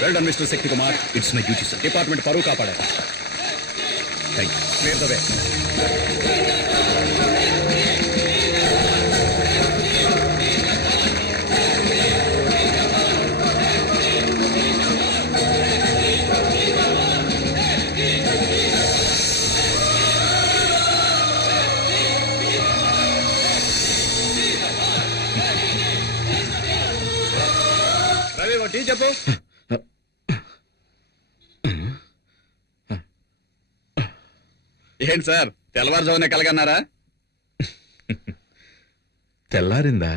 Well done, Mr. Sekti Kumar. It's my duty, sir. Department Paru Kapada. Thank you. Clear the way. Ravi, what did you do? ఏంటి sir తెల్లవారుజామునే కలగన్నారా? తెల్లారిందా?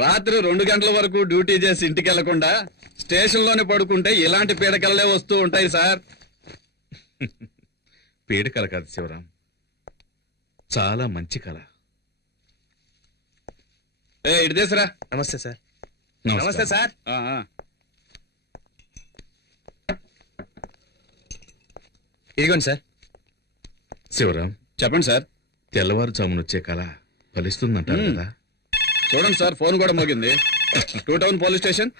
రాత్రి 2 గంటల వరకు duty చేసి ఇంటికి వెళ్లకుండా స్టేషన్లోనే పడుకుంటే ఇలాంటి పీడకలలే వస్తూ ఉంటాయి సార్. పీడకల కాదు శివరాం, చాలా మంచి కళ. ఇటు దేశరా. నమస్తే సార్. నమస్తే సార్. ఇదిగోండి సార్. శివరాం చెప్పండి సార్. తెల్లవారుజామున వచ్చే కళ ఫలిస్తుందంటారు కదా? చూడండి సార్, ఫోన్ కూడా మోగింది. 2 టౌన్ పోలీస్ స్టేషన్.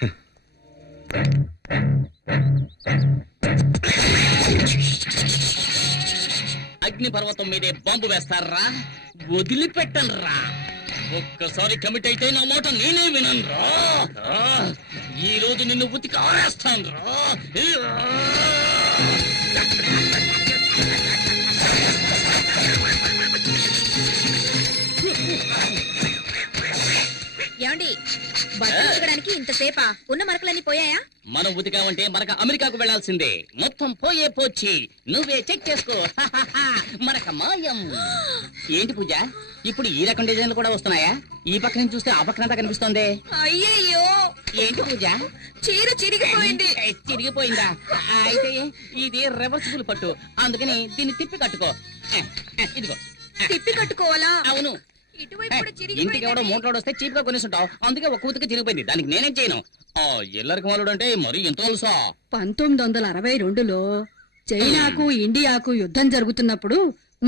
అగ్నిపర్వతం మీదే బాంబు వేస్తారా? వదిలిపెట్టనురా. ఒక్కసారి కమిట్ అయితే నా మాట నేనే విననురా. ఈ రోజు నిన్ను ఉతికి ఆరేస్తాను రా. ఏమండి బట్టలు ఉతకడానికి ఇంతసేపా ఉన్న మరకలన్నీ పోయాయా? మనం ఉతికామంటే మనకు అమెరికాకు వెళ్లాల్సిందే. మొత్తం పోయే పోచ్చి నువ్వే చెక్ చేసుకో. మనక మాయం. ఏంటి పూజ, ఇప్పుడు ఈ రకం డిజైన్లు కూడా వస్తున్నాయా? ఈ పక్క నుంచి చూస్తే ఆ పక్కనంతా కనిపిస్తోంది. అయ్యయ్యో, ఏంటి పూజ, చీర చిరిగిపోయింది. చిరిగిపోయిందా? అయితే ఇది రివర్సిబుల్ పట్టు, అందుకని దీన్ని తిప్పి కట్టుకో. ఇదిగో. తిప్పి కట్టుకోవాలా? అవును. ఇటువైపు కూడా ఇంటికి ఎవడో చిరిగిపోయింది. మూటలోడు వస్తే చీప్ గా కొనేసుంటావు, అందుకే ఒక ఉతికి చిరిగిపోయింది. దానికి నేనేం చేయను. ఎల్లరికి మాలుడు అంటే మరి ఎంత తెలుసా? 1962లో చైనాకు ఇండియాకు యుద్ధం జరుగుతున్నప్పుడు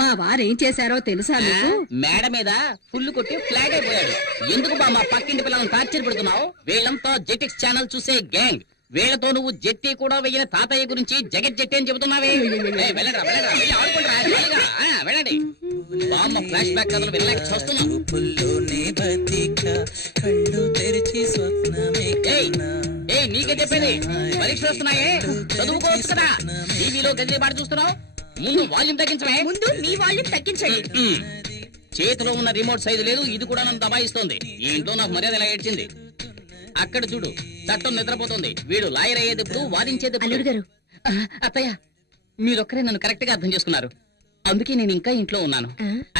మా వారేం చేశారో తెలుసా మీకు? మేడ మీద ఫుల్ కొట్టి ఫ్లాగ్ అయిపోయాడు. ఎందుకు బా మా పక్కింటి పిల్లలను టార్చర్ పెడుతున్నావు? వీళ్ళంతా జెటిక్స్ ఛానల్ చూసే గ్యాంగ్. వీళ్ళతో నువ్వు జెట్టి కూడా వెయ్యిన తాతయ్య గురించి జగత్ జెట్టి అని చెబుతున్నావే. ఏయ్, వెళ్ళండిరా, వెళ్ళండిరా, వెళ్ళి ఆడుకోండిరా, జల్దిగా. వెళ్ళండి. బామ్మ ఫ్లాష్ బ్యాక్ కథలు వెళ్ళలేక చూస్తున్నాను. ఏయ్, నీకే చెప్పేది, పరీక్షలు వస్తున్నాయే, చదువుకోవచ్చు కదా. టీవీలో గదిలే పాట చూస్తున్నావు, ముందు వాల్యూమ్ తగ్గించమే. ముందు నీ వాళ్ళు తగ్గించండి. చేతిలో ఉన్న రిమోట్ సైజు లేదు, ఇది కూడా నన్ను దబాయిస్తోంది. ఈ ఇంట్లో నాకు మర్యాద ఇలా ఏడ్చింది. అక్కడ చూడు, చట్టం నిద్రపోతుంది. వీడు లాయర్ అయ్యేటప్పుడు వాదించేది. అల్లుడు గారు, అత్తయ్య, మీరొక్కరే నన్ను కరెక్ట్ గా అర్థం చేసుకున్నారు, అందుకే నేను ఇంకా ఇంట్లో ఉన్నాను.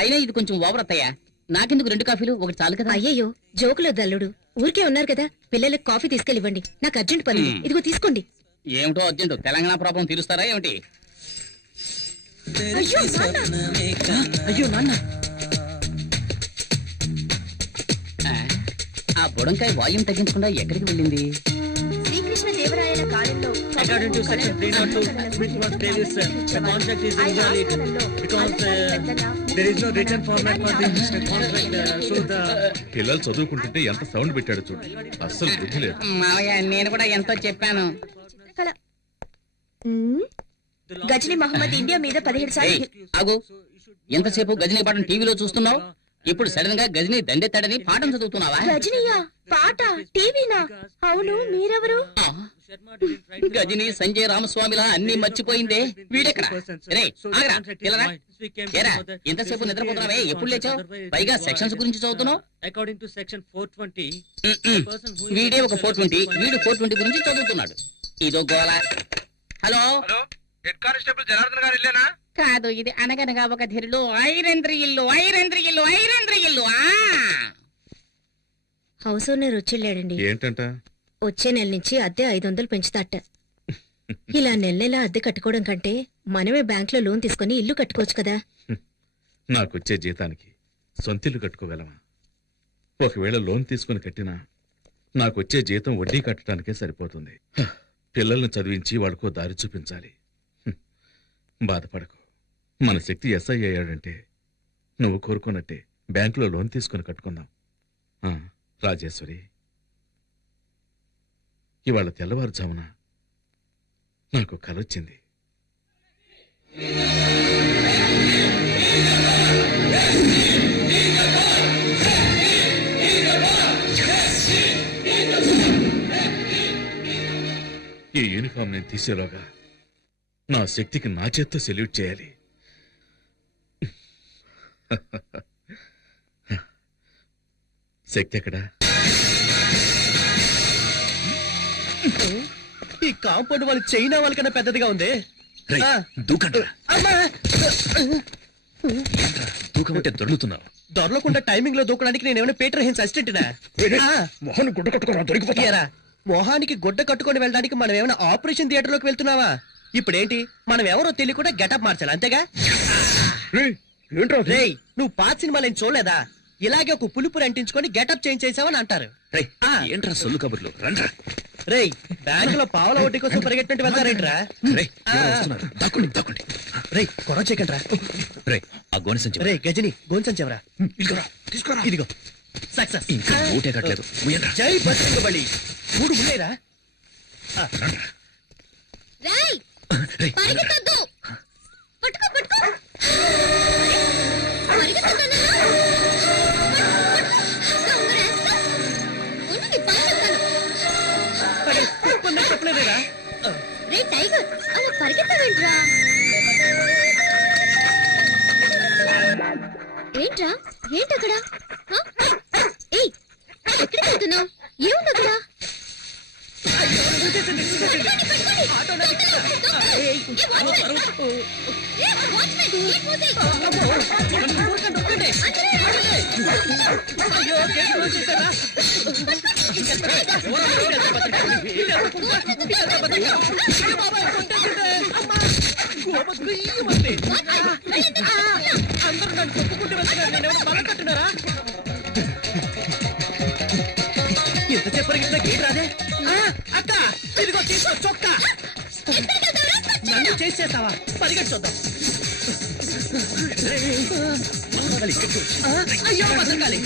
అయినా ఇది కొంచెం ఓవర్ అత్తయ్య. నాకెందుకు 2 కాఫీలు, ఒకటి చాలు కదా. అయ్యయ్యో జోకులొద్దు అల్లుడు. ఊరికే ఉన్నారు కదా, పిల్లలకు కాఫీ తీసుకెళ్ళివ్వండి. నాకు అర్జెంట్ పని ఉంది. ఇదిగో తీసుకోండి. ఏమిటో అర్జెంట్, తెలంగాణ ప్రాబ్లం తీరుస్తారా ఏమిటి? అయ్యో నాన్న. అయ్యో నాన్న. ఆ బుడంకాయ వాల్యూమ్ తగ్గించకుండా ఎక్కడికి వెళ్ళింది? శ్రీకృష్ణ దేవరాయల కాలంలో According to section 302, which was previous, the contract is invalid because there is no written format for the contract. So the పిల్లలు చదువుకుంటుంటే ఎంత సౌండ్ పెట్టాడు చూడు, అస్సలు బుద్ధి లేదు. మావయ్య, నేను కూడా ఎంతో చెప్పాను. చిత్రకళ. గజనీ మహమ్మద్ ఇండియా మీద 17 సార్లు ఏయ్, ఆగు. ఎంతసేపు గజనీ పాటను టీవీలో చూస్తున్నావు, ఇప్పుడు సడన్ గా గజనీ దండెత్తాడని పాఠం చదువుతున్నావా? రజనీయా పాట టీవీనా? అవును, మీరెవరు? ఆ, గజనీ సంజయ్ రామస్వామిలా అన్ని మర్చిపోయిందే. వీడెక్కడ? రేయ్, ఆగరా, పిల్లరా. ఏరా, ఎంతసేపు నిద్రపోతున్నావే, ఎప్పుడు లేచావు? పైగా సెక్షన్స్ గురించి చదువుతున్నావు. according to section 420, వీడే ఒక 420, వీడు 420 గురించి చదువుతున్నాడు. ఇదో గోల. హలో, హెడ్ కానిస్టేబుల్ జనార్దన్ గారు ఇల్లేనా? కాదు, ఇది అనగనగా ఒక ధీరులు ఐరంద్రి ఇల్లు, ఐరంద్రి ఇల్లు, ఐరంద్రి ఇల్లు. హౌస్ ఓనర్ వచ్చేళ్ళాడండి. ఏంటంట? వచ్చే నెల నుంచి అద్దె 500 పెంచుతాట. ఇలా నెల అద్దె కట్టుకోవడం కంటే మనమే బ్యాంక్ లో లోన్ తీసుకుని ఇల్లు కట్టుకోవచ్చు కదా. నాకొచ్చే జీతానికి సొంతిల్లు కట్టుకోగలమా? ఒకవేళ లోన్ తీసుకుని కట్టినా నాకొచ్చే జీతం వడ్డీ కట్టడానికే సరిపోతుంది. పిల్లల్ని చదివించి వాళ్ళకో దారి చూపించాలి. బాధపడకు, మన శక్తి ఎస్ఐ అయ్యాడంటే నువ్వు కోరుకున్నట్టే బ్యాంకులో లోన్ తీసుకుని కట్టుకుందాం. రాజేశ్వరి, ఇవాళ తెల్లవారుజామున నాకు కలొచ్చింది. ఈ యూనిఫామ్ నేను తీసేలోగా నా శక్తికి నా చేత్తో సెల్యూట్ చేయాలి. శక్తి ఎక్కడా? ఈ కాంపౌండ్ వాళ్ళు చైనా వాళ్ళకన్నా పెద్దదిగా ఉంది. దూకమంటే దొరుకుతున్నావు. దొరలకుండా టైమింగ్ లో దూకడానికి నేను ఏమైనా పీటర్ హిన్స్ అసిస్టెంట్నా? మొహన్ గుడ్డ కట్టుకున్నా దొరికిపోతారా? మొహానికి గుడ్డ కట్టుకొని వెళ్ళడానికి మనం ఏమైనా ఆపరేషన్ థియేటర్ లోకి వెళ్తున్నావా? ఇప్పుడేంటి, మనం ఎవరో తెలియకుండా గెటప్ మార్చాలి, అంతేగా? రేయ్, నువ్వు పాత సినిమాలు ఏం చూడలేదా? ఇలాగే ఒక పులుపురు అంటించుకొని గెటప్ చేంజ్ చేసావని అంటారు. ఏంట్రా సొల్లు కబుర్లు? రండ్రా. రేయ్, బ్యాంక్ లో పావుల వడ్డీ కోసం పరిగెట్టినట్టు వెళ్తారేంట్రా? దక్కండి. రేయ్, గొడవ చేయకండి రా. ఆ గోని సంచి రేయ్ గజని, గోన్సంచెవరా? తీసుకోరా. ఇదిగో సక్సెస్. ఇంకా ఊటే కట్టలేదు. జై బజరంగ బలి. 3 ముళ్ళేరా? రేయ్, పరిగెత్తొద్దు. పట్టుకో, పట్టుకో. పరిగెత్తొద్దన్నా? చెప్పలేదేరా? రే టైగర్, అలా పరిగెత్తవేంట్రా ఏంట్రా ఏంటక్కడ ఏయ్ ఎక్కడికి వెళ్తున్నావు ఏముంది అక్కడ అందరూ నన్ను చెప్పుకుంటూ వెళ్తున్నారు, నేనేమన్నా బలం కట్టున్నారా? ఎంతసేపు పరిగెత్తినా గేట్ రాదే. అక్క ఇదిగో తీసుకో చొక్కా. నన్ను చేసేస్తావా? పరిగెట్టు చూద్దాం. అయ్యో బతకాలి.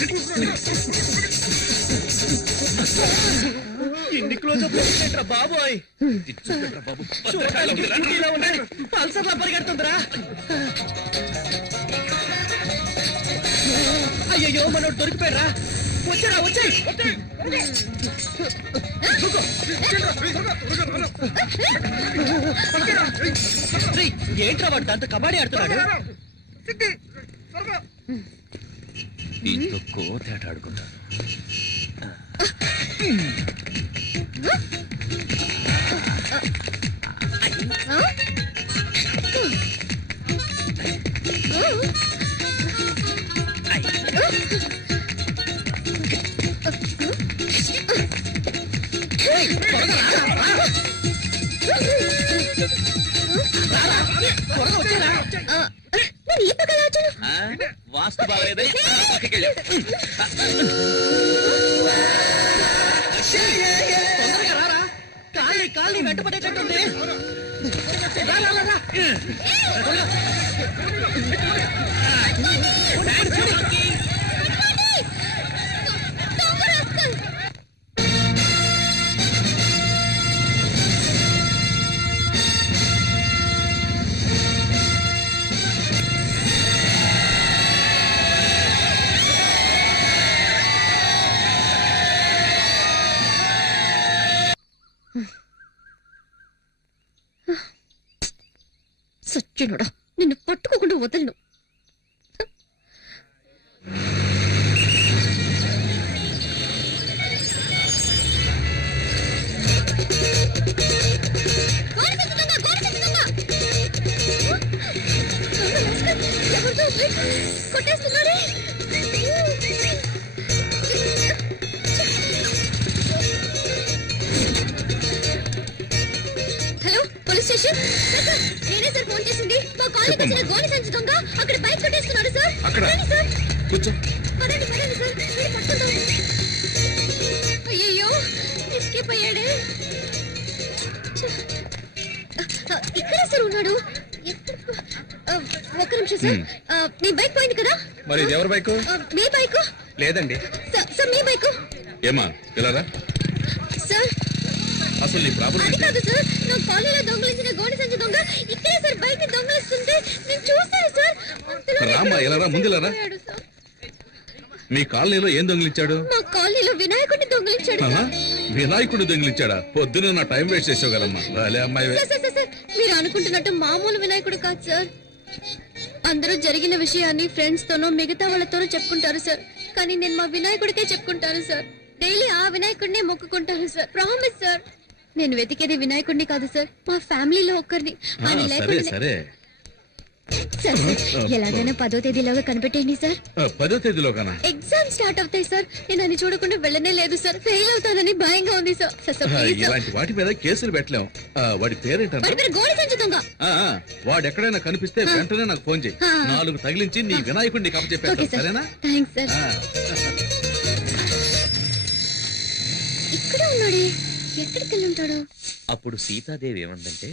ఎన్ని క్లోజ్ అప్ బాబోయ్. ఇలా ఉన్నాయి, పల్సర్లా పరిగెడుతుందిరా. అయ్యయ్యో మనోడు దొరికిపోయారా. వచ్చారా వచ్చాయి. ఏంట్రా వాడు దాంతో కబడ్డీ ఆడుతున్నాడు. దీంతో కోతేట ఆడుకుంటాను. వాస్తు బాగలేదని తొందరగా రారా. కాళ్ళని వెంట పడేటట్టుంది. రా, రా, రా, రా. సచ్చినోడా నిన్ను పట్టుకోకుండా వదలను. కొట్టేస్తున్నాడే. Hello police station. సార్ నేనే సార్ ఫోన్ చేసింది. మా కాలనీకి వచ్చిన గోలి సంచి దొంగ అక్కడ బైక్ కొట్టేస్తున్నాడు సార్. అక్కడ? రండి సార్. కూర్చో. పదండి పదండి సార్. మీరు పట్టుకుందాం. అయ్యయ్యో ఎస్కేప్ అయ్యాడే. ఇక్కడే సార్ ఉన్నాడు. ఒక్క నిమిషం సార్. మీ బైక్ పోయింది కదా. మరి ఇది ఎవరి బైకు? మీ బైక్ లేదండి. సార్ మీ బైక్. ఏమా ఇలారా. సార్ అసలు నీ ప్రాబ్లం అది ఏంటి? కాదు సార్. నా కాలనీలో దొంగలించిన గోడి సంచి దొంగ ఇక్కడే సార్ బైక్ ని దొంగలిస్తుంటే నేను చూస్తాను సార్. అంతలోనే రామ్మా, ఇలా రా, ముందు ఇలా రా. పోయాడు సార్. మీ కాలనీలో ఏం దొంగిలించాడు? మా కాలనీలో వినాయకుడిని దొంగలించాడు ఆహా, సార్. వినాయకుడు దొంగిలించాడా? పొద్దున నా టైం వేస్ట్ చేసావు కదమ్మా. రాలే అమ్మాయి. సార్, సార్, సార్, సార్, మీరు అనుకుంటున్నట్టు మామూలు వినాయకుడు కాదు సార్. అందరూ జరిగిన విషయాన్ని ఫ్రెండ్స్ తోనో మిగతా వాళ్ళతోనో చెప్పుకుంటారు సార్. కానీ నేను మా వినాయకుడికే చెప్పుకుంటాను సార్. డైలీ ఆ వినాయకుడినే మొక్కుకుంటాను సార్. Promise sir. నేను వెతికేది వినాయకుడిని కాదు సార్, మా ఫ్యామిలీలో ఒక్కరిని. ఆయన సరే లేకుండా సరే. సార్ సార్ ఎలాగైనా 10వ తేదీలోగా కనిపెట్టేయండి సార్. 10వ తేదీలోగానా? ఎగ్జామ్ స్టార్ట్ అవుతాయి సార్. నేను అని చూడకుండా వెళ్ళనే లేదు సార్. ఫెయిల్ అవుతానని భయంగా ఉంది sir. Sir, sir, please sir. ఇలాంటి వాటి మీద కేసులు పెట్టలేం. వాడి పేరేంటన్నా? వాడి పేరు గోడి సంచి దొంగ. వాడు ఎక్కడైనా కనిపిస్తే వెంటనే నాకు ఫోన్ చేయి. 4 తగిలించి నీ వినాయకుడిని ఓకే కప్పచెప్పేస్తాను. సార్. సరేనా? Thanks sir. ఆ. ఇక్కడే ఉన్నాడే. ఎక్కడికి వెళ్ళి ఉంటాడు? అప్పుడు సీతాదేవి ఏమందంటే,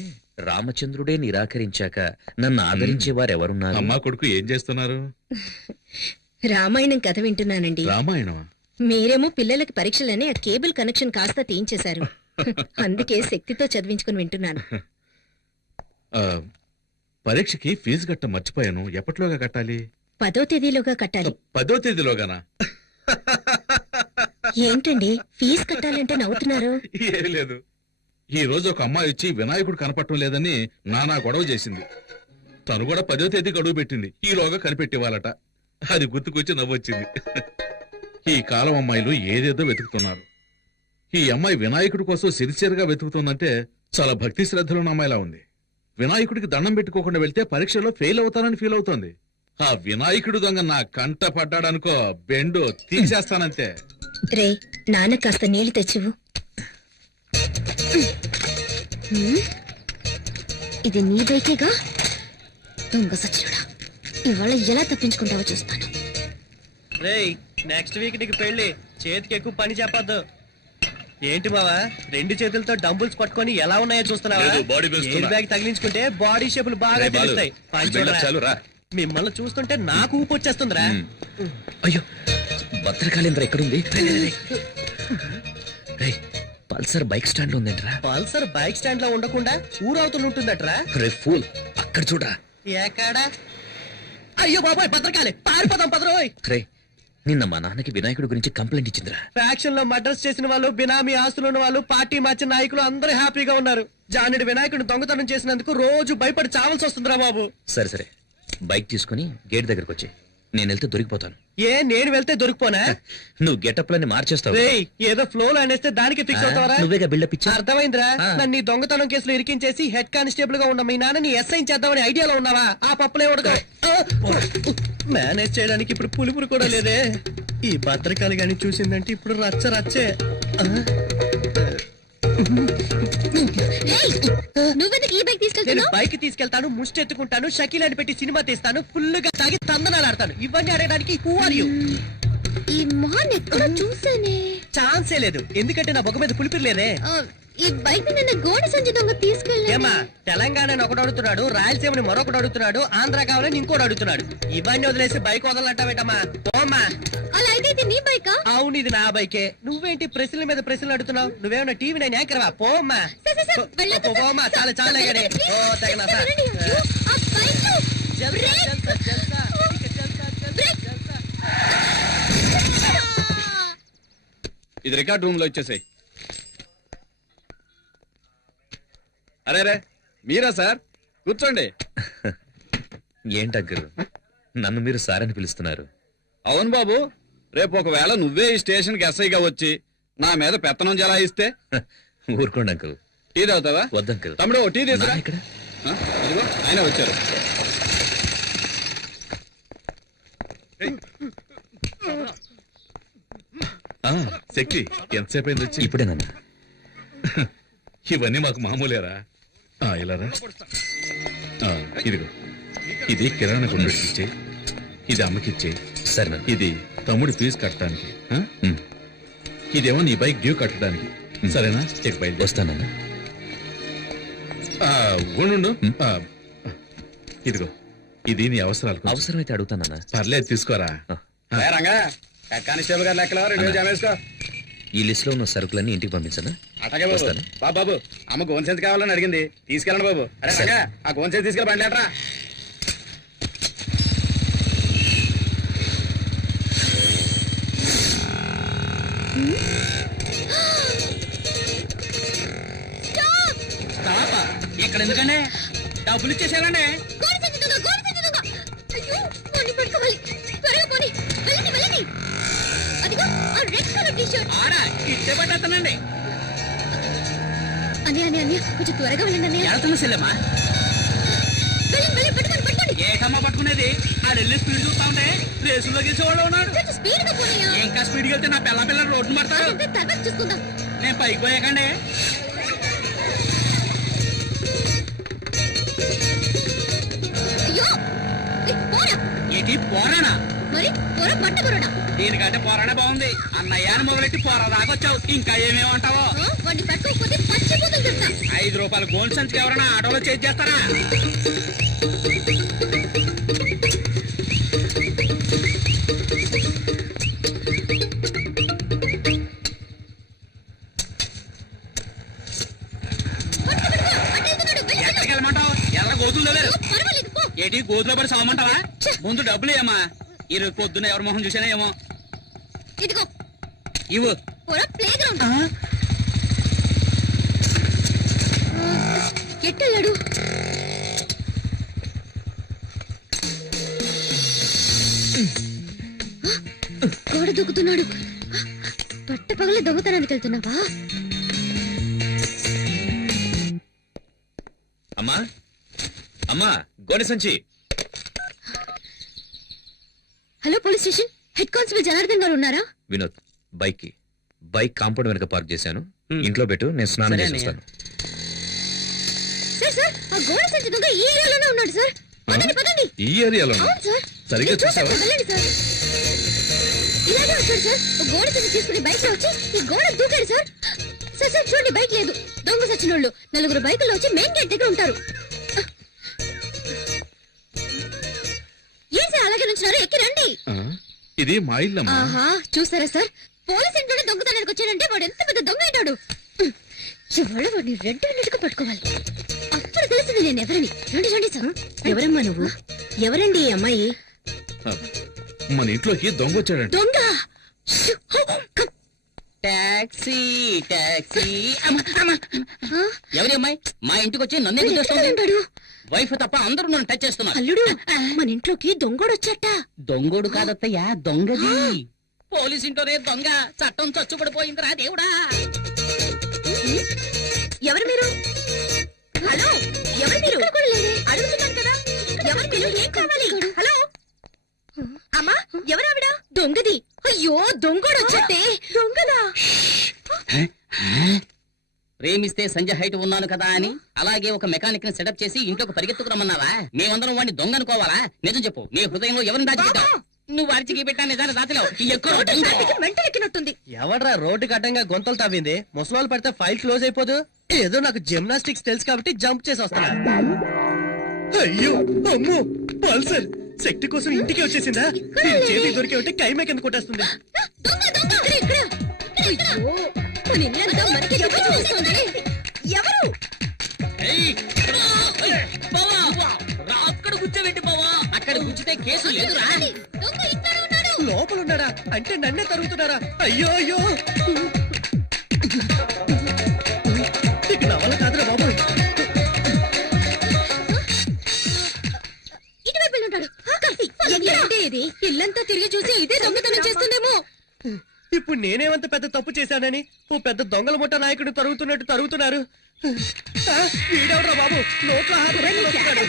రామచంద్రుడే నిరాకరించాక నన్ను ఆదరించే వారెవరున్నారు? అమ్మా కొడుకు ఏం చేస్తున్నారు? రామాయణం కథ వింటున్నానండి. రామాయణమా? మీరేమో పిల్లలకి పరీక్షలని ఆ కేబుల్ కనెక్షన్ కాస్త తీయించేశారు. అందుకే శక్తితో చదివించుకుని వింటున్నాను. పరీక్షకి ఫీజు కట్ట మర్చిపోయాను. ఎప్పటిలోగా కట్టాలి? 10వ తేదీలోగా కట్టాలి. 10వ తేదీలోగానా? ఏంటండి ఫీజు కట్టాలంటే నవ్వుతున్నారు? ఏం లేదు, ఈ రోజు ఒక అమ్మాయి వచ్చి వినాయకుడు కనపడటం లేదని నానా గొడవ చేసింది. తను కూడా 10వ తేదీ గడువు పెట్టింది, ఈలోగా కనిపెట్టివ్వాలట. అది గుర్తుకొచ్చి నవ్వొచ్చింది. ఈ కాలం అమ్మాయిలు ఏదేదో వెతుకుతున్నారు. ఈ అమ్మాయి వినాయకుడి కోసం సిరిసియర్గా వెతుకుతుందంటే చాలా భక్తి శ్రద్ధలున్న అమ్మాయిలా ఉంది. వినాయకుడికి దండం పెట్టుకోకుండా వెళ్తే పరీక్షలో ఫెయిల్ అవుతానని ఫీల్ అవుతోంది. ఆ వినాయకుడు దొంగ నా కంట పడ్డాడనుకో, బెండు తీసేస్తానంతే. రే నాన్న కాస్త నీళ్లు తెచ్చివు. ఇది నీ బైకేగా? దొంగ సచ్చినుడా, ఇవాళ ఎలా తప్పించుకుంటావో చూస్తాను. రేయ్ నెక్స్ట్ వీక్ నీకు పెళ్లి, చేతికి ఎక్కువ పని చెప్పొద్దు. ఏంటి బావా 2 చేతులతో డంబుల్స్ పట్టుకొని ఎలా ఉన్నాయో చూస్తున్నావా? లేదు, body పెంచుతున్నా. ఎయిర్ బ్యాగ్ తగిలించుకుంటే బాడీ షేపులు బాగా రేయ్ బాలు, తెలుస్తాయి. పని ఈ బిల్డప్ చూడరా. చాలు రా. మిమ్మల్ని చూస్తుంటే నాకు ఊపు వచ్చేస్తుందిరా. అయ్యో భద్రకాళేంద్ర ఎక్కడుంది? రేయ్, పల్సర్ బైక్ స్టాండ్ ఉందేంట్రా? పల్సర్ బైక్ స్టాండ్ లో ఉండకుండా ఊరవుతూ ఉంటుందట్రా. రే ఫూల్, అక్కడ చూడరా. ఎక్కడా? అయ్యో బాబాయ్ భద్రకాళి, పారిపోదాం పదరోయ్. రే, నిన్న మా నాన్నకి వినాయకుడి గురించి కంప్లైంట్ ఇచ్చిందిరా. ఫ్యాక్షన్ లో మర్డర్స్ చేసిన వాళ్ళు, బినామీ ఆస్తులు ఉన్న వాళ్ళు, పార్టీ మార్చిన నాయకులు అందరూ హ్యాపీగా ఉన్నారు. జానుడి వినాయకుడిని దొంగతనం చేసినందుకు రోజు భయపడి చావాల్సి వస్తుందిరా బాబు. సరే సరే, బైక్ తీసుకుని గేట్ దగ్గరకు వచ్చి, నేను వెళ్తే దొరికిపోతాను. ఏ నేను వెళ్తే దొరికిపోనా? నువ్వు గెటప్లన్నీ మార్చేస్తావు. రేయ్ ఏదో ఫ్లో లో అనేస్తే దానికి ఫిక్స్ అవుతావరా? నువ్వేగా బిల్డప్ ఇచ్చా. అర్థమైందిరా. ఆ. నన్ను ఈ దొంగతనం కేసులో ఇరికించేసి హెడ్ కానిస్టేబుల్ గా ఉన్న మీ నాన్నని ఎస్ఐ చేద్దామని ఐడియాలో ఉన్నావా? ఆ పప్పులే ఉడక మేనేజ్ చేయడానికి ఇప్పుడు పులుపురు కూడా లేదే. ఈ భద్రకాలు గాని చూసిందంటే ఇప్పుడు రచ్చ రచ్చే. నువ్వెందుకు ఈ బైక్ నేను తీసుకెళ్తున్నావు? బైక్ తీసుకెళ్తాను, ముష్టి ఎత్తుకుంటాను, షకీలాని పెట్టి సినిమా తీస్తాను, ఫుల్ గా తాగి తందనాలు ఆడతాను. ఇవన్నీ ఆడడానికి హూ ఆర్ యు? ఈ మొహాన్ని ఎక్కడో చూసానే. ఛాన్సే లేదు, ఎందుకంటే నా బొగ్గ మీద పులిపిరి లేదే. ఈ బైక్ నిన్న గోడ సంచి దొంగ తీసుకెళ్ళా. ఏమా తెలంగాణని ఒకడు అడుగుతున్నాడు, రాయలసీమని మరొకడు అడుగుతున్నాడు, ఆంధ్ర కావాలని ఇంకోటి అడుగుతున్నాడు. ఇవన్నీ వదిలేసి బైక్ వదలట్టమా? పోమ్మా. అలా అయితే ఇది నీ బైకా? అవును ఇది నా బైకే. నువ్వేంటి ప్రశ్నల మీద ప్రశ్నలు అడుగుతున్నావు? నువ్వేమన్నా టీవీ నేను యాంకర్వా? పోమ్మా. పోమ్మా, చాలా చాలా గానే. ఓ తగిన ఇది రికార్డ్ రూమ్ లో ఇచ్చేసాయి. అరే రే మీరా సార్, కూర్చోండి. ఏంటంకరు, నన్ను మీరు సార్ అని పిలుస్తున్నారు? అవును బాబు, రేపు ఒకవేళ నువ్వే ఈ స్టేషన్ కి ఎస్ఐగా వచ్చి నా మీద పెత్తనం జలాయిస్తే? ఊరుకోండి అంకుల్. టీ తాగుతావా? వద్దంకుల్. తమ్ముడు ఓ టీ తీసురా. ఇక్కడ ఆ, ఇదిగో ఆయన వచ్చారు. శక్తి ఎంతసేపు అయింది వచ్చి? ఇప్పుడే నన్ను. ఇవన్నీ మాకు మామూలేరా. ఇలారా. ఇదిగో, ఇది కిరాణా కొనుగోలు ఇచ్చే, ఇది అమ్మకిచ్చే, సరే నన్ను. ఇది తమ్ముడి ఫీజు కట్టడానికి, ఇదేమో నీ బైక్ డ్యూ కట్టడానికి. సరేనా? చెక్ బయలు వస్తానన్నా. ఉండు. ఇదిగో, ఇది నీ అవసరాలకు. అవసరమైతే అడుగుతానన్నా. పర్లేదు, తీసుకోరా. ఏ రంగా, హెడ్ కానిస్టేబుల్ గారు లెక్కలో 2 జామేసుకో. ఈ లిస్ట్ లో ఉన్న సరుకులన్నీ ఇంటికి పంపించనా? అట్లాగే బాబు. వస్తాను. బాబు అమ్మ గోన్ సెన్స్ కావాలని అడిగింది, తీసుకెళ్ళండి బాబు. అరే రంగా, ఆ గోన్ సెన్స్ తీసుకెళ్ళి బండి లేటరా. ఇక్కడ ఎందుకండి? డబ్బులు ఇచ్చేసారండి. గోడ సంచి దొంగ, గోడ సంచి దొంగ. అయ్యో, వాడిని పట్టుకోవాలి. త్వరగా పోనీ. వెళ్ళండి వెళ్ళండి. అదిగో ఆ రెడ్ కలర్ టీ షర్ట్. ఆరా ఇచ్చే పట్టేస్తానండి. అన్నయ్య కొంచెం త్వరగా వెళ్ళండి అన్నయ్య. ఎడతన్న సెల్లమ్మా. వెళ్ళండి పట్టుకోండి పట్టుకోండి. ఏటమ్మా పట్టుకునేది? ఆ వెళ్ళి స్పీడ్ చూస్తా ఉంటే రేసులో గెలిచేవాడు ఉన్నాడు. కొంచెం స్పీడ్ గా పోనయ్యా. ఇంకా స్పీడ్కి వెళ్తే నా పిల్ల రోడ్డు పడతారు. అదంతా తర్వాత చూసుకుందాం. నేను పైకి పోయాకండి. అయ్యో పోరా. ఏంటి పోరానా? మరి పోరా పట్టకురాడా. దీనికంటే పోరాడే బాగుంది. అన్నయ్యాన్ని మొదలెట్టి పోరా దాకొచ్చావు. ఇంకా ఏమేమంటావో? వాడిని పట్టుకోకపోతే పచ్చిపోతుంది చెప్తా. 5 రూపాయల గోల్డ్ సంచికి ఎవరైనా ఆటోలో చేసి చేస్తారా? ఎక్కడికి వెళ్ళమంటావు? ఎర్ర గోతులు తవ్వారు. పర్వాలేదు పో. ఏంటి గోతులో పడి సామంటావా? ముందు డబ్బులు ఏమా? ఈరోజు పొద్దున్న ఎవరి మొహం చూసానా ఏమో. ఇదిగో ఇవ్వు. పోరా ప్లే గ్రౌండ్. ఎట్టెళ్ళాడు? గోడ దూకుతున్నాడు. పట్ట పగల దొంగతనానికి వెళ్తున్నావా? అమ్మా అమ్మా గోనె సంచి. Hello police station, head constable Janardhan గారు ఉన్నారా? వినోద్, బైక్ కాంపౌండ్ వెనక పార్క్ చేశాను. ఇంట్లో పెట్టు, నేను స్నానం చేసి వస్తాను. సార్ సార్, ఆ గోడ సంచి దొంగ ఈ ఏరియాలోనే ఉన్నాడు సార్. పదండి పదండి. ఈ ఏరియాలో అవును సార్. సరిగ్గా నేను చూశాను, చూసావా? వెళ్ళండి సార్. ఇలాగే వచ్చాడు సార్. ఓ గోడ సంచి తీసుకుని బైక్ లో వచ్చి ఈ గోడ దూకాడు సార్. సార్ సార్ చూడండి, బైక్ లేదు. దొంగ సచ్చినోళ్ళు 4 బైకుల్లో వచ్చి మెయిన్ గేట్ దగ్గర ఉంటారు. ఏం సార్ అలాగే నుంచున్నారు? ఎక్కి రండి. ఆ, ఇది మా ఇల్లమ్మా. ఆహా, చూసారా సార్, పోలీస్ ఇంట్లోనే దొంగతనానికి వచ్చాడంటే వాడు ఎంత పెద్ద దొంగ అయినాడు. ఇవాళ వాడిని రెడ్ హ్యాండెడ్గా పట్టుకోవాలి. అప్పుడు తెలిసింది నేను ఎవరని. రండి రండి సార్. ఎవరమ్మా నువ్వు? ఎవరండి ఈ అమ్మాయి? ఆ, మన ఇంట్లోకి దొంగ వచ్చాడంట. దొంగ. Taxi taxi. ఎవరి అమ్మాయి మా ఇంటికి వచ్చి నన్ను ఎందుకు ఎక్కడ చేస్తుంది? ఉంటాడు? వైఫ్ తప్ప అందరూ నన్ను టచ్ చేస్తున్నారు. అల్లుడు, మన ఇంట్లోకి దొంగోడు వచ్చాట. దొంగోడు కాదత్తయ్యా, దొంగది. పోలీస్ ఇంట్లోనే దొంగ. చట్టం చచ్చుపడిపోయిందిరా దేవుడా. ఎవరు మీరు? హలో, ఎవరు మీరు? అడుగుతున్నాను కదా, ఎవరు మీరు? ఏం కావాలి? హలో అమ్మా, ఎవరు ఆవిడ? దొంగది. అయ్యో, దొంగోడు వచ్చాటే. దొంగదా? ప్రేమిస్తే సంజయ్ హైట్ ఉన్నాను కదా అని అలాగే ఒక మెకానిక్ ని సెటప్ చేసి ఇంట్లోకి పరిగెత్తుకు రమ్మన్నావా? మేమందరం వాడిని దొంగ అనుకోవాలా? నిజం చెప్పు, నీ హృదయంలో ఎవరిని దాచిపెట్టావు? నువ్వు అరిచికి పెట్టా నిజాన్ని దాచలేవు. మెంటలెక్కినట్టుంది. ఎవడ్రా రోడ్డుకి అడ్డంగా గొంతలు తవ్వింది? ముసలాలు పడితే ఫైల్ క్లోజ్ అయిపోదు. ఏదో నాకు జిమ్నాస్టిక్స్ తెలుసు కాబట్టి జంప్ చేసి వస్తున్నా. అయ్యో అమ్మో, పల్సర్ శక్తి కోసం ఇంటికి వచ్చేసిందా? దీని చేతికి దొరికే ఉంటే కైమే కింద కొట్టేస్తుంది. దొంగ దొంగ ఇక్కడ. అయ్యో, మన ఇల్లంతా మనకి దొంగ చూస్తుంది. ఎవరు? అక్కడ కూర్చోబెట్టి బావా. అక్కడ కూర్చుంటే కేసు లేదురా. దొంగ ఇక్కడ ఉన్నాడు. లోపల ఉన్నాడా? అంటే నన్నే తరుగుతున్నారా? అయ్యో అయ్యో, ఇక నా వల్ల కాదురా బాబు. ఇటువైపు వెళ్ళి ఉంటాడు. ఏంటి ఇది? ఇల్లంతా తిరిగి చూసి ఇదే దొంగతనం చేస్తుందేమో. ఇప్పుడు నేనేమంత పెద్ద తప్పు చేశానని ఓ పెద్ద దొంగల ముఠా నాయకుడు తరుగుతున్నట్టు తరుగుతున్నారు. ఆ, వీడెవడ్రా బాబు నోట్లో హాత పెట్టుకుని వస్తున్నాడు.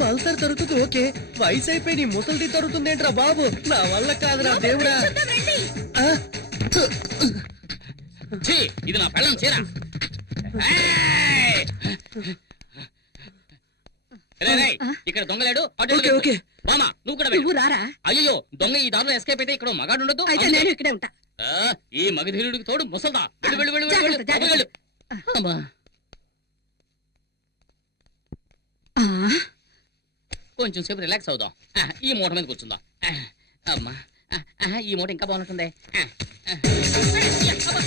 పల్సర్ తరుగుతుంది ఓకే, వయసు అయిపోయి నీ ముసలిది తరుగుతుందేంట్రా బాబు? నా వల్ల కాదురా దేవుడా. ఆ, ఛీ, ఇది నా పెళ్ళం చీర. ఇక్కడ దొంగలేడు. Okay, okay. మామా నువ్వు కూడా నువ్వు వెళ్ళు. రారా? అయ్యో, దొంగ ఈ దారిలో ఎస్కేప్ అయితే ఇక్కడ మగాడు ఉండదు. అయితే నేను ఇక్కడే ఉంటా. ఈ మగధీరుడికి తోడు ముసల్దా. వెళ్ళు వెళ్ళు వెళ్ళు వెళ్ళు, జాగ్రత్త, జాగ్రత్త. వెళ్ళు. అమ్మా, ఆ, కొంచెం సేపు రిలాక్స్ అవుదాం. ఈ మూట మీద కూర్చుందాం. అమ్మా, ఈ మూట ఇంకా బాగుంటుంది.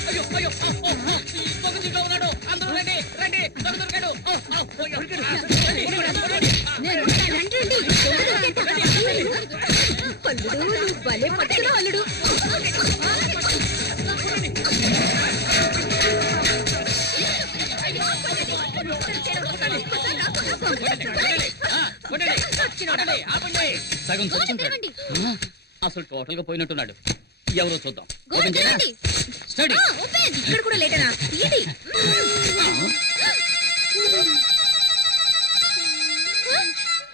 అయ్యో, అయ్యో, ఓ, ఓ, ఓ, ఈ దొంగ దీంట్లో ఉన్నాడు. అందరూ రండి, రండి, దొంగ దొరికాడు. ఓ, ఓ, అయ్యో, రండి, రండి, రండి. నేను రండి, దొంగ దొరికేట. అల్లుడు, నువ్వు భలే పట్టుకున్నావు అల్లుడు. కొట్టండి, ఆపండి. సగం చచ్చుంటాడు. అసలు టోటల్ గా పోయినట్టున్నాడు. ఎవరో చూద్దాం. గోడ ఓపెన్ చేయరా? తీయండి. స్టడీ. ఓపెన్. ఇక్కడ కూడా లేటనా? ఇది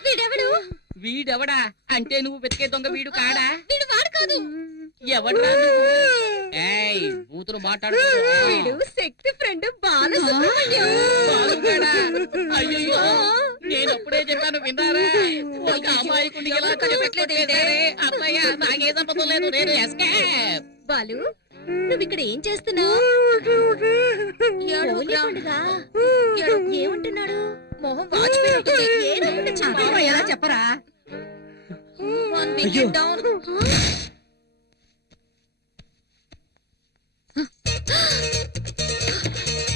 వీడెవడు? వీడెవడా అంటే నువ్వు వెతికే దొంగ వీడు కాడా? వీడు వాడు కాదు. ఎవడ్రా నువ్వు? ఏయ్, బూతులు మాట్లాడు. వీడు శక్తి ఫ్రెండ్ బాలసుబ్రహ్మణ్యం. అయ్యో, నేను అప్పుడే చెప్పాను విన్నారా? ఒక అమ్మాయికుని ఇలా కనిపెట్టలేదే. అమ్మయ్య, నాకే సంపద లేదు. నేను ఎస్కేప్. బాలు, నువ్వు ఇక్కడ ఏం చేస్తున్నావు? ఏమంటున్నాడు? మొహం వాచిపోయినట్టుంది. ఏదనుకుంటే చెప్పు. ఎలా చెప్పరా? అయ్యో.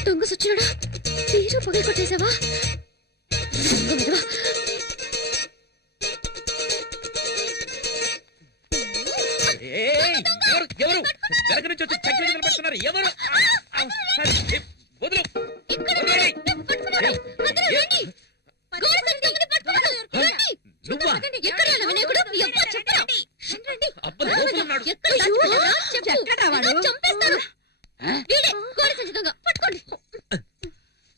దొంగ సచ్చినాడా? తీరు పగలు కొట్టేశావా? దొంగ విధవా. ఎవరు వెనక నుంచి వచ్చి చక్కెర నిలబెడుతున్నారు ఎవరు? వదులు. ఇక్కడ పట్టుకున్నాడు. అందరూ రండి. గోడ సరి దొంగని పట్టుకున్నాడు. రండి. నువ్వా? ఎక్కడ ఉన్న వినాయకుడు? ఎవ్వా చెప్పరా? రండి. అబ్బా, లోపల ఉన్నాడు. ఎక్కడ దాచుకున్నాడా? చెప్పు. ఎక్కడా వాడు? ఏదో చంపేస్తాను. వీడే గోడ సంచి దొంగ. పట్టుకోండి.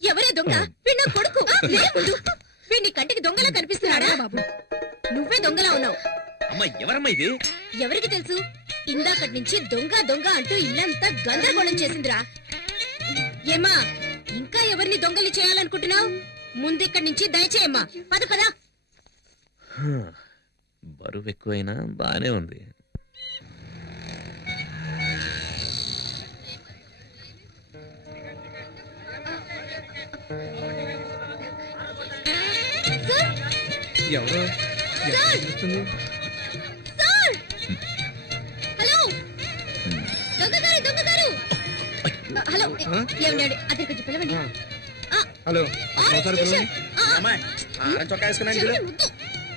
ఎవరే దొంగ? వీడు నా కొడుకు. లేవుడు. వీడిని కంటికి దొంగలా కనిపిస్తున్నాడా? బాబు నువ్వే దొంగలా ఉన్నావు. అమ్మా ఎవరమ్మా ఇది? ఎవరికి తెలుసు? ఇందాకటి నుంచి దొంగ దొంగ అంటూ ఇల్లంతా గందరగోళం చేసిందిరా. ఏమా ఇంకా ఎవరిని దొంగలి చేయాలనుకుంటున్నావు? ముందిక్కడి నుంచి దయచేయమ్మా. పద పద. బరువు ఎక్కువైనా బానే ఉంది. ఎవరు సార్ హలో దొంగగారు దొంగగారు. హలో ఏమన్నాడు? అతని కొంచెం పిలవండి. Hello orange T-shirt. చొక్కా వేసుకున్నాను చిన్న ముద్దు.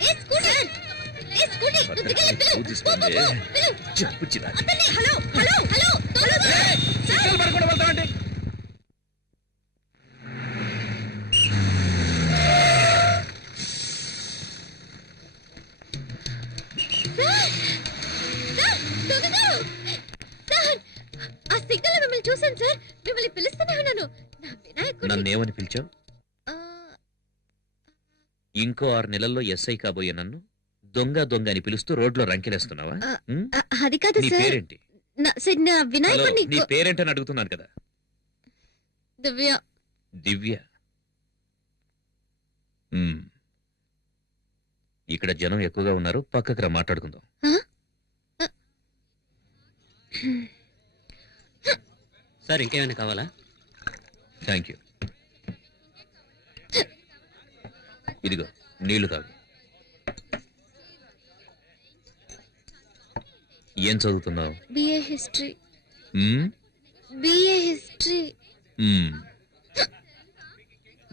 ఏ స్కూటర్ ఏ స్కూటీ దుద్దుకెళ్ళి పిలు. పో, పో, పో, పిలు. చెప్పు చిరాకు. అతన్ని హలో హలో హలో దొంగగారు. సార్, దొంగగారు. సార్, ఆ సిగ్నల్ మిమ్మల్ని చూశాను సార్. మిమ్మల్ని పిలుస్తూనే ఉన్నాను. నా వినాయకుడు. నన్నేమని పిలిచావు? ఇంకో 6 నెలల్లో ఎస్ఐ కాబోయే నన్ను దొంగ దొంగ అని పిలుస్తూ రోడ్లో రంకెలేస్తున్నావా? ఉమ్? అది కాదు నీ సార్. పేరేంటి? నా హలో, వినాయకుడిని నీ పేరేంటని అడుగుతున్నాను కదా. దివ్య. దివ్య. ఉమ్. ఇక్కడ జనం ఎక్కువగా ఉన్నారు, పక్కకు రా మాట్లాడుకుందాం. సార్ ఇంకేమైనా కావాలా? Thank you. ఇదిగో నీళ్లు తాగు. ఏం చదువుతున్నావు? BA history. ఉమ్? BA history. ఉమ్.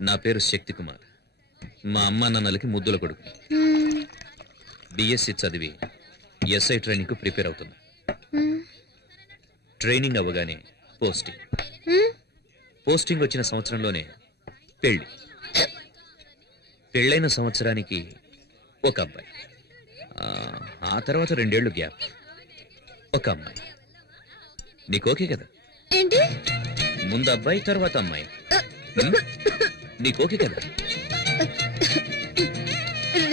నా పేరు శక్తి కుమార్. మా అమ్మా నాన్నలకి ముద్దుల కొడుకు. బిఎస్సి చదివి ఎస్ఐ ట్రైనింగ్ కు ప్రిపేర్ అవుతున్నా. ట్రైనింగ్ అవ్వగానే పోస్టింగ్. పోస్టింగ్ వచ్చిన సంవత్సరంలోనే పెళ్లి. పెళ్ళైన సంవత్సరానికి ఒక అబ్బాయి. ఆ తర్వాత 2 ఏళ్లు గ్యాప్. ఒక అమ్మాయి. నీకు ఓకే కదా? ఏంటి? ముందు అబ్బాయి తర్వాత అమ్మాయి. నీకు ఓకే కదా?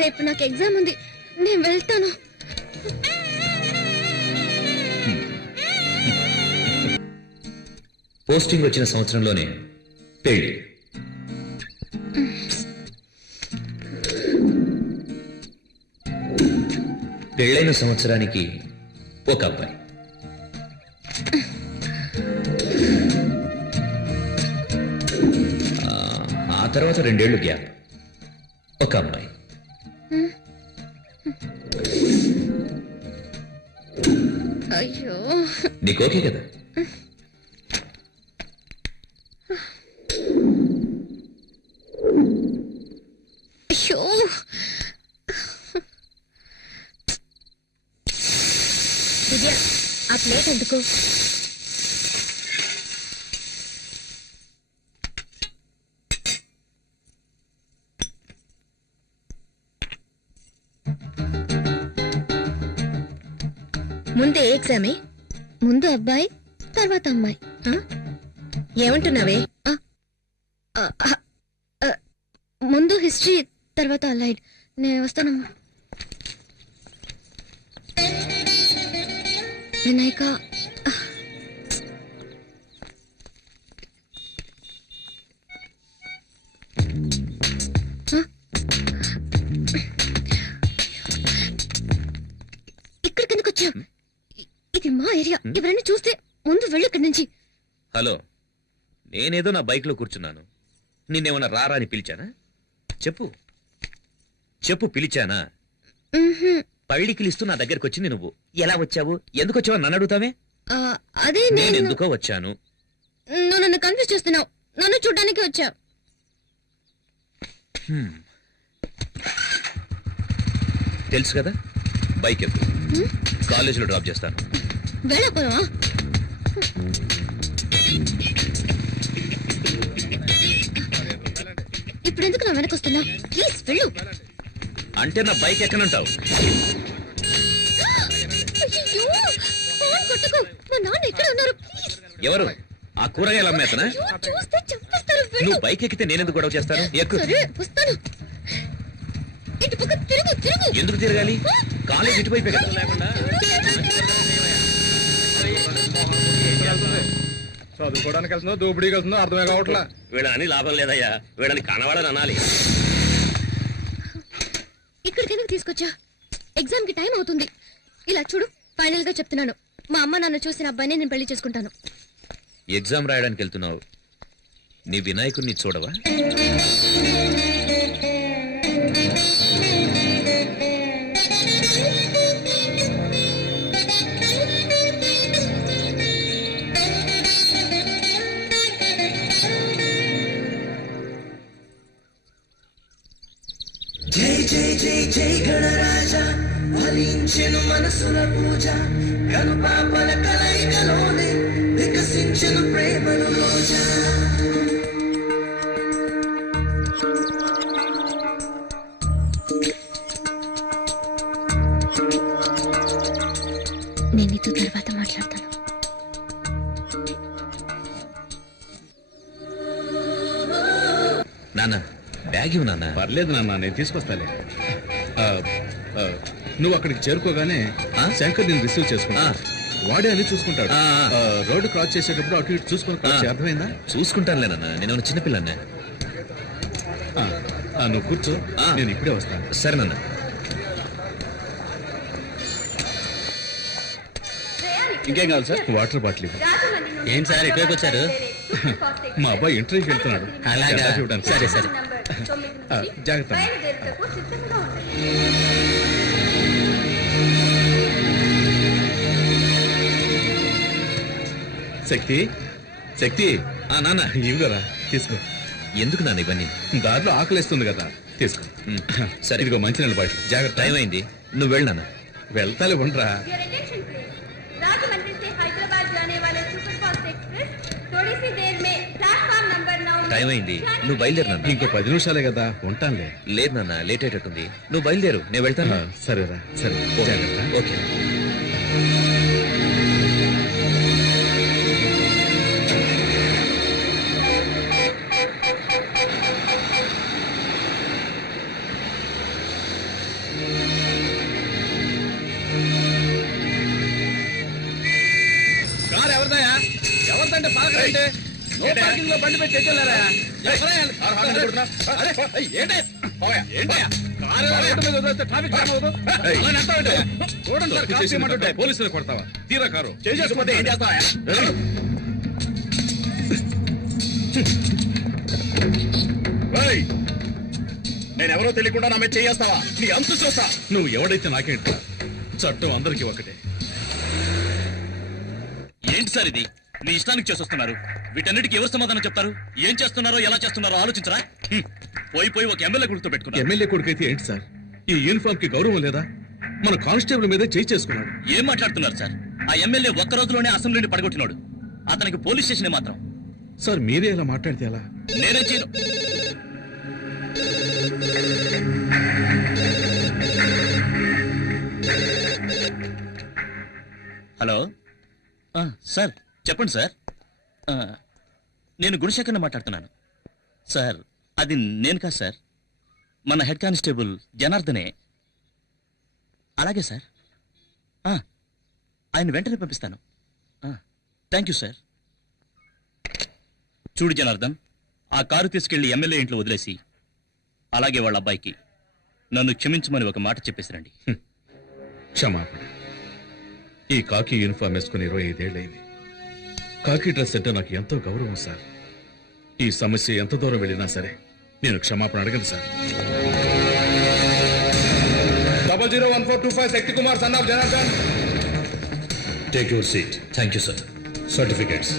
రేపు నాకు ఎగ్జామ్ ఉంది, నేను వెళ్తాను. పోస్టింగ్ వచ్చిన సంవత్సరంలోనే పెళ్లి. పెళ్ళైన సంవత్సరానికి ఒక అబ్బాయి. ఆ తర్వాత 2 ఏళ్లు గ్యాప్. ఒక అమ్మాయి. అయ్యో, నీకు ఓకే కదా? అయ్యో. దివ్య, ఆ ప్లేట్ ఎందుకు? ముందు ఏ ఎగ్జామే? ముందు అబ్బాయి తర్వాత అమ్మాయి. ఏమంటున్నావే? ముందు హిస్టరీ తర్వాత అలైడ్. నేను వస్తానమ్మా. వినాయక, ఇక్కడికి ఎందుకు వచ్చా? ఇది మా ఏరియా. ఎవరైనా చూస్తే ముందు వెళ్ళు ఇక్కడి నుంచి. హలో, నేనేదో నా బైక్ లో కూర్చున్నాను. నిన్నేమన్నా రారా అని పిలిచానా? చెప్పు చెప్పు, పిలిచానా? పళ్ళికిలిస్తూ నా దగ్గరికి వచ్చింది నువ్వు. ఎలా వచ్చావు, ఎందుకు వచ్చావు నన్ను అడుగుతావే? అదే నేను ఎందుకో వచ్చాను. నువ్వు నన్ను కన్ఫ్యూజ్ చేస్తున్నావు. నన్ను చూడ్డానికి వచ్చా. తెలుసు కదా, బైక్ ఎక్కు. కాలేజీలో డ్రాప్ చేస్తాను. వెళ్ళకపోయావా? ఇప్పుడు ఎందుకు నా వెనక వస్తున్నా? ప్లీజ్ వెళ్ళు. అంటే నా బైక్ ఎక్కనంటావు? అయ్యో, ఫోన్ కొట్టకు. మా నాన్న ఎక్కడ ఉన్నారు? ప్లీజ్. ఎవరు? ఆ కూరగాయలు అమ్మేతనా? అయ్యో, చూస్తే చంపేస్తారు. వెళ్ళు. నువ్వు బైక్ ఎక్కితే నేనెందుకు గొడవ చేస్తాను? ఎక్కు. సరే వస్తాను. ఇటు పక్క తిరుగు తిరుగు. ఎందుకు తిరగాలి? కాలేజ్ ఇటువైపే కదా. చదువుకోవడానికి వెళ్తుందో దోపిడీకి వెళ్తుందో అర్థమే కావట్లా. వీళ్ళని లాభం లేదయ్యా, వీళ్ళని కనవాడని అనాలి. ఇక్కడికి ఎందుకు తీసుకొచ్చా? ఎగ్జామ్ కి టైం అవుతుంది. ఇలా చూడు, ఫైనల్ గా చెప్తున్నాను, మా అమ్మ నాన్న చూసిన అబ్బాయిని నేను పెళ్లి చేసుకుంటాను. ఎగ్జామ్ రాయడానికి వెళ్తున్నావు, నీ వినాయకుడిని చూడవా? జై జై జై జై గణరాజా, ఫలించెను మనసుల పూజ, కనుపాపల కలయికలోనే వికసించెను ప్రేమను రోజా. నేను నీతో తర్వాత మాట్లాడతాను. నాన్న బ్యాగ్ ఇవ్వు నాన్న. పర్లేదు నాన్న, నేను తీసుకొస్తాలే. ఆ, ఆ, నువ్వు అక్కడికి చేరుకోగానే శంకర్ నేను రిసీవ్ చేసుకున్నా. వాడే అని చూసుకుంటాడు. రోడ్డు క్రాస్ చేసేటప్పుడు అటు ఇటు చూసుకుని cross చేయి, అర్థమైందా? చూసుకుంటానులే నాన్న, నేను చిన్నపిల్లనే. నువ్వు కూర్చో, నేను ఇప్పుడే వస్తాను. సరే నాన్న. ఇంకేం కావాలి సార్? వాటర్ బాటిల్ ఇవ్వు. ఏంటి సార్ ఇటువైపు వచ్చారు? మా అబ్బాయి ఇంటర్వ్యూకి వెళ్తున్నాడు. అలాగా? జెండా చూడడానికి. సరే సరే. జాగ్రత్త. శక్తి, శక్తి, నాన్న ఇవి కదా, తీసుకో. ఎందుకు నాన్న ఇవన్నీ? దారిలో ఆకలిస్తుంది కదా, తీసుకో. సరే ఇదిగో మంచి నీళ్ళ బాటిల్, జాగ్రత్త. టైం అయింది, నువ్వు వెళ్ళు నాన్న. వెళ్తాలే, ఉండరా. राजमंदिर से हैदराबाद जाने वाले सुपरफास्ट एक्सप्रेस थोड़ी सी देर में प्लेटफॉर्म नंबर 9 టైం అయింది, నువ్వు బయలుదేరు నాన్న. ఇంకో 10 నిమిషాలే కదా, ఉంటానులే. లేదు నాన్న, లేట్ అయ్యేటట్టుంది. నువ్వు బయలుదేరు, నేను వెళ్తాను. సరేరా, సరే, జాగ్రత్త. ఓకే. కారు ఎవరిదయా? ఎవరిదంటే పాకంటే నో పార్కింగ్ లో బండి పెట్టి ఎట్టెళ్ళారా? చూడండి సార్, కారు తీయమంటుంటే. పోలీసులు కొడతావా? తీరా కారు. చేసుకుంటే ఏం చేస్తావా? నేను ఎవరో తెలియకుండా నా మీద చేయేస్తావా? నీ అంతు చూస్తా. నువ్వు ఎవడైతే నాకేంట, చట్టం అందరికీ ఒకటే. ఏంటి సార్ ఇది? మీ ఇష్టానికి చేసొస్తున్నారు. వీటన్నిటికీ ఎవరు సమాధానం చెప్తారు? ఏం చేస్తున్నారో ఎలా చేస్తున్నారో ఆలోచించరా? పోయి పోయి ఒక ఎమ్మెల్యే గుర్తు పెట్టుకున్నారు. ఎమ్మెల్యే కొడుకైతే ఏంటి సార్, ఈ యూనిఫామ్ కి గౌరవం లేదా? మన కానిస్టేబుల్ మీద చేయి చేసుకున్నాడు. ఏం మాట్లాడుతున్నారు సార్? ఆ ఎమ్మెల్యే ఒక్క రోజులోనే అసెంబ్లీని పడగొట్టినాడు. అతనికి పోలీస్ స్టేషన్ మాత్రం. సార్ మీరే ఇలా మాట్లాడితే ఎలా? నేనే చేయను. హలో సార్, చెప్పండి సార్. నేను గుణశేఖర్ని మాట్లాడుతున్నాను సార్. అది నేను కాదు సార్, మన హెడ్ కానిస్టేబుల్ జనార్దనే. అలాగే సార్, ఆయన వెంటనే పంపిస్తాను. Thank you sir. చూడు జనార్దన్, ఆ కారు తీసుకెళ్లి ఎమ్మెల్యే ఇంట్లో వదిలేసి అలాగే వాళ్ళ అబ్బాయికి నన్ను క్షమించమని ఒక మాట చెప్పేసిరండి. క్షమాపణ. ఈ కాకి యూనిఫామ్ వేసుకుని 25 ఏళ్ళైంది. కాకి డ్రెస్ అంటే నాకు ఎంతో గౌరవం సార్. ఈ సమస్య ఎంత దూరం వెళ్ళినా సరే నేను క్షమాపణ అడగను sir. 001425 Shakti Kumar son of Janardhan. Take your seat. Thank you sir. Certificates.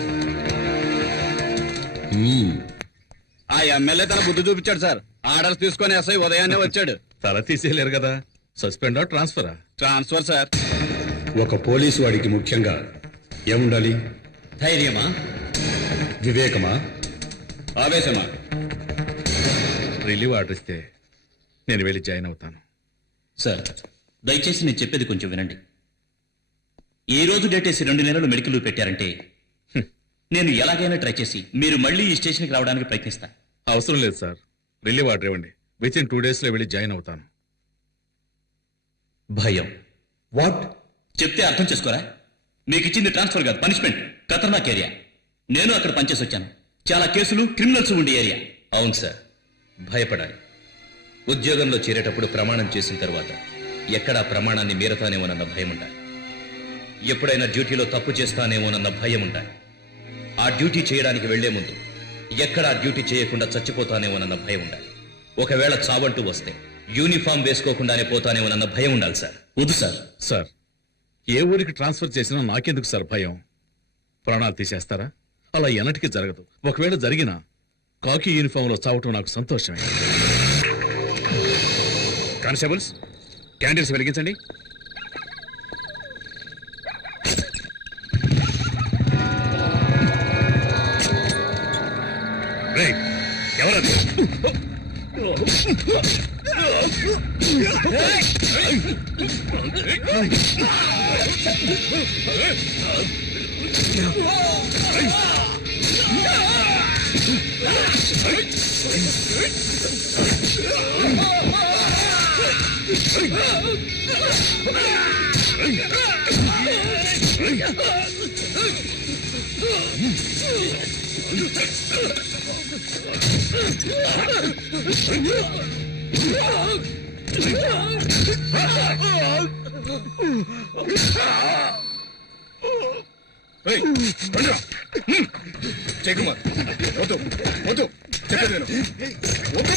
ఆ ఎమ్మెల్యే తన బుద్ధి చూపించాడు సార్. ఆర్డర్స్ తీసుకొని ఎస్ఐ ఉదయాన్నే వచ్చాడు. తల తీసేయలేరు కదా, సస్పెండా ట్రాన్స్ఫరా? Transfer sir. ఒక పోలీసు వాడికి ముఖ్యంగా ఏముండాలి? ధైర్యమా, వివేకమా, ఆవేశమా? రిలీవ్ ఆర్డర్ ఇస్తే నేను వెళ్ళి జాయిన్ అవుతాను. సార్ దయచేసి నేను చెప్పేది కొంచెం వినండి. ఈ రోజు డేట్ వేసి 2 నెలలు మెడికల్ లీవ్ పెట్టారంటే నేను ఎలాగైనా ట్రై చేసి మీరు మళ్ళీ ఈ స్టేషన్కి రావడానికి ప్రయత్నిస్తా. అవసరం లేదు సార్, రిలీవ్ ఆర్డర్ ఇవ్వండి. విత్ ఇన్ 2 days లో వెళ్ళి జాయిన్ అవుతాను. భయం వాట్ చెప్తే అర్థం చేసుకోరా? మీకు ఇచ్చింది ట్రాన్స్ఫర్ కాదు, పనిష్మెంట్. ఖతర్నాక్ ఏరియా. నేను అక్కడ పనిచేసి వచ్చాను. చాలా కేసులు, క్రిమినల్స్ ఉండే ఏరియా. అవును సార్, భయపడాలి. ఉద్యోగంలో చేరేటప్పుడు ప్రమాణం చేసిన తర్వాత ఎక్కడా ప్రమాణాన్ని మీరతానేమోనన్న భయం ఉండాలి. ఎప్పుడైనా డ్యూటీలో తప్పు చేస్తానేమోనన్న భయం ఉండాలి. ఆ డ్యూటీ చేయడానికి వెళ్లే ముందు ఎక్కడా డ్యూటీ చేయకుండా చచ్చిపోతానేమోనన్న భయం ఉండాలి. ఒకవేళ చావంటూ వస్తే యూనిఫామ్ వేసుకోకుండానే పోతానేమోనన్న భయం ఉండాలి సార్. వద్దు సార్. సార్, ఏ ఊరికి ట్రాన్స్ఫర్ చేసినా నాకెందుకు సార్ భయం? ప్రాణాలు తీసేస్తారా? అలా ఎన్నటికీ జరగదు. ఒకవేళ జరిగినా కాకి యూనిఫామ్లో చావటం నాకు సంతోషమే. కానిస్టేబుల్స్, క్యాండిల్స్ వెలిగించండి. రైట్, ఎవరది? జయకుమార్, వద్దు వద్దు, చెప్పేది నేను వద్దు.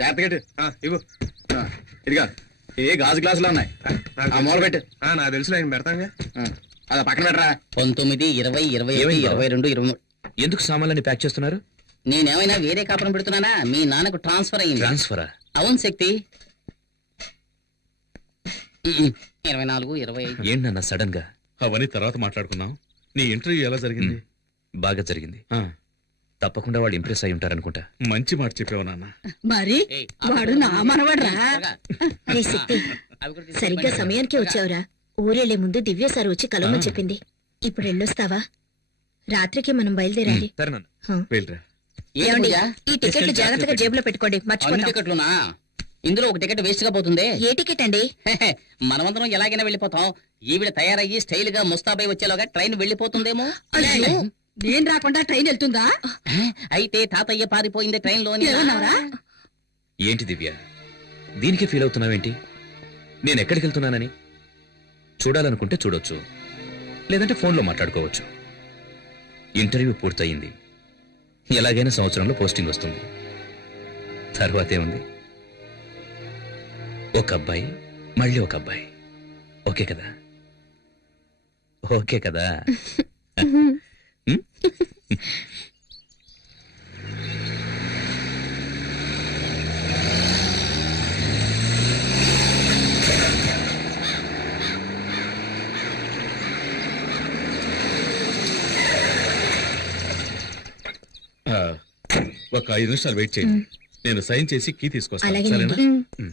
జాగ్రత్తగా ఇవ్వు. ఇదిగా ఏ గాజు గ్లాసులు ఉన్నాయి, ఆ మూల పెట్టు. నాకు తెలుసు, నేను పెడతాను. అలా పక్కన పెట్టరా. 19, 20, 21, 22, 23. ఎందుకు సామాన్లని ప్యాక్ చేస్తున్నారు? నేనేమైనా వేరే కాపురం పెడుతున్నానా? మీ నాన్నకు ట్రాన్స్ఫర్ అయింది. ట్రాన్స్ఫరా? అవును శక్తి. 24, 25. ఏంటన్నా సడన్ గా? అవన్నీ తర్వాత మాట్లాడుకున్నాం. నీ ఇంటర్వ్యూ ఎలా జరిగింది? బాగా జరిగింది. ఆ, తప్పకుండా వాళ్ళు ఇంప్రెస్ అయి ఉంటారనుకుంటా. మంచి మాట చెప్పావు నాన్న. మరి వాడు నా మనవడ్రా. సరిగ్గా సమయానికి వచ్చావురా. ఊరెళ్లే ముందు దివ్య సార్ వచ్చి కలవమని చెప్పింది. ఇప్పుడు వెళ్ళొస్తావా? రాత్రికి మనం బయలుదేరాలి. సరే నాన్న, వెళ్ళరా. ఏమండి, ఈ టికెట్లు జాగ్రత్తగా జేబులో పెట్టుకోండి, అన్ని మర్చిపోతాం. టికెట్లునా? ఇందులో ఒక టికెట్ వేస్ట్ గా పోతుంది. ఏ టికెట్ అండి? మనమందరం ఎలాగైనా వెళ్ళిపోతాం. ఈవిడ తయారయ్యి స్టైల్ గా ముస్తాబై వచ్చేలోగా ట్రైన్ వెళ్ళిపోతుందేమో. అయ్యో, నేను రాకుండా ట్రైన్ వెళ్తుందా? అయితే తాతయ్య పారిపోయింది ట్రైన్ లోని. ఏమన్నావురా? ఏంటి దివ్య, దీనికి ఫీల్ అవుతున్నావేంటి? నేను ఎక్కడికి వెళ్తున్నానని? చూడాలనుకుంటే చూడొచ్చు, లేదంటే ఫోన్లో మాట్లాడుకోవచ్చు. ఇంటర్వ్యూ పూర్తయింది. ఎలాగైనా సంవత్సరంలో పోస్టింగ్ వస్తుంది. తర్వాతేముంది? ఒక అబ్బాయి, మళ్ళీ ఒక అబ్బాయి. ఓకే కదా? ఓకే కదా? ఒక 5 నిమిషాలు వెయిట్ చేయండి. నేను సైన్ చేసి కీ తీసుకొస్తాను. అలాగేనండి. సరేనా?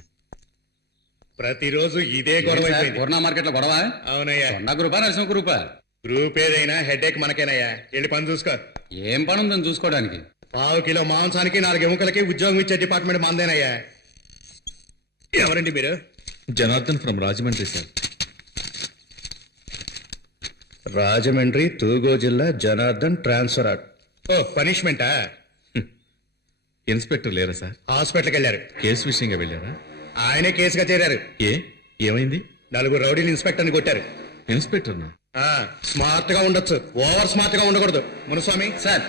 ప్రతిరోజు ఇదే గొడవ అయిపోయింది. పూర్ణ మార్కెట్ లో గొడవ. అవునయ్యా. కొండ గ్రూపా, నరసింహ గ్రూపా? గ్రూప్ ఏదైనా హెడేక్ మనకేనయ్యా. వెళ్ళి పని చూసుకో. ఏం పని ఉందని చూసుకోవడానికి? 1/2 కిలో మాంసానికి 4 ఎముకలకి ఉద్యోగం ఇచ్చే డిపార్ట్మెంట్ మందేనయ్యా. ఎవరండి మీరు? Janardhan from Rajahmundry sir. రాజమండ్రి, తూగో జిల్లా, జనార్దన్ ట్రాన్స్ఫర్. ఓ, పనిష్మెంటా? ఇన్స్పెక్టర్ లేరా సార్? హాస్పిటల్కి వెళ్ళారు. కేసు విషయంగా వెళ్ళారా? ఆయనే కేసుగా చేరారు. ఏమైంది? 4 రౌడీలు ఇన్స్పెక్టర్ని కొట్టారు. ఇన్స్పెక్టర్నా? స్మార్ట్ గా ఉండొచ్చు, ఓవర్ స్మార్ట్ గా ఉండకూడదు. మునుస్వామి సార్.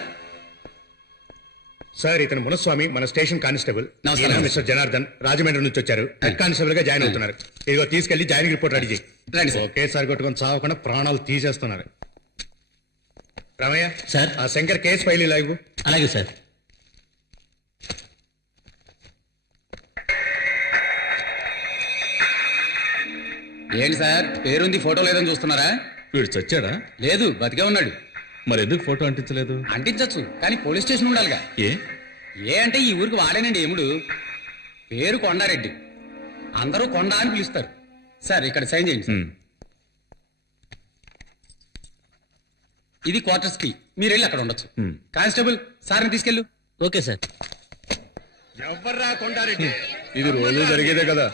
సార్, ఇతను మునుస్వామి, మన స్టేషన్ కానిస్టేబుల్. నమస్కారం. ఈయన మిస్టర్ జనార్దన్, రాజమండ్రి నుంచి వచ్చారు. హెడ్ కానిస్టేబుల్ గా జాయిన్ అవుతున్నారు. ఇదిగో తీసుకెళ్లి జాయినింగ్ రిపోర్ట్ రెడీ చేయి. రండి సార్. ఒకేసారి కొట్టుకొని చావకుండా ప్రాణాలు తీసేస్తున్నారు. రామయ్య సార్. ఆ శంకర్ కేసు ఫైల్ ఇలా ఇవ్వు. అలాగే సార్. ఏంటి సార్, పేరుంది ఫోటో లేదని చూస్తున్నారా? వీడు చచ్చాడా? లేదు, బతికే ఉన్నాడు. మరి ఎందుకు ఫోటో అంటించలేదు? అంటించచ్చు, కానీ పోలీస్ స్టేషన్ ఉండాలిగా. ఏ అంటే ఈ ఊరికి వాడేనండి ఎముడు. పేరు కొండారెడ్డి, అందరూ కొండ అని పిలుస్తారు. సార్ ఇక్కడ సైన్ చేయండి సార్. ఇది క్వార్టర్స్ కి, మీరు వెళ్ళి అక్కడ ఉండొచ్చు. కానిస్టేబుల్ సార్ని తీసుకెళ్ళు. Okay sir. ఎవర్రా కొండారెడ్డి? ఇది రోజు జరిగేదే కదా,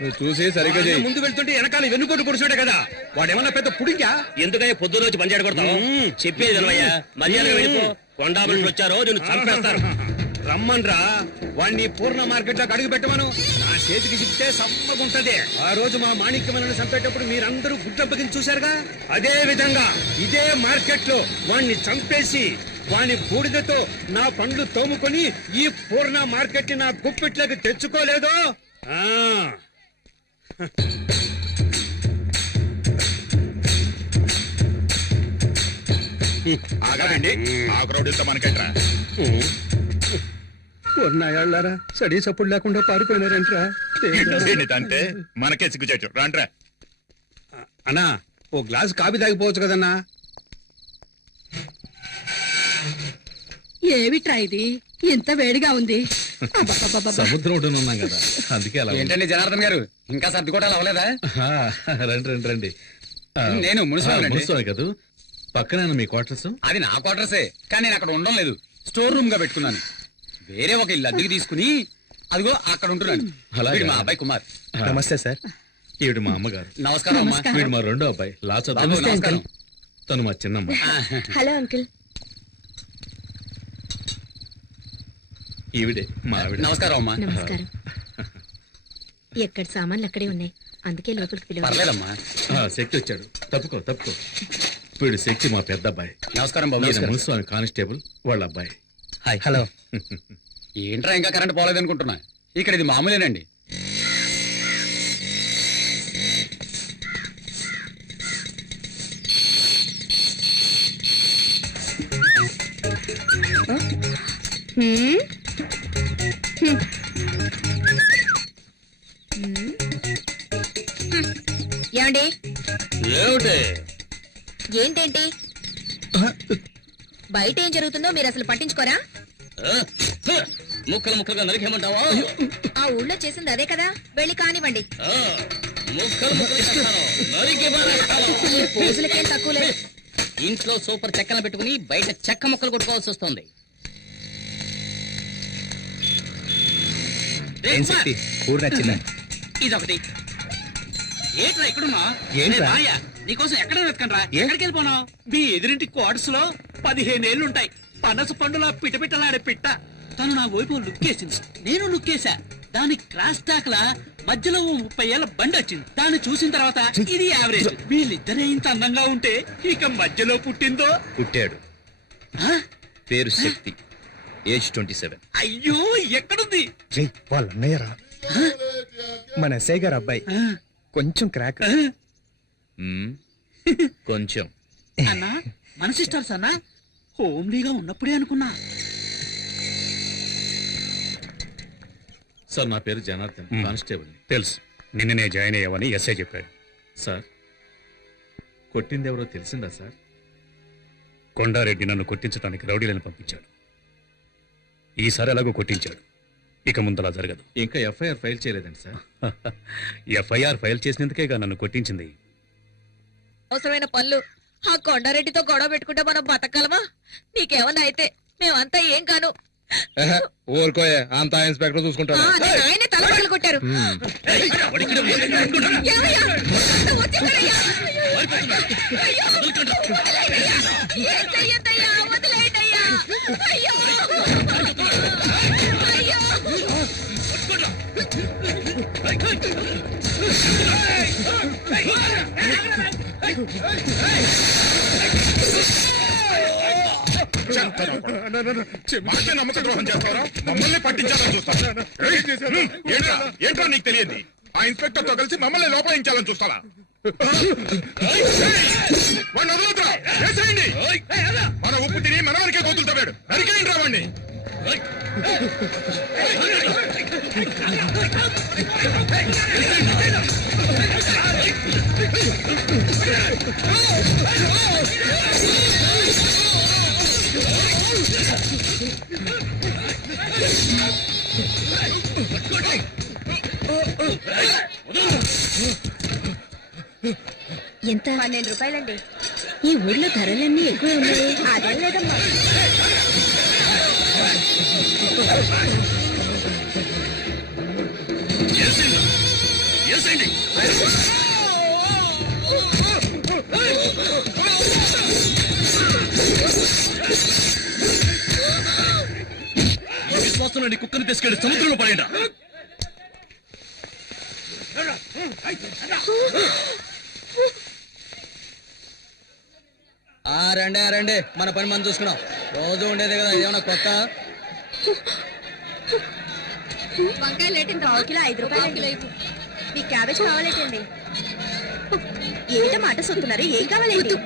నువ్వు చూసి సరిగ్గా చేయి. ముందు వెళ్తుంటే వెనకాల వెన్నుకోటు పొడిచాడే కదా, వాడేమన్నా పెద్ద పుడింకా? ఎందుకయ్యా పొద్దున వచ్చి పంచాడు కొడతావు? చెప్పేది వినవయ్యా, మర్యాదగా వెళ్ళిపో. కొండా మనుషులు వచ్చారో నేను చంపేస్తారు. రమ్మన్రా, వాణ్ణి పూర్ణ మార్కెట్ లోకి అడుగు పెట్టమను. నా చేతికి చిక్కితే సమ్మగుంటది. ఆ రోజు మా మాణిక్యమని చంపేటప్పుడు మీరందరూ గుడ్డప్పకించి చూశారుగా, అదే విధంగా ఇదే మార్కెట్ లో వాణ్ణి చంపేసి వాని బూడిదతో నా పండ్లు తోముకొని ఈ పూర్ణ మార్కెట్ ని నా గుప్పిట్లోకి తెచ్చుకోలేదో. ఆగండి, ఆకురౌడితో మనకెట్రా? ఉన్నాయాళ్ళారా సడీ సప్పుడు లేకుండా పారిపోయినారంట్రా. అంటే మనకే సిగ్గుచేటు. రాంట్రా. అన్నా, ఓ గ్లాస్ కాఫీ తాగిపోవచ్చు కదన్నా. ఏమిట్రా ఇది ఇంత వేడిగా ఉంది? అబ్బబ్బబ్బబ్బ. సముద్రం ఒడ్డున ఉన్నాం కదా, అందుకే అలా ఉంది. ఏంటండి జనార్దన్ గారు, ఇంకా సర్దుకోవటాలు అవ్వలేదా? రండి రండి రండి. నేను మున్సిపల్ మున్సిపల్ కదా, పక్కనే మీ క్వార్టర్స్. అది నా క్వార్టర్సే, కానీ నేను అక్కడ ఉండడం లేదు, స్టోర్ రూమ్ గా పెట్టుకున్నాను. వేరే ఒక ఇల్లు అద్దెకి తీసుకుని అదిగో అక్కడ ఉంటున్నాను. అలాగే. వీడు మా అబ్బాయి కుమార్. నమస్తే సార్. ఈవిడ మా అమ్మగారు. నమస్కారం అమ్మా. వీడు మా రెండో అబ్బాయి లా బాబు, చదువు. నమస్కారం. తను మా చిన్నమ్మ. Hello uncle. ఈవిడే మా ఆవిడ. నమస్కారం అమ్మా. నమస్కారం. ఎక్కడ సామాన్లు అక్కడే ఉన్నాయి, అందుకే లోపలికి పిలవాలి. పర్లేదమ్మా. శక్తి వచ్చాడు, తప్పుకో తప్పుకో. వీడు శక్తి మా పెద్ద అబ్బాయి. నమస్కారం బాబు. ఈయన మున్సిపల్ కానిస్టేబుల్ వాళ్ళ అబ్బాయి. హలో. ఏంట్రా ఇంకా కరెంట్ పోలేదనుకుంటున్నా, ఇక్కడ ఇది మామూలేనండి. ఏమండి? ఏమిటి? ఏంటేంటి బయట ఏం జరుగుతుందో మీరు అసలు పట్టించుకోరా? ముక్కలు ముక్కలుగా నరికేమంటావా? ఆ ఊళ్ళో చేసింది అదే కదా, వెళ్ళి కానివ్వండి. ముక్కలు ముక్కలు నరికి ఈ పోజులకేం తక్కువ లేదు. ఇంట్లో సూపర్ చెక్కలు పెట్టుకుని బయట చెక్క ముక్కలు కొట్టుకోవాల్సి వస్తుంది. ఊరు నచ్చిందా? ఇదొకటి. ఏంట్రా ఎక్కడున్నా? ఏంట్రా? నీకోసం ఎక్కడ వెతకండ్రా? ఎక్కడికి వెళ్ళిపోనావు? మీ ఎదురింటి క్వార్టర్స్ లో 15 ఏళ్ళు ఉంటాయి. పనస పండులా పిటపిటలాడే పిట్ట. తను నా వైపు లుక్కేసింది, నేను లుక్కేసా. దాని క్రాస్ టాక్ లా మధ్యలో 30 ఏళ్ల బండి వచ్చింది. దాన్ని చూసిన తర్వాత ఇది యావరేజ్. వీళ్ళిద్దరే ఇంత అందంగా ఉంటే ఇక మధ్యలో పుట్టిందో. పుట్టాడు. పేరు శక్తి, ఏజ్ 27. అయ్యో, ఎక్కడుంది? వాళ్ళ అన్నయ్యరా, మన ఎస్ఐ గారు అబ్బాయి. కొంచెం క్రాక్. కొంచెం. అన్నా, మన సిస్టర్స్ అన్నా, హోమ్లీగా ఉన్నప్పుడే అనుకున్నా. సార్ నా పేరు జనార్దన్, కానిస్టేబుల్. తెలుసు, నిన్ననే జాయిన్ అయ్యావని ఎస్ఐ చెప్పాడు. సార్, కొట్టింది ఎవరో తెలిసిందా సార్? కొండారెడ్డి నన్ను కొట్టించడానికి రౌడీలను పంపించాడు. ఈసారి ఎలాగో కొట్టించాడు, ఇక ముందలా జరగదు. ఇంకా ఎఫ్ఐఆర్ ఫైల్ చేయలేదండి సార్. ఎఫ్ఐఆర్ ఫైల్ చేసినందుకేగా నన్ను కొట్టించింది. అవసరమైన పనులు ఆ కొండారెడ్డితో గొడవ పెట్టుకుంటే మనం బతకగలమా? నీకేమన్నా అయితే మేమంతా ఏం కాను. ఊరుకోయే, అంతా ఇన్స్పెక్టర్ చూసుకుంటాడు. ఆయనే తలపగలు కొట్టారు. ఏమయ్యా? వచ్చేసారయ్యా. అయ్యో. ఏం చెయ్యొద్దయ్యా, వదిలేయండయ్యా. అయ్యో. అయ్యో. నమ్మక ద్రోహం చేస్తారా? మమ్మల్ని పట్టించాలని చూస్తారా? ఏంట్రా నీకు తెలియదు? ఆ ఇన్స్పెక్టర్ తో కలిసి మమ్మల్ని లోపలించాలని చూస్తారా? వాడిని వదలొద్దురా, వేసేయండి. మన ఉప్పు తిని మన వరకే గోతులుతాడు. నరికేయండి రా వాడిని. ఎంత? 12 రూపాయలండి. ఈ ఊర్లో ధరలన్నీ ఎక్కువే ఉన్నాయి. అదేం లేదమ్మా. విశ్వాసంలో కుక్కను తీసుకెళ్లి సముద్రంలో పడేయండి. రండి మన పని మనం చూసుకున్నాం. రోజు ఉండేది కదా, ఏమన్నా కొత్త? వంకాయలు రేటింగ్ 5 రూపాయలు. మీ క్యాబేజ్ కావాలేటండి. ఏట మాట సొత్తున్నారు, ఏం కావాలండి?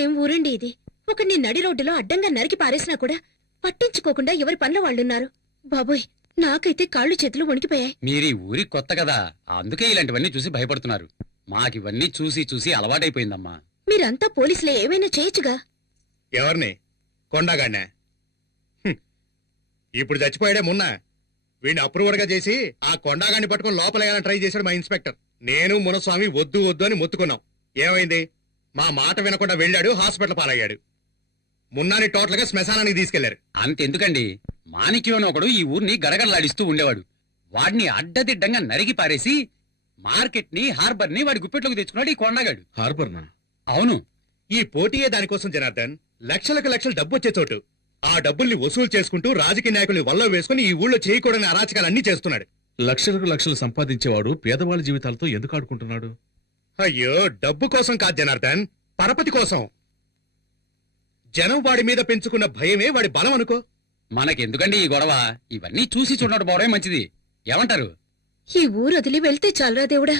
ఏం ఊరండి ఇది? ఒకడిని నడి రోడ్డులో అడ్డంగా నరికి పారేసినా కూడా పట్టించుకోకుండా ఎవరి పనుల వాళ్ళున్నారు. బాబోయ్, నాకైతే కాళ్ళు చేతులు వణికిపోయాయి. మీరీ ఊరి కొత్త కదా, అందుకే ఇలాంటివన్నీ చూసి భయపడుతున్నారు. మాకివన్నీ చూసి చూసి అలవాటైపోయిందమ్మా. మీరంతా పోలీసులే, ఏమైనా చేయొచ్చుగా. ఎవరిని? కొండగాడినా? ఇప్పుడు చచ్చిపోయాడే మొన్న. వీడిని అప్రూవర్ గా చేసి ఆ కొండగాడిని పట్టుకుని లోపలేయాలని ట్రై చేశాడు మా ఇన్స్పెక్టర్. నేను మునస్వామి వద్దు వద్దు అని మొత్తుకున్నాం. ఏమైంది? మా మాట వినకుండా వెళ్ళాడు, హాస్పిటల్ పాలయ్యాడు. మున్నాని టోటల్ గా శ్మశానానికి తీసుకెళ్లారు. అంతెందుకండి, మాణిక్యం అని ఒకడు ఈ ఊరిని గడగడలాడిస్తూ ఉండేవాడు. వాడిని అడ్డదిడ్డంగా నరికి పారేసి మార్కెట్ ని, హార్బర్ ని వాడి గుప్పెట్లోకి తెచ్చుకున్నాడు ఈ కొండగాడు. హార్బర్నా? అవును. ఈ పోటీయే దానికోసం జనార్దన్. లక్షలకు లక్షలు డబ్బు వచ్చే చోటు. ఆ డబ్బుల్ని వసూలు చేసుకుంటూ రాజకీయ నాయకుల్ని వల్ల వేసుకుని ఈ ఊళ్ళో చేయకూడని అరాచకాలన్నీ చేస్తున్నాడు. లక్షలకు లక్షలు సంపాదించేవాడు పేదవాళ్ళ జీవితాలతో ఎందుకు ఆడుకుంటున్నాడు? అయ్యో, డబ్బు కోసం కాదు జనార్దన్, పరపతి కోసం. జనం వాడి మీద పెంచుకున్న భయమే వాడి బలం అనుకో. మనకెందుకండి ఈ గొడవ? ఇవన్నీ చూసి చూడడం పోవడమే మంచిది. ఏమంటారు? ఈ ఊరు వదిలి వెళ్తే చాలరా దేవుడా.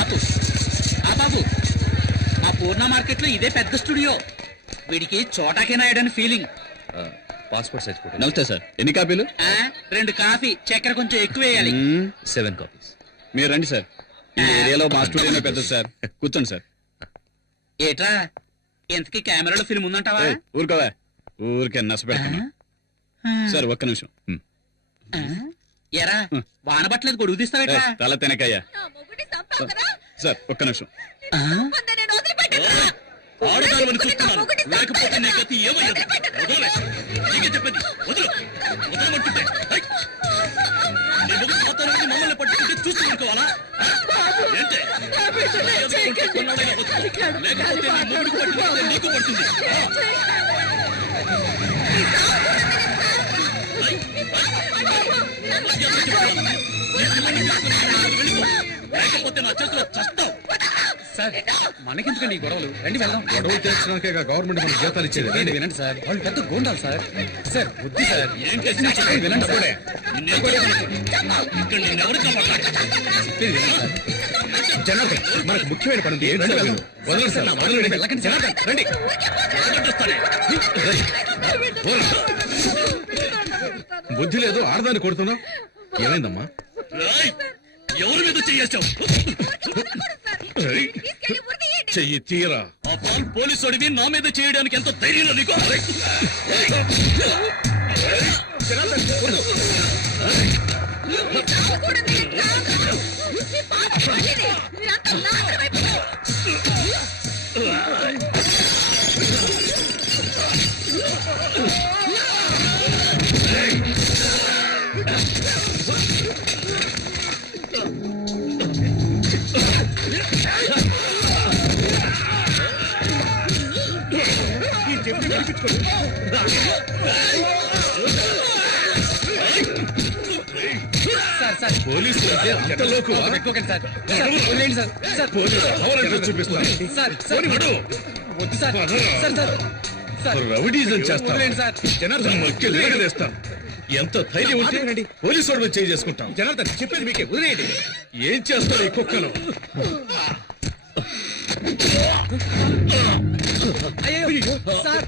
ఆపు బాబు, మా పూర్ణ మార్కెట్ లో ఇదే పెద్ద స్టూడియో. వీడికి Chota K నాయడని feeling. Passport size photo. నమస్తే సార్, ఎన్ని కాపీలు? 2 కాఫీ, చక్కెర కొంచెం ఎక్కువ వేయాలి. 7 కాపీస్. మీరు రండి సార్, ఈ ఏరియాలో మా స్టూడియోనే పెద్దది సార్. కూర్చోండి సార్. ఏట్రా, ఎంతకి కెమెరాలో ఫిల్మ్ ఉందంటావా? ఊరుకోవా, ఊరికే నష్టపెడతాను. సార్ ఒక్క నిమిషం. ఎరా, వాన పట్టలేదు, గొడుగు తీస్తావేట్రా? తల తినకయ్యా. సార్ ఒక్క నిమిషం. ఆడదాని చూస్తున్నాను, లేకపోతే నీ గతి ఏమయ్యదు. వదలవే, నీకే చెప్పండి, వదలు, వదలమంటుంటే. నీ మొగుడు పోతానని మమ్మల్ని పట్టుకుంటే చూస్తూ అనుకోవాలా? ఏంటే? కొన్నాళ్ళైనా వద్దు. లేకపోతే నీ మొగుడికి పట్టుకుంటే నీకు పడుతుంది. లేకపోతే నా చేతిలో చస్తావు. సార్ మనకెందుకండి ఈ గొడవలు? రండి వెళ్దాం. గొడవలు తెచ్చినాకే గవర్నమెంట్ మనకు జీతాలు ఇచ్చేది. ఏంటి వినండి సార్, వాళ్ళు పెద్ద గోండాలు సార్. సార్ వద్దు సార్, ఏం చేసినా చెప్పేది వినండి సార్. ఇక్కడ నిన్నెవరు కాపాడాలి? చెప్పేది వినండి సార్. జనార్దన్, మనకు ముఖ్యమైన పని ఉంది. రండి వెళ్దాం. వదలండి సార్, వదలండి. వెళ్ళకండి సార్. జనార్దన్, రండి. బుద్ధి లేదు, ఆడదాన్ని కొడుతున్నావు. ఏమైందమ్మా? రాయ్, ఎవరి మీద చేయేశావు? చెయ్యి తీరా. ఆ పాల్ పోలీసు అడివి నా మీద చేయడానికి ఎంత ధైర్యం నీకు? సార్ సార్ పోలీసులు అంటే అంత లోకువా? పెట్టుకోకండి సార్. సార్ వదిలేయండి సార్. సార్ పోలీసులు ఎవరంటే చూపిస్తాను. సార్ సార్ వద్దు sir. Sir sir sir rowdyism చేస్తాను. వదిలేయండి సార్. జనార్దన్ మక్కెలు ఎగరేస్తాను. ఎంత ధైర్యం ఉంటే పోలీసు వాడు చేయి చేసుకుంటాం. జనార్దన్, చెప్పేది మీకే, వదిలేయండి. ఏం చేస్తాడు ఈ కుక్కను? అయ్యో సార్.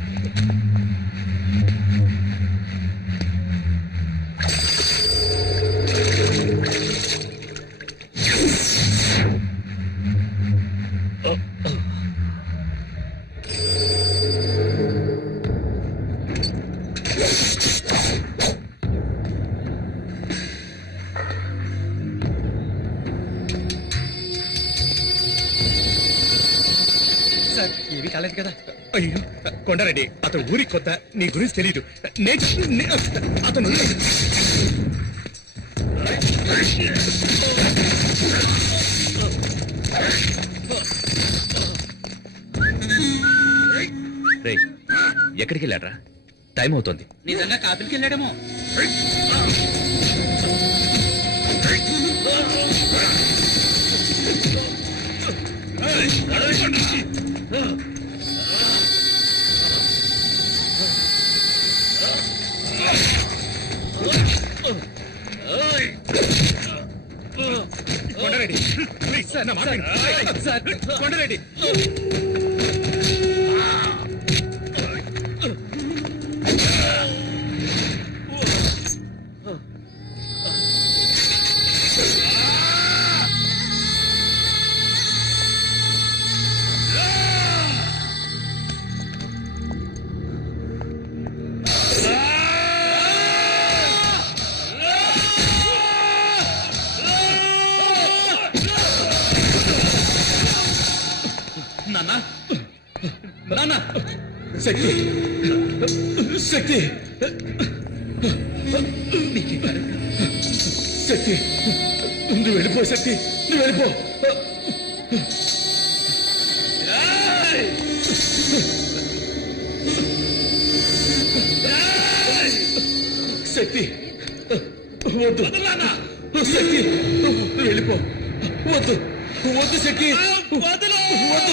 కాలేదు కదా. అయ్యో కొండారెడ్డి అతను ఊరికి కొత్త, నీ గురించి తెలియదు. అతను రేయ్, ఎక్కడికి వెళ్ళాడ్రా? టైం అవుతోంది. నిజంగా కాపులకి వెళ్ళాడేమో. కొండారెడ్డి ప్లీజ్ సార్, నా మాట విను. సార్ కొండారెడ్డి నాన్న నాన్న శక్తి శక్తి శక్తి నువ్వు వెళ్ళిపో, శక్తి నువ్వు వెళ్ళిపో. శక్తి వద్దు, శక్తి నువ్వు వెళ్ళిపో. వద్దు వద్దు శక్తి, వద్దు శక్తి.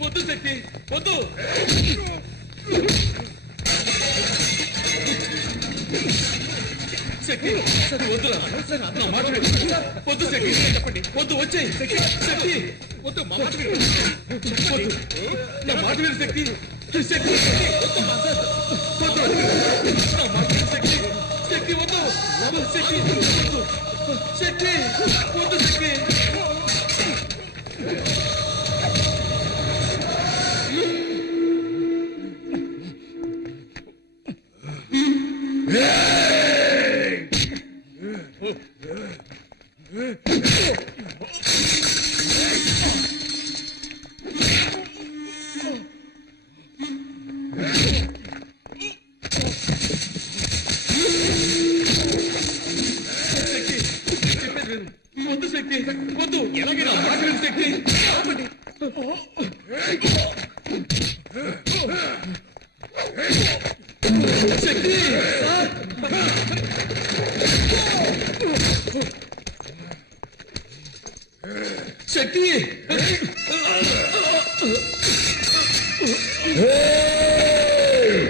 వద్దు శక్తి, వద్దు. శక్తి వద్దురా, నా మాట విను. వద్దు శక్తి, చెప్పండి వద్దు, వచ్చేయి శక్తి. శక్తి వద్దు, మా మాట విను. వద్దు, నా మాట విను శక్తి. శక్తి వద్దు, వద్దు, నా మాట విను శక్తి. శక్తి వద్దు, శక్తి వద్దు, శక్తి వద్దు శక్తి. వద్దు శక్తి, వద్దు, ఎలాగైనా మాట విను శక్తి. శక్తి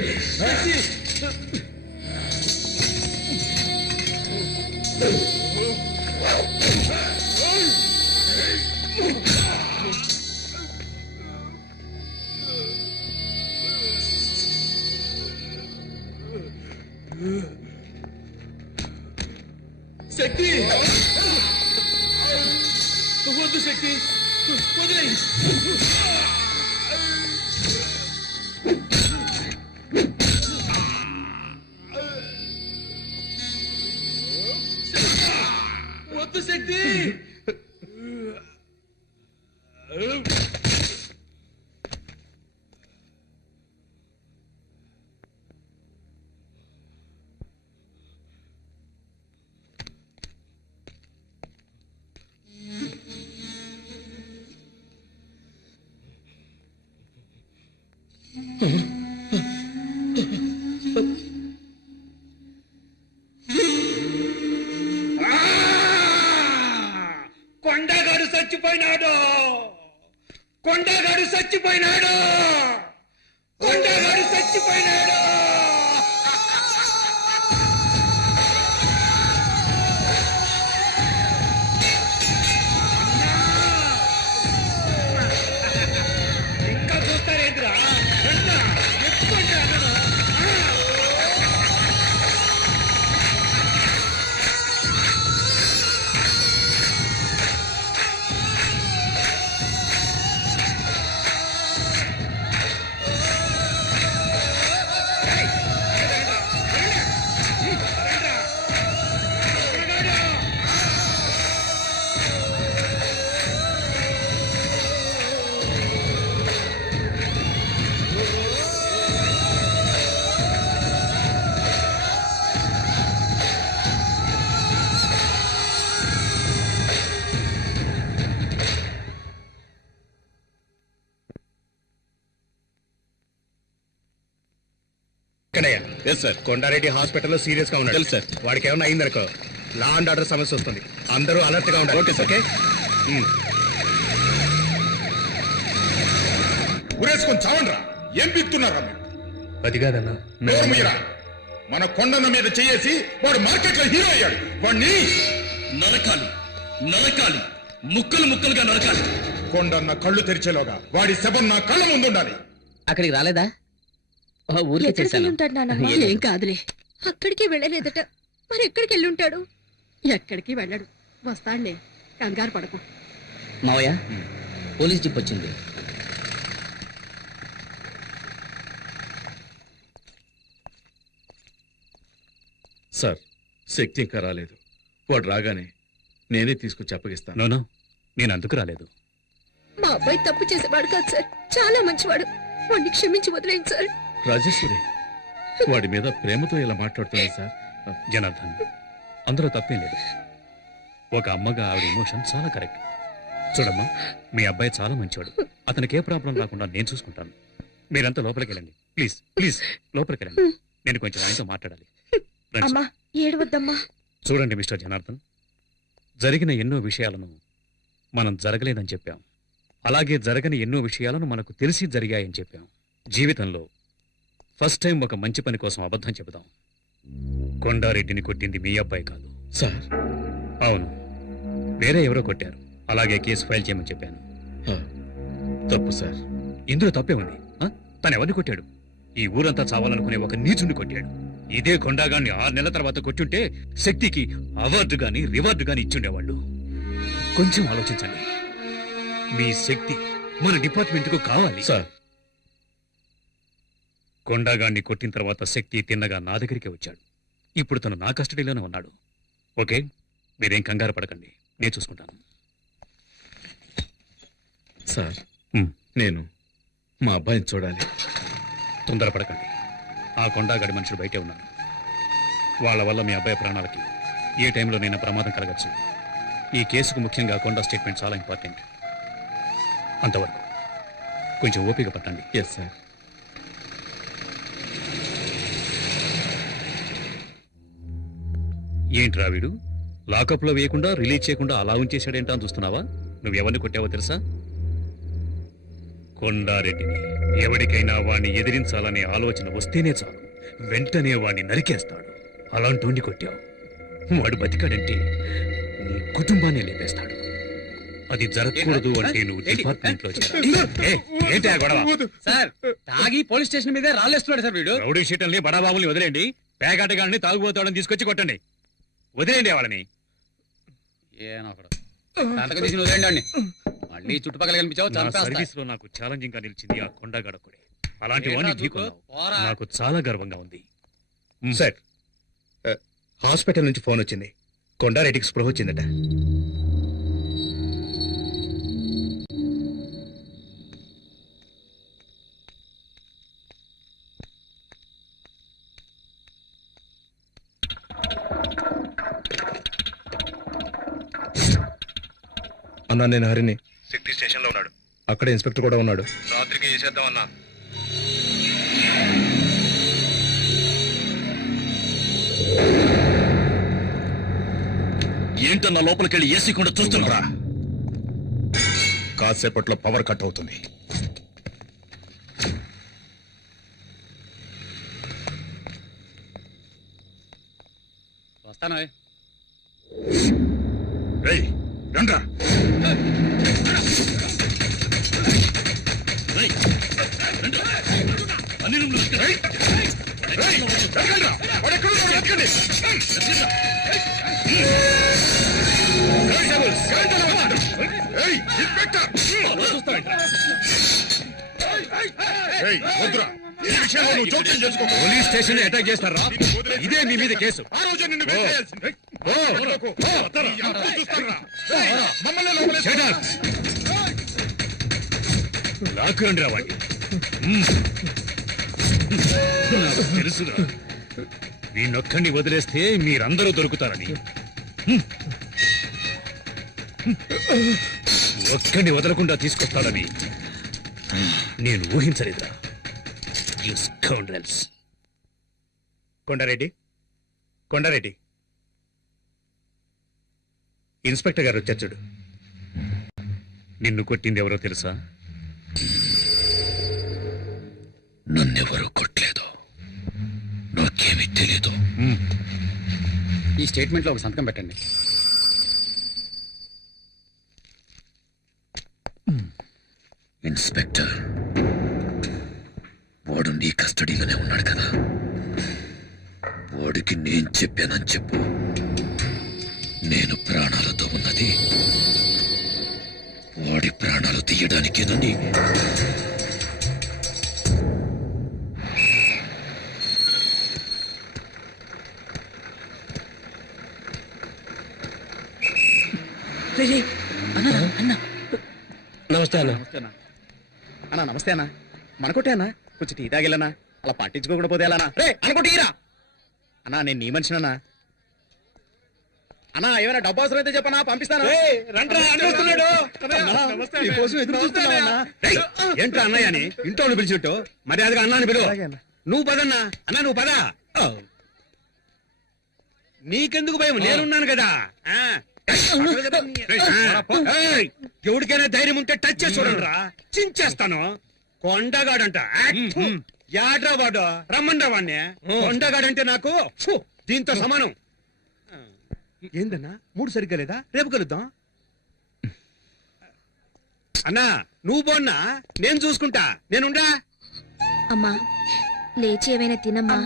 శక్తి శక్తి వద్దు శక్తి, వదిలేయి. వద్దు శక్తి. కొండగాడు చచ్చిపోయినాడు, కొండగాడు చచ్చిపోయినాడు, కొండగాడు చచ్చిపోయినాడు. కన్నయ్య ఎస్ సార్ కొండారెడ్డి హాస్పిటల్లో సీరియస్ గా ఉన్నాడు. తెలుసు సార్. వాడికి ఏమైనా అయిందనుకో లా అండ్ ఆర్డర్ సమస్య వస్తుంది. అందరూ అలర్ట్ గా ఉండాలి. Okay sir. ఓకే ఉరేసుకొని చావండ్రా. ఏం పీక్తున్నారా మీరు? అది కాదన్నా. నోరు మీరా. మన కొండన్న మీద చేసి వాడు మార్కెట్ లో హీరో అయ్యాడు. వాడిని నరకాలి నరకాలి, ముక్కలు ముక్కలుగా నరకాలి. కొండన్న కళ్ళు తెరిచేలోగా వాడి శవం నా కళ్ళ ముందుండాలి. అక్కడికి రాలేదా? ఊరికి ఎక్కడికి వెళ్ళి ఉంటాడు నానమ్మ? ఏం కాదులే, అక్కడికి వెళ్ళలేదట. మరి ఎక్కడికి వెళ్ళి ఉంటాడు? ఎక్కడికి వెళ్ళడు, వస్తాడులే, కంగారు పడకు. మావయ్య, పోలీస్ జీప్ వచ్చింది. సార్, శక్తి ఇంకా రాలేదు. వాడు రాగానే నేనే తీసుకొచ్చి అప్పగిస్తాను. నోనో, నేను అందుకు రాలేదు. మా అబ్బాయి తప్పు చేసేవాడు కాదు సార్, చాలా మంచివాడు. వాడిని క్షమించి వదిలేండి సార్. రాజేశ్వరి, వాడి మీద ప్రేమతో ఇలా మాట్లాడుతున్నాయి సార్. జనార్దన్, అందులో తప్పేం లేదు. ఒక అమ్మగా ఆవిడ ఎమోషన్ చాలా కరెక్ట్. చూడమ్మా, మీ అబ్బాయి చాలా మంచివాడు. అతనికి ఏ ప్రాబ్లం రాకుండా నేను చూసుకుంటాను. మీరంతా లోపలికి వెళ్ళండి, ప్లీజ్ ప్లీజ్, లోపలికి వెళ్ళండి. నేను కొంచెం ఆయనతో మాట్లాడాలి. రండి. అమ్మా ఏడవద్దమ్మా. చూడండి మిస్టర్ జనార్దన్, జరిగిన ఎన్నో విషయాలను మనం జరగలేదని చెప్పాం. అలాగే జరగని ఎన్నో విషయాలను మనకు తెలిసి జరిగాయని చెప్పాం. జీవితంలో ఫస్ట్ టైం ఒక మంచి పని కోసం అబద్ధం చెబుదాం. కొండారెడ్డిని కొట్టింది మీ అబ్బాయి కాదు సార్. అవును, వేరే ఎవరో కొట్టారు. అలాగే కేసు ఫైల్ చేయమని చెప్పాను. తప్పు సార్. ఇందులో తప్పే ఉంది. తను ఎవరిని కొట్టాడు? ఈ ఊరంతా చావాలనుకునే ఒక నీచుని కొట్టాడు. ఇదే కొండాగాన్ని 6 నెలల తర్వాత కొట్టుంటే శక్తికి అవార్డు గాని రివార్డు గాని ఇచ్చుండేవాళ్ళు. కొంచెం ఆలోచించండి. మీ శక్తి మన డిపార్ట్మెంట్ కు కావాలి సార్. కొండాగాన్ని కొట్టిన తర్వాత శక్తి తిన్నగా నా దగ్గరికి వచ్చాడు. ఇప్పుడు తను నా కస్టడీలోనే ఉన్నాడు. ఓకే, మీరేం కంగారు పడకండి, నేను చూసుకుంటాను. సార్, నేను మా అబ్బాయిని చూడాలి. తొందరపడకండి. ఆ కొండాగడి మనుషులు బయటే ఉన్నారు. వాళ్ళ వల్ల మీ అబ్బాయి ప్రాణాలకి ఏ టైంలో నేను ప్రమాదం కలగచ్చు. ఈ కేసుకు ముఖ్యంగా కొండా స్టేట్మెంట్ చాలా ఇంపార్టెంట్. అంతవరకు కొంచెం ఓపిక పట్టండి. Yes sir. ఏంట్రా వీడు లాకప్లో వేయకుండా రిలీజ్ చేయకుండా అలా ఉంచేశాడేంటా అని చూస్తున్నావా? నువ్వెవరిని కొట్టావో తెలుసా? కొండారెడ్డిని. ఎవరికైనా వాణ్ణి ఎదిరించాలనే ఆలోచన వస్తేనే చాలు, వెంటనే వాణ్ణి నరికేస్తాడు. అలాంటి కొట్టావు, వాడు బతికాడంటే నీ కుటుంబాన్ని లేపేస్తాడు. అది జరగకూడదు అంటే నువ్వు డిపార్ట్మెంట్ లో ఏంటి గొడవ? సార్, తాగి పోలీస్ స్టేషన్ మీదే రాళ్ళేస్తున్నాడు సార్ వీడు. రౌడీ షీటల్ని బడాబాబుల్ని వదిలేండి. పేకాటగాళ్ళని తాగుబోతాడని తీసుకొచ్చి కొట్టండి. వదిలేండి వాళ్ళని. వదిలేండి. మళ్ళీ చుట్టుపక్కల కనిపించావు. సర్వీస్ లో నాకు ఛాలెంజింగ్ గా నిలిచింది ఆ కొండగడకుడే. అలాంటి వాడిని ఢీకొన్నావు. నాకు చాలా గర్వంగా ఉంది. సార్, హాస్పిటల్ నుంచి ఫోన్ వచ్చింది. కొండారెడ్డికి స్పృహ వచ్చిందట. అన్నా, నేను హరిని. శక్తి స్టేషన్ లో ఉన్నాడు. అక్కడ ఇన్స్పెక్టర్ కూడా ఉన్నాడు. రాత్రికి చేసేద్దాం అన్నా. ఏంటన్నా లోపలికెళ్ళి ఏసీ కూడా చూస్తున్నారా? కాసేపట్లో పవర్ కట్ అవుతుంది. వస్తాను. రండ్రా. అన్ని రూమ్లు పోలీస్ స్టేషన్ అటాక్ చేస్తారా? ఇదే మీ మీద కేసు. ఆ రోజు నిన్ను వేసేయాల్సింది. మమ్మల్ని లాక్కురండి రా వాడిని. నాకు తెలుసురా, వీణొక్కడిని వదిలేస్తే మీరందరూ దొరుకుతారని. ఒక్కడిని వదలకుండా తీసుకొస్తాడని నేను ఊహించలేదురా. You scoundrels. Kondareddy Kondareddy, inspector గారు వచ్చారు చూడు. నిన్ను కొట్టింది ఎవరో తెలుసా? నన్నెవరూ కొట్టలేదు, నాకేమీ తెలీదు. ఈ స్టేట్మెంట్ లో ఒక సంతకం పెట్టండి. ఇన్స్పెక్టర్, వాడు నీ కస్టడీలోనే ఉన్నాడు కదా, వాడికి నేను చెప్పానని చెప్పు. నేను ప్రాణాలతో ఉన్నది వాడి ప్రాణాలు తీయడానికేనని. నమస్తే అన్న. అన్నా నమస్తే అన్న. మనకొట్టే అన్న, కొంచెం టీ తాగిల్లనా, అలా పట్టించుకోకుండా పోతే ఎలా రే అనుకుంటీరా అన్నా. నేను నీ మనిషినన్నా. అన్నా ఏమైనా డబ్బు అవసరం అయితే చెప్పనా, పంపిస్తాను. ఏంట్రా అన్నయ్య అని ఇంట్లో పిలిచిట్టు మర్యాదగా అన్నాను పిలువ. నువ్వు పదన్నా అన్నా, నువ్వు పద. నీకెందుకు భయం, నేనున్నాను కదా. ఎవరికైనా ధైర్యం ఉంటే టచ్ చేసి చూడండి రా, చించేస్తాను. కొండగాడంట యాడ్రా వాడు, రమ్మండ్రా వాడిని. కొండగాడంటే నాకు దీంతో సమానం. ఏందన్నా మూడు సరిగ్గా లేదా, రేపు కలుద్దాం. అన్నా నువ్వు పోన్నా, నేను చూసుకుంటా. నేనుండా. అమ్మా లేచి ఏమైనా తినమ్మా.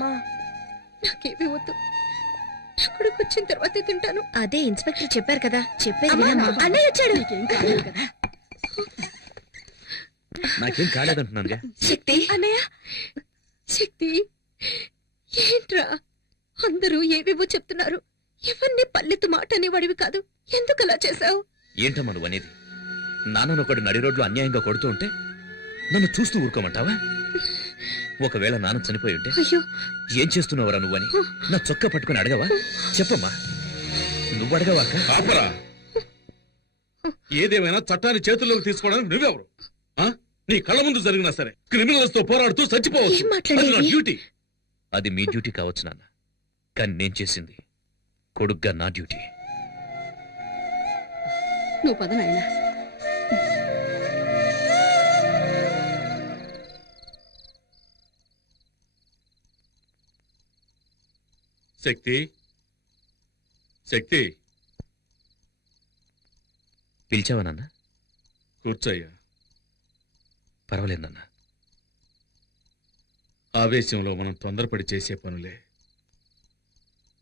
నాకేమీ వద్దు, నా కొడుకు వచ్చిన తర్వాతే తింటాను. అదే ఇన్స్పెక్టర్ చెప్పారు కదా, చెప్పేది వినమ్మా. అన్నయ్య వచ్చాడు. నాకేం కాలేదంటున్నానుగా. శక్తి అన్నయ్య, శక్తి ఏంట్రా అందరూ ఏవేవో చెప్తున్నారు. ఎవరిని పల్లెత్తు మాట అనేవాడివి కాదు, ఎందుకు అలా చేశావు? ఏంటమ్మా నువ్వు అనేది? నాన్నను ఒకడు నడి రోడ్లు అన్యాయంగా కొడుతూ ఉంటే నన్ను చూస్తూ ఊరుకోమంటావా? ఒకవేళ నాన్న చనిపోయి ఉంటే అయ్యో ఏం చేస్తున్నావురా నువ్వని నా చొక్కా పట్టుకుని అడగవా? చెప్పమ్మా, నువ్వు అడగవా? ఆపరా! ఏదేమైనా చట్టాన్ని చేతుల్లోకి తీసుకోవడానికి నువ్వెవరు? నీ కళ్ళ ముందు జరిగినా సరే క్రిమినల్స్ తో పోరాడుతూ చచ్చిపోవచ్చు. అది నా డ్యూటీ. అది మీ డ్యూటీ కావచ్చు నాన్న, కానీ నేను చేసింది కొడుగ్గా నా డ్యూటీ. నువ్వు పద నాయనా. శక్తి, శక్తి, పిలిచావా నాన్న? కూర్చోయ్యా. పర్వాలేదు నాన్న. ఆవేశంలో మనం తొందరపడి చేసే పనులే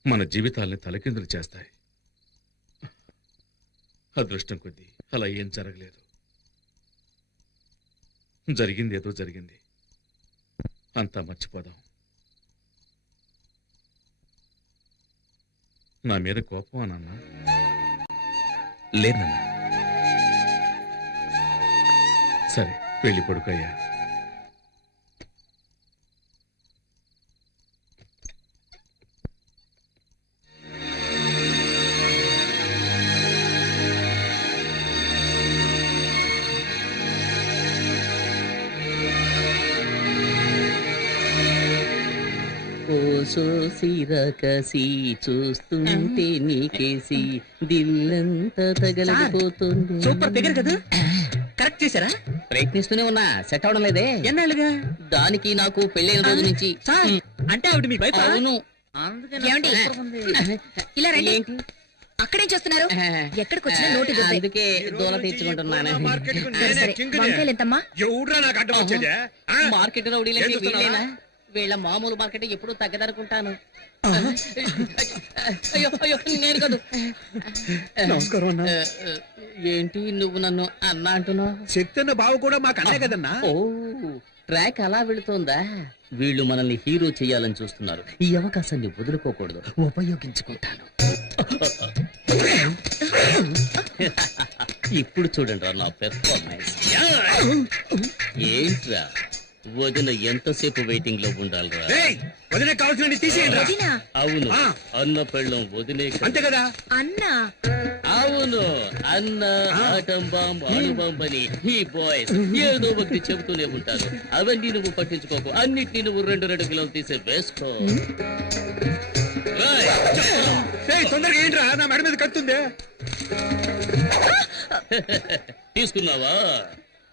మన జీవితాల్ని తలకిందులు చేస్తాయి. అదృష్టం కొద్దీ అలా ఏం జరగలేదు. జరిగింది ఏదో జరిగింది, అంతా మర్చిపోదాం. నా మీద కోపమా నాన్న? లేదు నాన్న. సరే వెళ్ళి పడుకోయ్యా. సిరకసి చూస్తుంటే నీకేసి దిల్లంతా తగలకపోతుంది. సూపర్ ఫిగర్ కదా, కరెక్ట్ చేశారా? ప్రయత్నిస్తూనే ఉన్నా, సెట్ అవడం లేదే. ఎన్నాళ్ళుగా? దానికి నాకు పెళ్ళైన రోజు నుంచి. అంటే ఆవిడ మీ వైఫ్? అవును. ఏమండి? ఇలా రండి. అక్కడేం చేస్తున్నారు? ఎక్కడికి వచ్చినా నోటి దుబ్బే. అందుకే దూల తీర్చుకుంటున్నాను. సరే, సరే. వంకాయలు ఎంతమ్మా? ఎవడ్రా నాకు అడ్డం వచ్చేదే? మార్కెట్ రౌడీలకి వీళ్ళేనా? వీళ్ళ మామూలు మార్కెట్ ఎప్పుడు తగ్గదనుకుంటాను. అయ్యో అయ్యో, నేను కాదు. నమస్కారం అన్న. ఏంటి నువ్వు నన్ను అన్నా అంటున్నావు? శక్తి అన్న బావ కూడా మాకు అన్నే కదన్నా. ఓ, ట్రాక్ అలా వెళుతోందా? వీళ్ళు మనల్ని హీరో చేయాలని చూస్తున్నారు. ఈ అవకాశాన్ని వదులుకోకూడదు, ఉపయోగించుకుంటాను. ఇప్పుడు చూడండి రా నా పెర్ఫార్మెన్స్. ఏంట్రా వదిన ఎంతసేపు వెయిటింగ్ లో ఉండాలిరా? వదిలే కావాల్సిన తీసేయండి. వదినా? అవును, అన్న పెళ్ళం వదిలే. అంతే కదా అన్నా? అవును, అవును అన్న ఆటం బాంబ్ అణుబాంబ్ అని ఈ బాయ్స్ ఏదో ఒకటి చెబుతూనే ఉంటారు. అవన్నీ నువ్వు పట్టించుకోకు, అన్నిటినీ నువ్వు 2 కిలోలు తీసే వేసుకో. తొందరగా ఏంట్రా, నా మెడ మీద కత్తుంది. తీసుకున్నావా?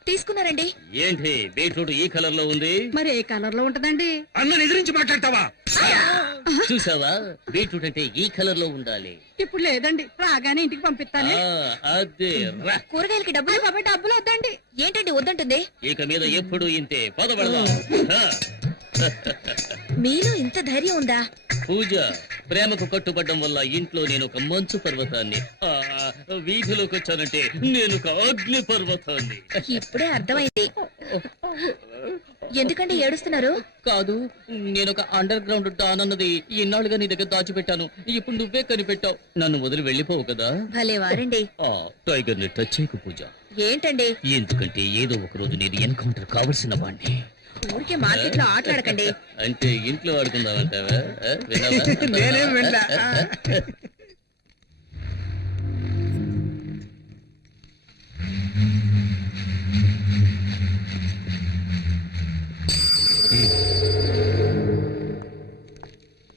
తీసుకున్నారండి. ఏంటి బీట్రూట్ ఈ కలర్ లో ఉంది? మరి ఏ కలర్ లో ఉంటదండి? అన్న ఎదిరించి మాట్లాడతావా? చూసావా, బీట్రూట్ అంటే ఈ కలర్ లో ఉండాలి. ఇప్పుడు లేదండి, రాగానే ఇంటికి పంపిస్తాను. అదే రా. కూరగాయలకి డబ్బులు బాబా డబ్బులు వద్దండి. ఏంటండి వద్దంటుంది? ఇక మీద ఎప్పుడు ఇంతే. పదపడదాం. మీలో ఇంత ధైర్యం ఉందా? పూజ, ప్రేమకు కట్టుబడ్డం వల్ల ఇంట్లో నేను ఒక మంచు పర్వతాన్ని, వీధిలోకి వచ్చానంటే నేను ఒక అగ్ని పర్వతాన్ని. ఇప్పుడే అర్థమైంది. ఎందుకండి ఏడుస్తున్నారు? కాదు, నేను ఒక అండర్ గ్రౌండ్ డాన్ అన్నది ఇన్నాళ్ళుగా నీ దగ్గర దాచిపెట్టాను. ఇప్పుడు నువ్వే కనిపెట్టావు. నన్ను వదిలి వెళ్ళిపోవు కదా. భలే వారండి. టైగర్ ని టచ్ చేయకు పూజ. ఏంటండి? ఎందుకంటే ఏదో ఒక రోజు నేను ఎన్కౌంటర్ కావలసిన వాడిని. ఊరికే మార్కెట్ లో ఆటలాడకండి. అంటే ఇంట్లో ఆడుకుందామంటావా? నేనేం వెళ్ళా.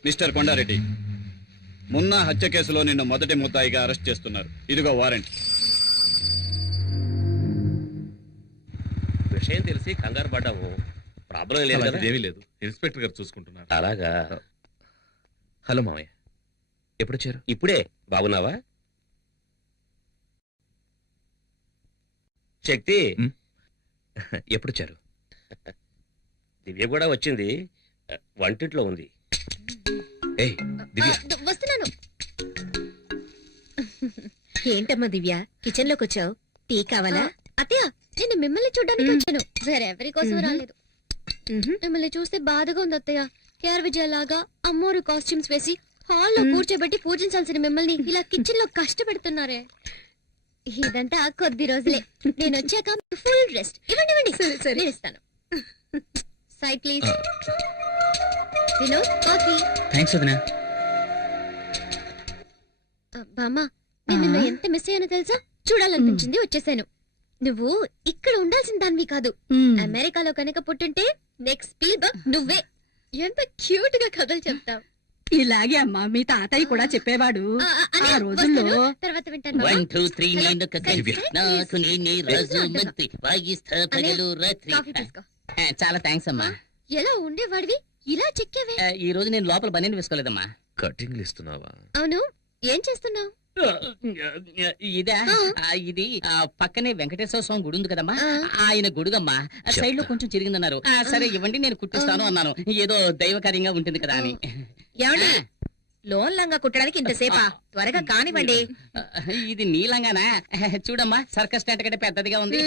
మిస్టర్ కొండారెడ్డి, మున్నా హత్య కేసులో నిన్ను మొదటి ముద్దాయిగా అరెస్ట్ చేస్తున్నారు. ఇదిగో వారెంట్. విషయం తెలిసి కంగారు పడ్డాము. ప్రాబ్లం లేదు కదా? ఏమీ లేదు, ఇన్స్పెక్టర్ గారు చూసుకుంటున్నారు. అలాగా. హలో మామయ్య, ఎప్పుడొచ్చారు? ఇప్పుడే. బాగున్నావా? శక్తి ఎప్పుడొచ్చారు? దివ్య కూడా వచ్చింది, వంటింట్లో ఉంది. ఏయ్ దివ్య. వస్తున్నాను. ఏంటమ్మా దివ్య, కిచెన్ లోకి వచ్చావు? టీ కావాలా? అత్తయ్య, నేను మిమ్మల్ని చూడడానికి వచ్చాను, వేరెవరి కోసం రాలేదు. మిమ్మల్ని చూస్తే బాధగా ఉంది అత్తయ్య. కేఆర్ విజయ లాగా అమ్మోరు కాస్ట్యూమ్స్ వేసి హాల్లో కూర్చోబెట్టి పూజించాల్సిన మిమ్మల్ని ఇలా కిచెన్ లో కష్టపెడుతున్నారే. ఇదంతా కొద్ది రోజులే. నేను వచ్చాక ఫుల్ రెస్ట్. ఇవ్వండి ఇవ్వండి, నేను ఇస్తాను. Side please. Vinod, coffee. Thanks వదినా. బామ్మ, నేను నిన్ను ఎంత మిస్ అయ్యానో తెలుసా? చూడాలనిపించింది, వచ్చేసాను. నువ్వు ఇక్కడ ఉండాల్సిన దానివి కాదు. అమెరికాలో కనుక పుట్టుంటే నెక్స్ట్ స్పీల్బర్గ్ నువ్వే. ఎంత క్యూట్ గా కథలు చెప్తావు. ఇలాగే అమ్మా, మీ తాతయ్య కూడా చెప్పేవాడు. ఆ రోజుల్లో తర్వాత వింటాను. 1 2 3 నేను కకంటి నాకు నేనే రాజు మంత్రి వాయిస్తా పగలు రాత్రి. కాఫీ తీసుకో. చాలా థాంక్స్ అమ్మా. ఎలా ఉండేవాడివి, ఇలా చెక్కేవే. ఈ రోజు నేను లోపల బనీన్ వేసుకోలేదమ్మా. కటింగ్లు ఇస్తున్నావా? అవును, ఏం చేస్తున్నావు? ఇదా? ఇది పక్కనే వెంకటేశ్వర స్వామి గుడి ఉంది కదమ్మా, ఆయన గుడుగమ్మా. సైడ్ లో కొంచెం చిరిగిందన్నారు. సరే ఇవ్వండి, నేను కుట్టిస్తాను అన్నాను. ఏదో దైవకార్యంగా ఉంటుంది కదా అని. ఏమండి, లోన్ లంగా కుట్టడానికి ఇంతసేపా? త్వరగా కానివ్వండి. ఇది నీలంగానా? చూడమ్మా, సర్కస్ టెంట్ కంటే పెద్దదిగా ఉంది.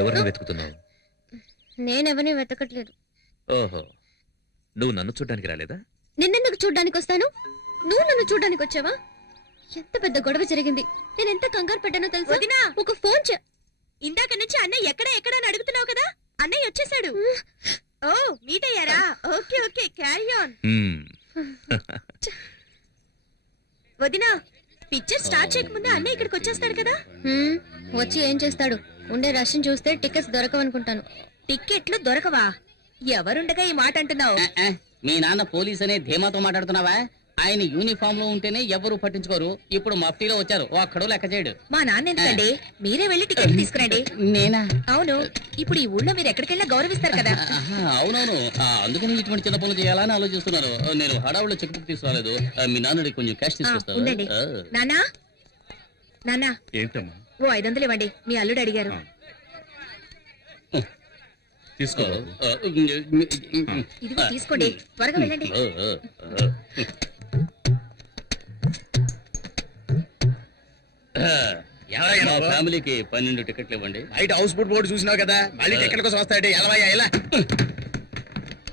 ఎవరిని వెతుకుతున్నావు? నేనెవరిని వెతకట్లేదు. ఓహో, నువ్వు నన్ను చూడ్డానికి రాలేదా? నిన్నెందుకు చూడ్డానికి వస్తాను? నువ్వు నన్ను చూడ్డానికి వచ్చావా? ఎంత పెద్ద గొడవ జరిగింది. నేను ఎంత కంగారు పడ్డానో తెలుసా? ఒక ఫోన్ ఇందాక నుంచి అన్నయ్య ఎక్కడ ఎక్కడ అని అడుగుతున్నావు కదా, అన్నయ్య వచ్చేసాడు. ఓ, మీట్ అయ్యారా? Okay okay, carry on. వదినా, పిక్చర్ స్టార్ట్ చేయకముందే అన్నయ్య ఇక్కడికి వచ్చేస్తాడు కదా. వచ్చి ఏం చేస్తాడు? ఉండే రష్ని చూస్తే టికెట్స్ దొరకవనుకుంటాను. టికెట్లు దొరకవా? ఎవరుండగా ఈ మాట అంటున్నావు? మీ నాన్న పోలీస్ అనే ధీమాతో మాట్లాడుతున్నావా? ఆయన యూనిఫామ్ లో ఉంటేనే ఎవరు పట్టించుకోరు. ఇప్పుడు మఫ్టీలో వచ్చారు, ఒక్కడో లెక్క చేయడు. మా నాన్న ఎందుకండి? మీరే వెళ్ళి టికెట్ తీసుకురండి. నేనా? అవును, ఇప్పుడు ఈ ఊళ్ళో మీరు ఎక్కడికెళ్ళా గౌరవిస్తారు కదా. అవునవును, అందుకని ఇటువంటి చిన్న పనులు చేయాలని ఆలోచిస్తున్నారు. నేను హడావుల్లో చెక్ బుక్ తీసుకురాలేదు. మీ నాన్నడి కొంచెం క్యాష్ తీసుకొస్తాను. నానా నానా, ఏంటమ్మా? ఓ 500 ఇవ్వండి, మీ అల్లుడు అడిగారు. తీసుకో. ఇదిగో తీసుకోండి, త్వరగా వెళ్ళండి. మా ఫ్యామిలీకి 12 టికెట్లు ఇవ్వండి. బయట హౌస్ బోట్ బోర్డు చూసినావు కదా, మళ్ళీ టికెట్ కోసం వస్తాయంటే ఎలా ఎలా?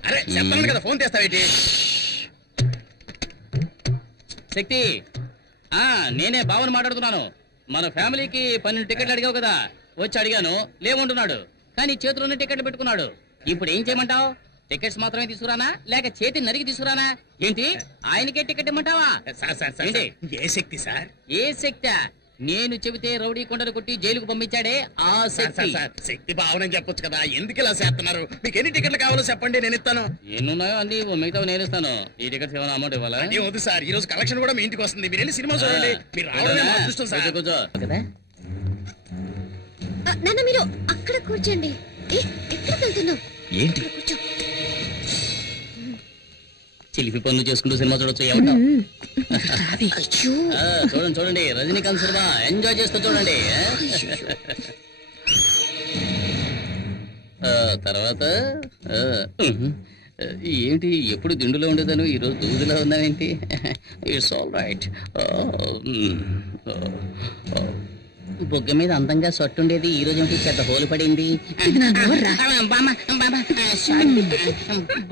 అరే చెప్తాను కదా, ఫోన్ తెస్తావేంటి? శక్తి, నేనే భావన మాట్లాడుతున్నాను. మన ఫ్యామిలీకి 12 టికెట్లు అడిగావు కదా, వచ్చి అడిగాను లేవంటున్నాడు. కానీ చేతిలోనే టికెట్లు పెట్టుకున్నాడు. ఇప్పుడు ఏం చేయమంటావు? టికెట్స్ మాత్రమే తీసుకురానా లేక చేతి నరికి తీసుకురానా? ఏంటి ఆయనకే టికెట్ ఇమ్మంటావా? ఏంటి? ఏ శక్తి సార్? ఏ శక్తి? నేను చెబితే రౌడీ కొండలు కొట్టి జైలుకు పంపించాడే ఆ శక్తి. శక్తి భావన చెప్పొచ్చు కదా, ఎందుకు ఇలా చేస్తున్నారు? మీకు ఎన్ని టికెట్లు కావాలో చెప్పండి, నేను ఇస్తాను. ఎన్నున్నాయో అన్ని మిగతా నేను ఇస్తాను. ఈ టికెట్స్ ఏమైనా అమౌంట్ ఇవ్వాలా? ఏం వద్దు సార్, ఈ రోజు కలెక్షన్ కూడా మీ ఇంటికి వస్తుంది. మీరు వెళ్ళి సినిమా చూడండి. మీరు రావడమే మా అదృష్టం సార్. కూర్చో కదా. నాన్న మీరు అక్కడ కూర్చోండి. ఎక్కడికి వెళ్తున్నావు? ఏంటి కూర్చో. చిలిపి పనులు చేసుకుంటూ సినిమా చూడొచ్చు. ఏమంటావు? అయ్యో. చూడండి చూడండి, రజనీకాంత్ సినిమా ఎంజాయ్ చేస్తూ చూడండి. తర్వాత ఏంటి ఎప్పుడు దిండులో ఉండేదాను, ఈరోజు దూదులో ఉన్నానేంటి? It's all right. బొగ్గ మీద అందంగా సొట్టుండేది, ఈ రోజు ఏంటి పెద్ద హోలు పడింది?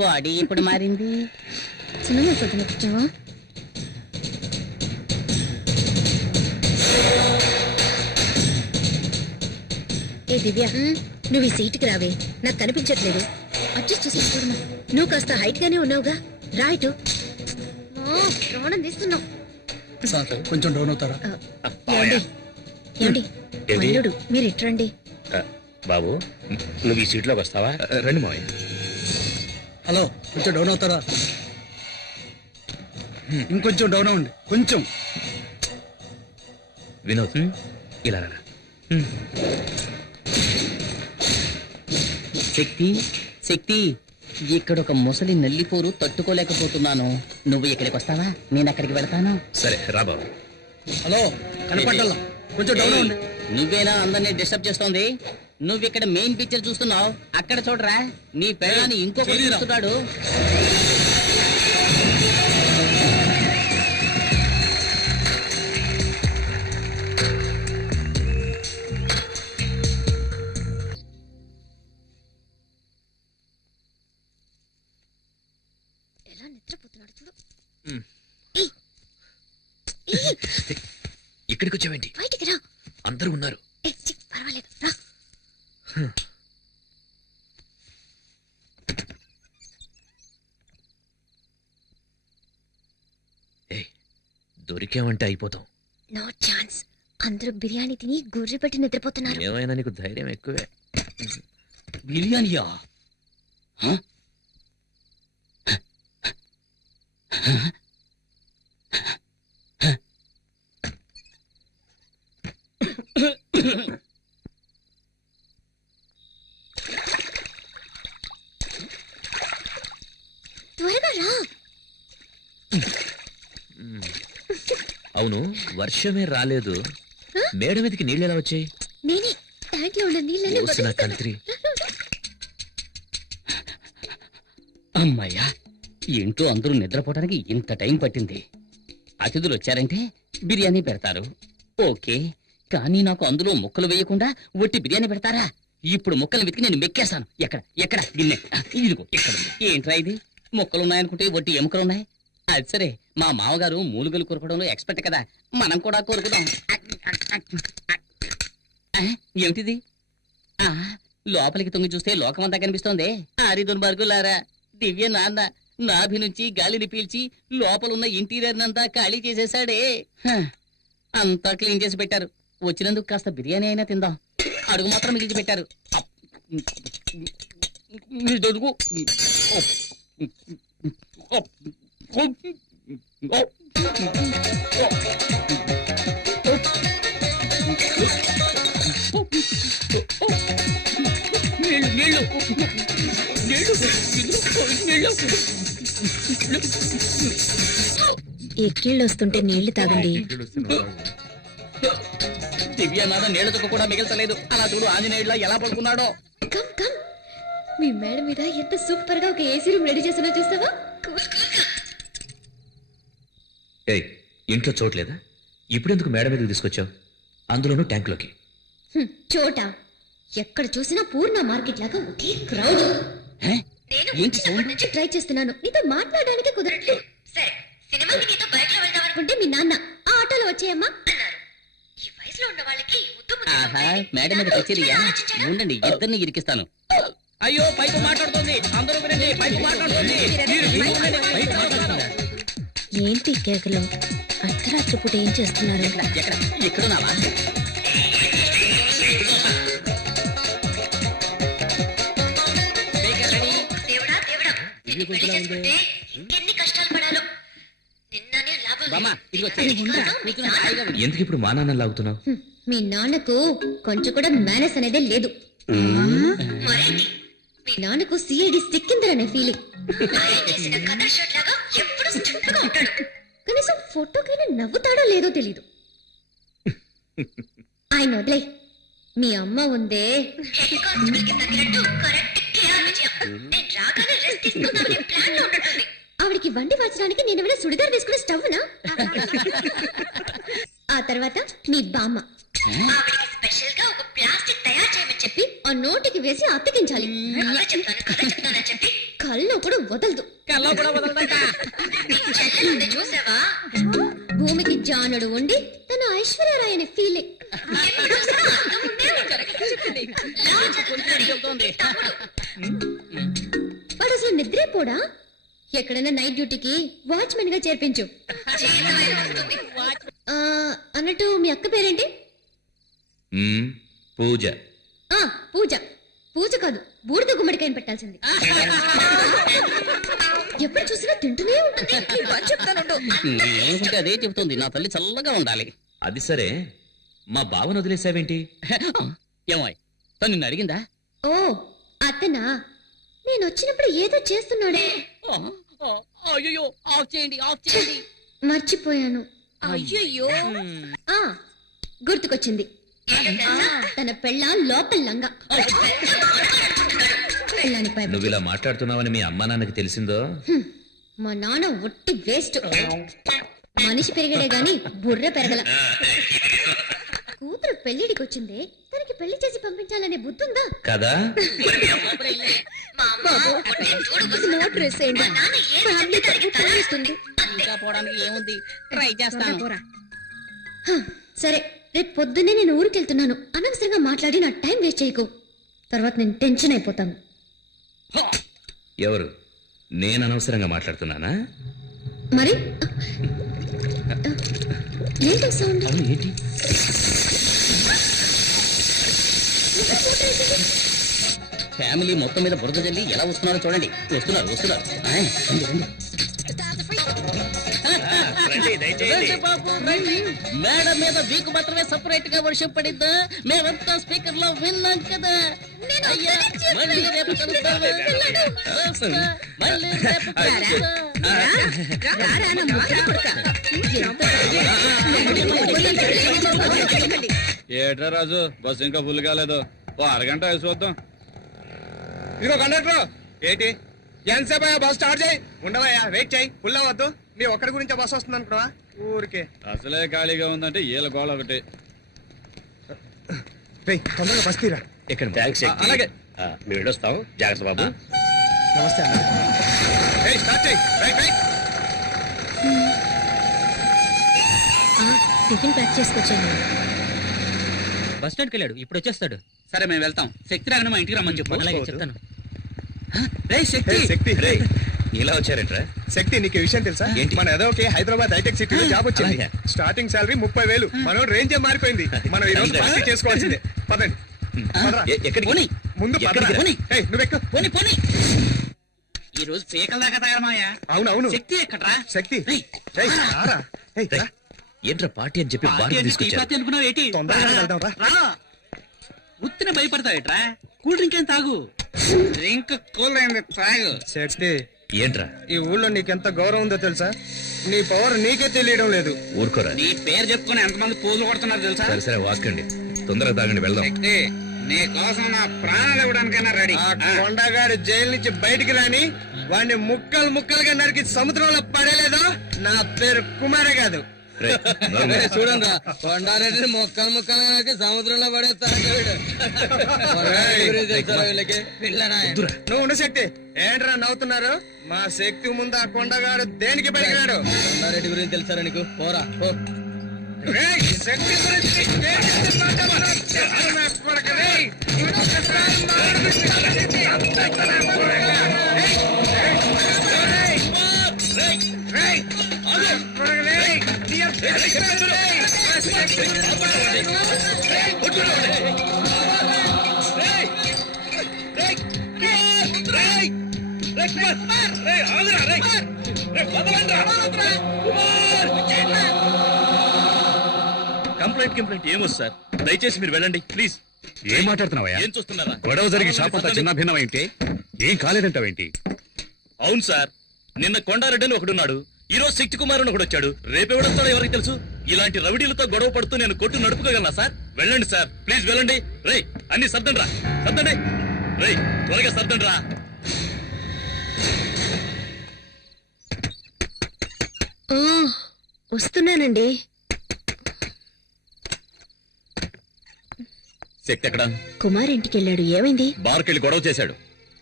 బాడీ ఇప్పుడు మారింది. సినిమా చూడవా? ఏ దివ్య, నువ్వు ఈ సీటుకి రావే, నాకు కనిపించట్లేదు. అడ్జస్ట్ చేసి చూడమా. నువ్వు కాస్త హైట్ గానే ఉన్నావుగా, రైట్. ప్రాణం తీస్తున్నావు. కొంచెం డౌన్ అవుతారా? ఏమండి అల్లుడు, మీరు ఇట్రండి. బాబు, నువ్వు ఈ సీట్లోకి వస్తావా? రండి మావయ్య. హలో, కొంచెం డౌన్ అవుతారా? ఇంకొంచెం డౌన్ అవ్వండి, కొంచెం. వినోద్, ఇలా రా. శక్తి శక్తి, ఇక్కడ ఒక ముసలి నల్లిపోరు తట్టుకోలేకపోతున్నాను. నువ్వు ఇక్కడికి వస్తావా? నేను అక్కడికి వెళతాను. సరే రా బాబు. హలో, కనపడ్డాలా? కొంచెం డౌన్ అవ్వండి. నువ్వేనా అందరినీ డిస్టర్బ్ చేస్తోంది? నువ్వు ఇక్కడ మెయిన్ పిక్చర్ చూస్తున్నావు, అక్కడ చూడరా. నీ పెళ్ళాన్ని ఇంకొకటి చూస్తున్నాడు. ఎలా నిద్రపోతున్నాడు చూడు. ఇక్కడికి వచ్చావేంటి? బయటికి రా. అందరూ ఉన్నారు. పర్వాలేదు రా. దొరికామంటే అయిపోతాం. No chance. అందరూ బిర్యానీ తిని గుర్రి పెట్టి నిద్రపోతున్నారు. ఏమైనా నీకు ధైర్యం ఎక్కువే. బిర్యానీయా? త్వరగా రా. అవును, వర్షమే రాలేదు, మేడ మీదకి నీళ్ళు ఎలా వచ్చాయి? నేనే ట్యాంక్ లో ఉన్న నీళ్ళని కంత్రి. అమ్మాయ్యా, ఏంటో అందరూ నిద్రపోవడానికి ఇంత టైం పట్టింది. అతిథులు వచ్చారంటే బిర్యానీ పెడతారు, ఓకే. కానీ నాకు అందులో ముక్కలు వేయకుండా ఒట్టి బిర్యానీ పెడతారా? ఇప్పుడు ముక్కలు వెతికి నేను మెక్కేస్తాను. ఎక్కడ ఎక్కడ గిన్నె? ఇదిగో ఇక్కడ ఉంది. ఏంట్రా ఇది? ముక్కలున్నాయనుకుంటే ఒట్టి ఎముకలున్నాయి. అది సరే, మా మామగారు మూలుగలు కొరకడంలో ఎక్స్పర్ట్ కదా, మనం కూడా కొరుకుదాం. ఏమిటిది? లోపలికి తొంగి చూస్తే లోకమంతా కనిపిస్తోంది. ఆరి దుర్మార్గులారా, దివ్య నాన్న నాభి నుంచి గాలిని పీల్చి లోపలున్న ఇంటీరియర్ నంతా ఖాళీ చేసేసాడే. అంతా క్లీన్ చేసి పెట్టారు. వచ్చినందుకు కాస్త బిర్యానీ అయినా తిందాం. అడుగు మాత్రం మిగిల్చి పెట్టారు. దొడుగు. ఎక్కిళ్ళు వస్తుంటే నీళ్లు తాగండి. దివ్య నాన్న నీళ్లతో కూడా మిగల్చలేదు. అలా చూడు ఆంజనేయుడిలా ఎలా పడుకున్నాడో. కమ్ కమ్, మీ మేడ మీద ఎంత సూపర్ గా ఒక ఏసీ రూమ్ రెడీ చేసినా చూస్తావా? ఏయ్, ఇంట్లో చోట్లేదా? ఇప్పుడెందుకు మేడ మీదకి తీసుకొచ్చావు? అందులోనూ ట్యాంకులోకి. చోట ఎక్కడ చూసినా పూర్ణ మార్కెట్ లాగా ఒకే క్రౌడ్. నేను ట్రై చేస్తున్నాను, నీతో మాట్లాడడానికి కుదరట్లేదు. సరే, సినిమాకి నీతో బైక్ లో వెళ్దాం అనుకుంటే మీ నాన్న ఆ ఆటోలో వచ్చేయమ్మా అన్నారు. ఈ వయసులో ఉన్న వాళ్ళకి ఆహా, మేడం మీద కచేరియా? ఉండండి, ఇద్దరిని ఇరికిస్తాను. అయ్యో పైపు మాట్లాడుతుంది, అందరూ వినండి, పైపు మాట్లాడుతుంది. మీరు వినండి, పైపు మాట్లాడుతుంది. ఏంటి కేకలు? అర్ధరాత్రి పూట ఏం చేస్తున్నారు? ఎక్కడున్నావా? ఎన్ని కష్టాలు పడాలో. నిన్ననే లాభం. బామ్మ, ఇదిగో చెయ్యి. కూర్చుని హాయిగా విను. ఎందుకు ఇప్పుడు మా నాన్న లాగుతున్నావు? మీ నాన్నకు కొంచెం కూడా మేనస్ అనేదే లేదు. మరేంటి? మీ నాన్నకు సిఐడి సిక్కిందరనే ఫీలింగ్. ఆయన చేసిన కథ షర్ట్ లాగా ఎప్పుడు స్ట్రిక్ట్ గా ఉంటాడు. కనీసం ఫోటోకైనా నవ్వుతాడో లేదో తెలీదు. ఆయన వదిలే. మీ అమ్మ ఉందే, హెడ్ కానిస్టేబుల్ కి తగినట్టు కరెక్ట్ కేఆర్ విజయం. నేను రాగానే రెస్ట్ తీసుకుందామనే ప్లాన్ లో ఉన్నట్టుంది. ఆవిడికి వండి వాచడానికి నేను ఏమైనా సుడిదార్ వేసుకునే స్టవ్నా? ఆ తర్వాత మీ బామ్మ. ఆవిడికి స్పెషల్ గా ఒక ప్లాస్టిక్ తయారు చేయమని చెప్పి ఆ నోటికి వేసి అతికించాలి. కథ చెప్తానని చెప్పి కల్లో కూడా వదలదు. కల్లో కూడా వదలదంట. చూసావా? భూమికి జానుడు ఉండి తన ఐశ్వర్యరాయ్ అనే ఫీలింగ్. వాడు అసలు నిద్రేపోడా? ఎక్కడైనా నైట్ డ్యూటీకి వాచ్మెన్ గా చేర్పించు. అన్నట్టు మీ అక్క పేరేంటి? పూజ. పూజ. పూజ కాదు, బూడిద గుమ్మడికాయని పెట్టాల్సింది. ఎప్పుడు చూసినా తింటూనే ఉంటుంది. అదే చెబుతుంది, నా తల్లి చల్లగా ఉండాలి. అది సరే, మా బావను వదిలేసావేంటి? ఏమో తను నిన్ను అడిగిందా? ఓ అతనా? నేను వచ్చినప్పుడు ఏదో చేస్తున్నాడే. అయ్యో, ఆఫ్ చేయండి, ఆఫ్ చేయండి. మర్చిపోయాను. అయ్యయ్యో. గుర్తుకొచ్చింది. తన పెళ్ళాం లోపల లంగా. నువ్వు ఇలా మాట్లాడుతున్నావని మీ అమ్మా నాన్నకి తెలిసిందో? మా నాన్న ఒట్టి వేస్ట్. మనిషి పెరిగడే గాని బుర్ర పెరగల. కూతురు పెళ్లిడికి వచ్చిందే, తనకి పెళ్లి చేసి పంపించాలనే బుద్ధి ఉందా కదా? ఇంకా పోవడానికి ఏముంది, ట్రై చేస్తాను. సరే, రేపు పొద్దున్నే నేను ఊరికెళ్తున్నాను. అనవసరంగా మాట్లాడి నా టైం వేస్ట్ చేయకు. తర్వాత నేను టెన్షన్ అయిపోతాను. ఎవరు? నేను అనవసరంగా మాట్లాడుతున్నానా? మరి ఏంటి సౌండ్? ఏంటి? ఫ్యామిలీ మొత్తం మీద బురద జల్లి ఎలా వస్తున్నారో చూడండి. వస్తున్నారు, వస్తున్నారు. మేడం మీద వీకు మాత్రమే సపరేట్ గా వర్షం పడిద్దా? మేమంతా స్పీకర్ లో విన్నాం కదా. అయ్యా, మళ్ళీ రేపు కలుస్తావా? మళ్ళీ రేపు కలుస్తా. ఏట్రా రాజు, బస్సు ఇంకా ఫుల్ కాలేదు. ఓ అరగంట వేసి చూద్దాం. ఇదిగో కండక్టర్. ఏంటి ఎంతసేపు బస్ స్టార్ట్ చేయి. ఉండవయ్యా, వెయిట్ చేయి. ఫుల్ అవ్వద్దు. నీ ఒక్కడి గురించి బస్ వస్తుంది అనుకున్నావా? ఊరికే అసలే ఖాళీగా ఉందంటే ఈల గోళ ఒకటి. తొందరగా బస్ తీరా. ఇక్కడ అలాగే మేము వెళ్ళొస్తాం. జాగ్రత్త బాబు. నమస్తే అన్న. స్టార్ట్ చేయి. Tiffin pack చేసుకొచ్చాను. బస్ స్టాండ్కి వెళ్ళాడు, ఇప్పుడు వచ్చేస్తాడు. సరే, మేము వెళ్తాం. శక్తి రాగానే మా ఇంటికి రమ్మని చెప్పు. అలాగే చెప్తాను. శక్తి ఇలా వచ్చారంట్రా? శక్తి, నీకు విషయం తెలుసా? ఏంటి? మన ఏదోకి హైదరాబాద్ హైటెక్ సిటీలో జాబ్ వచ్చింది. Starting salary 30,000. మనం రేంజ్ మారిపోయింది. మనం ఈ రోజు పార్టీ చేసుకోవాల్సిందే. పదండి. ఎక్కడికి? ముందు నువ్వెక్కు. ఈ రోజు పీకల దాకా తగలమాయా. అవునవును. శక్తి ఎక్కడ్రా? శక్తి ఏంట్రా పార్టీ అని చెప్పి బాగా తీసుకొచ్చారు. అనుకున్నావు ఏంటి? తొందరగా వెళ్దాం రా. ఉత్తిన భయపడతావేట్రా? కూల్ డ్రింక్ ఏం తాగు. డ్రింక్ కూల్ అయింది, తాగు. శక్తి, ఏంట్రా ఈ ఊళ్ళో నీకెంత గౌరవం ఉందో తెలుసా? నీ పవర్ నీకే తెలియడం లేదు. ఊరుకోరా. నీ పేరు చెప్పుకుని ఎంతమంది పూజలు కొడుతున్నారు తెలుసా? సరే సరే, వాకండి. తొందరగా తాగండి, వెళ్దాం. నీ కోసం నా ప్రాణాలు ఇవ్వడానికైనా రెడీ. ఆ కొండగాడు జైలు నుంచి బయటికి రాని వాడిని ముక్కలు ముక్కలుగా నరికి సముద్రంలో పడేలేదో నా పేరు కుమారే కాదు. చూడండి, కొండారెడ్డి ముక్కలు ముక్కలుగా నరికి సముద్రంలో పడేస్తాడు. నువ్వు ఉండు శక్తి. ఏంట్రా నవ్వుతున్నారు? మా శక్తి ముందు ఆ కొండగాడు దేనికి పడిగాడు? కొండారెడ్డి గురించి తెలుసారా నీకు? పోరా పో. శక్తి గురించి కంప్లైంట్ ఏమో సార్, దయచేసి మీరు వెళ్ళండి ప్లీజ్. ఏం మాట్లాడుతున్నావా? ఏం చూస్తున్నారా? గొడవ జరిగి షాప్ అంతా చిన్న భిన్నమేంటి? ఏం కాలేదంటావేంటి? అవును సార్, నిన్న కొండారెడ్డి అని ఒకడున్నాడు, ఈ రోజు శక్తి కుమార్ అని ఒకడు వచ్చాడు, రేపెవడొస్తాడో ఎవరికి తెలుసు? ఇలాంటి రౌడీలతో గొడవ పడుతూ నేను కొట్టు నడుపుకోగలనా సార్? వెళ్ళండి సార్ ప్లీజ్ వెళ్ళండి. రేయ్ అన్ని సర్దండి రా, సర్దండి. రేయ్ త్వరగా సర్దండి రా. వస్తున్నానండి. శక్తి ఎక్కడ? కుమార్ ఇంటికి వెళ్ళాడు. ఏమైంది? బార్కెళ్ళి గొడవ చేశాడు.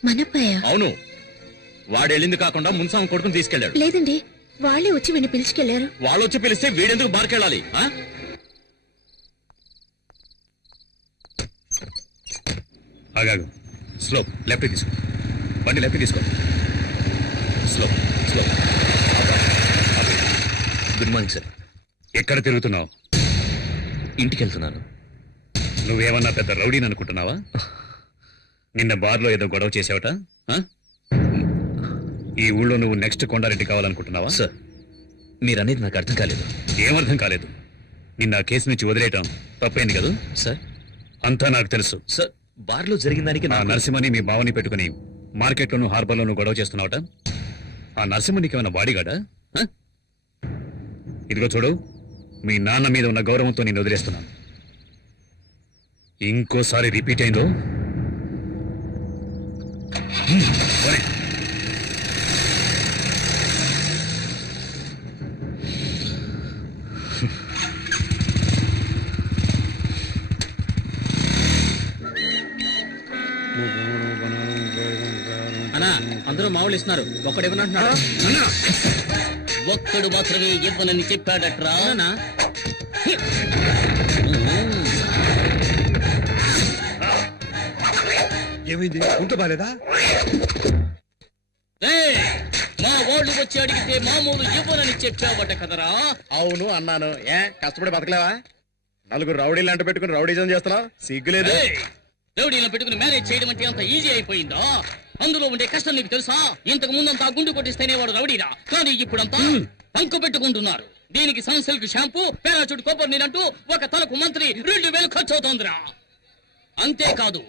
మనప్పయ్య? అవును, వాడెళ్ళింది కాకుండా మున్సాం కొడుకుని తీసుకెళ్ళాడు. లేదండి, వాళ్ళే వచ్చి వీడిని పిలుచుకెళ్లారు. వాళ్ళు వచ్చి పిలిస్తే వీడెందుకు బార్కెళ్ళాలి? ఆగాగు. స్లో, లెఫ్ట్ తీసుకో. బండి లెఫ్ట్ తీసుకో. Slow slow. Good morning sir. ఎక్కడ తిరుగుతున్నావు? ఇంటికి వెళ్తున్నాను. నువ్వేమన్నా పెద్ద రౌడీని అనుకుంటున్నావా? నిన్న బార్లో ఏదో గొడవ చేసావట. ఈ ఊళ్ళో నువ్వు నెక్స్ట్ కొండారెడ్డి కావాలనుకుంటున్నావా? సార్ మీరనేది నాకు అర్థం కాలేదు. ఏమర్థం కాలేదు? నిన్న ఆ కేసు నుంచి వదిలేయటం తప్పైంది కదా సార్? అంతా నాకు తెలుసు సార్. బార్లో జరిగిన దానికి ఆ నరసింహని మీ బావని పెట్టుకుని మార్కెట్లోను హార్బర్లోను గొడవ చేస్తున్నావట. ఆ నరసింహనికి ఏమైనా బాడీగాడా? ఇదిగో చూడు, మీ నాన్న మీద ఉన్న గౌరవంతో నేను వదిలేస్తున్నాను. ఇంకోసారి రిపీట్ అయిందో పోనీ. అన్నా అందరూ మామూలు ఇస్తున్నారు, ఒక్కడేమనంటున్నాడు? ఒక్కడు మాత్రమే ఇవ్వనని చెప్పాడట్రా. ఏమైంది? ఉంట బాలేదా? మా వాళ్ళు వచ్చి అడిగితే మామూలు ఇవ్వనని చెప్పావట కదరా? అవును అన్నాను. కష్టపడి బతకలేవా? నలుగురు రౌడీలు అంట పెట్టుకుని రౌడీజం చేస్తున్నావు, సిగ్గులేదు? రౌడీలను పెట్టుకుని మ్యారేజ్ చేయడం అంటే అంత ఈజీ అయిపోయిందా? అందులో ఉండే కష్టం నీకు తెలుసా? ఇంతకు ముందంతా గుండు కొట్టిస్తేనే వాడు రౌడీరా, కానీ ఇప్పుడంతా పంకు పెట్టుకుంటున్నారు. దీనికి సన్సిల్క్ షాంపూ, పారాచూట్ కొబ్బరి నీళ్ళంటూ ఒక తలకు మంత్రి 2000 ఖర్చు అవుతోందిరా. అంతేకాదు,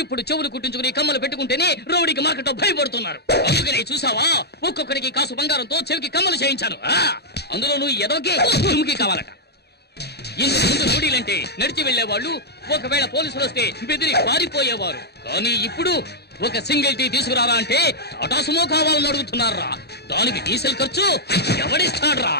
ఇప్పుడు చెవులు కుట్టించుకుని కమ్మలు పెట్టుకుంటేనే రౌడీకి మార్కెట్ భయపడుతున్నారు. అందుకనే చూసావా, ఒక్కొక్కడికి కాసు బంగారంతో చెవికి కమ్మలు చేయించాను. అందులో నువ్వు ఎదోకి తుమ్కి కావాలట. ఇంతకు ముందు రౌడీలంటే నడిచి వెళ్లేవాళ్ళు, ఒకవేళ పోలీసులు వస్తే బెదిరి పారిపోయేవారు. కానీ ఇప్పుడు ఒక సింగిల్ టీ తీసుకురారా అంటే టాటా సుమో కావాలని అడుగుతున్నారా. దానికి డీజిల్ ఖర్చు ఎవడిస్తాడ్రా?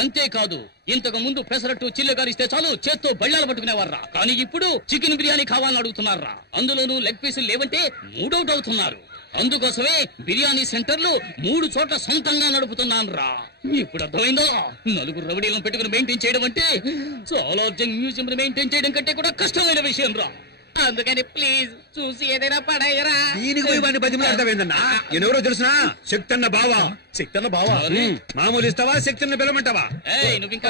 అంతేకాదు, ఇంతకు ముందు పెసరట్టు చిల్లుగారిస్తే చాలు చేత్తో బళ్ళాలు పట్టుకునేవారా. కానీ ఇప్పుడు చికెన్ బిర్యానీ కావాలని అడుగుతున్నారా. అందులోనూ లెగ్ పీసులు లేవంటే మూడౌట్ అవుతున్నారు. అందుకోసమే బిర్యానీ సెంటర్లు 3 చోట్ల సొంతంగా నడుపుతున్నాను రా. ఇప్పుడు అర్థమైందో? నలుగురు రౌడీలను పెట్టుకుని మెయింటైన్ చేయడం అంటే చాలా మ్యూజియం మెయింటైన్ చేయడం కంటే కూడా కష్టమైన విషయం రా. అందుకని ప్లీజ్ చూసి ఏదైనా పడాయరా. దీనికి పోయి వాడిని బతిమలాడతావేందన్నా? ఎవరో తెలుసునా? శక్తన్న బావా. శక్తన్న బావా? మామూలు ఇస్తావా? శక్తిని పిలవమంటావా? నువ్వు ఇంకా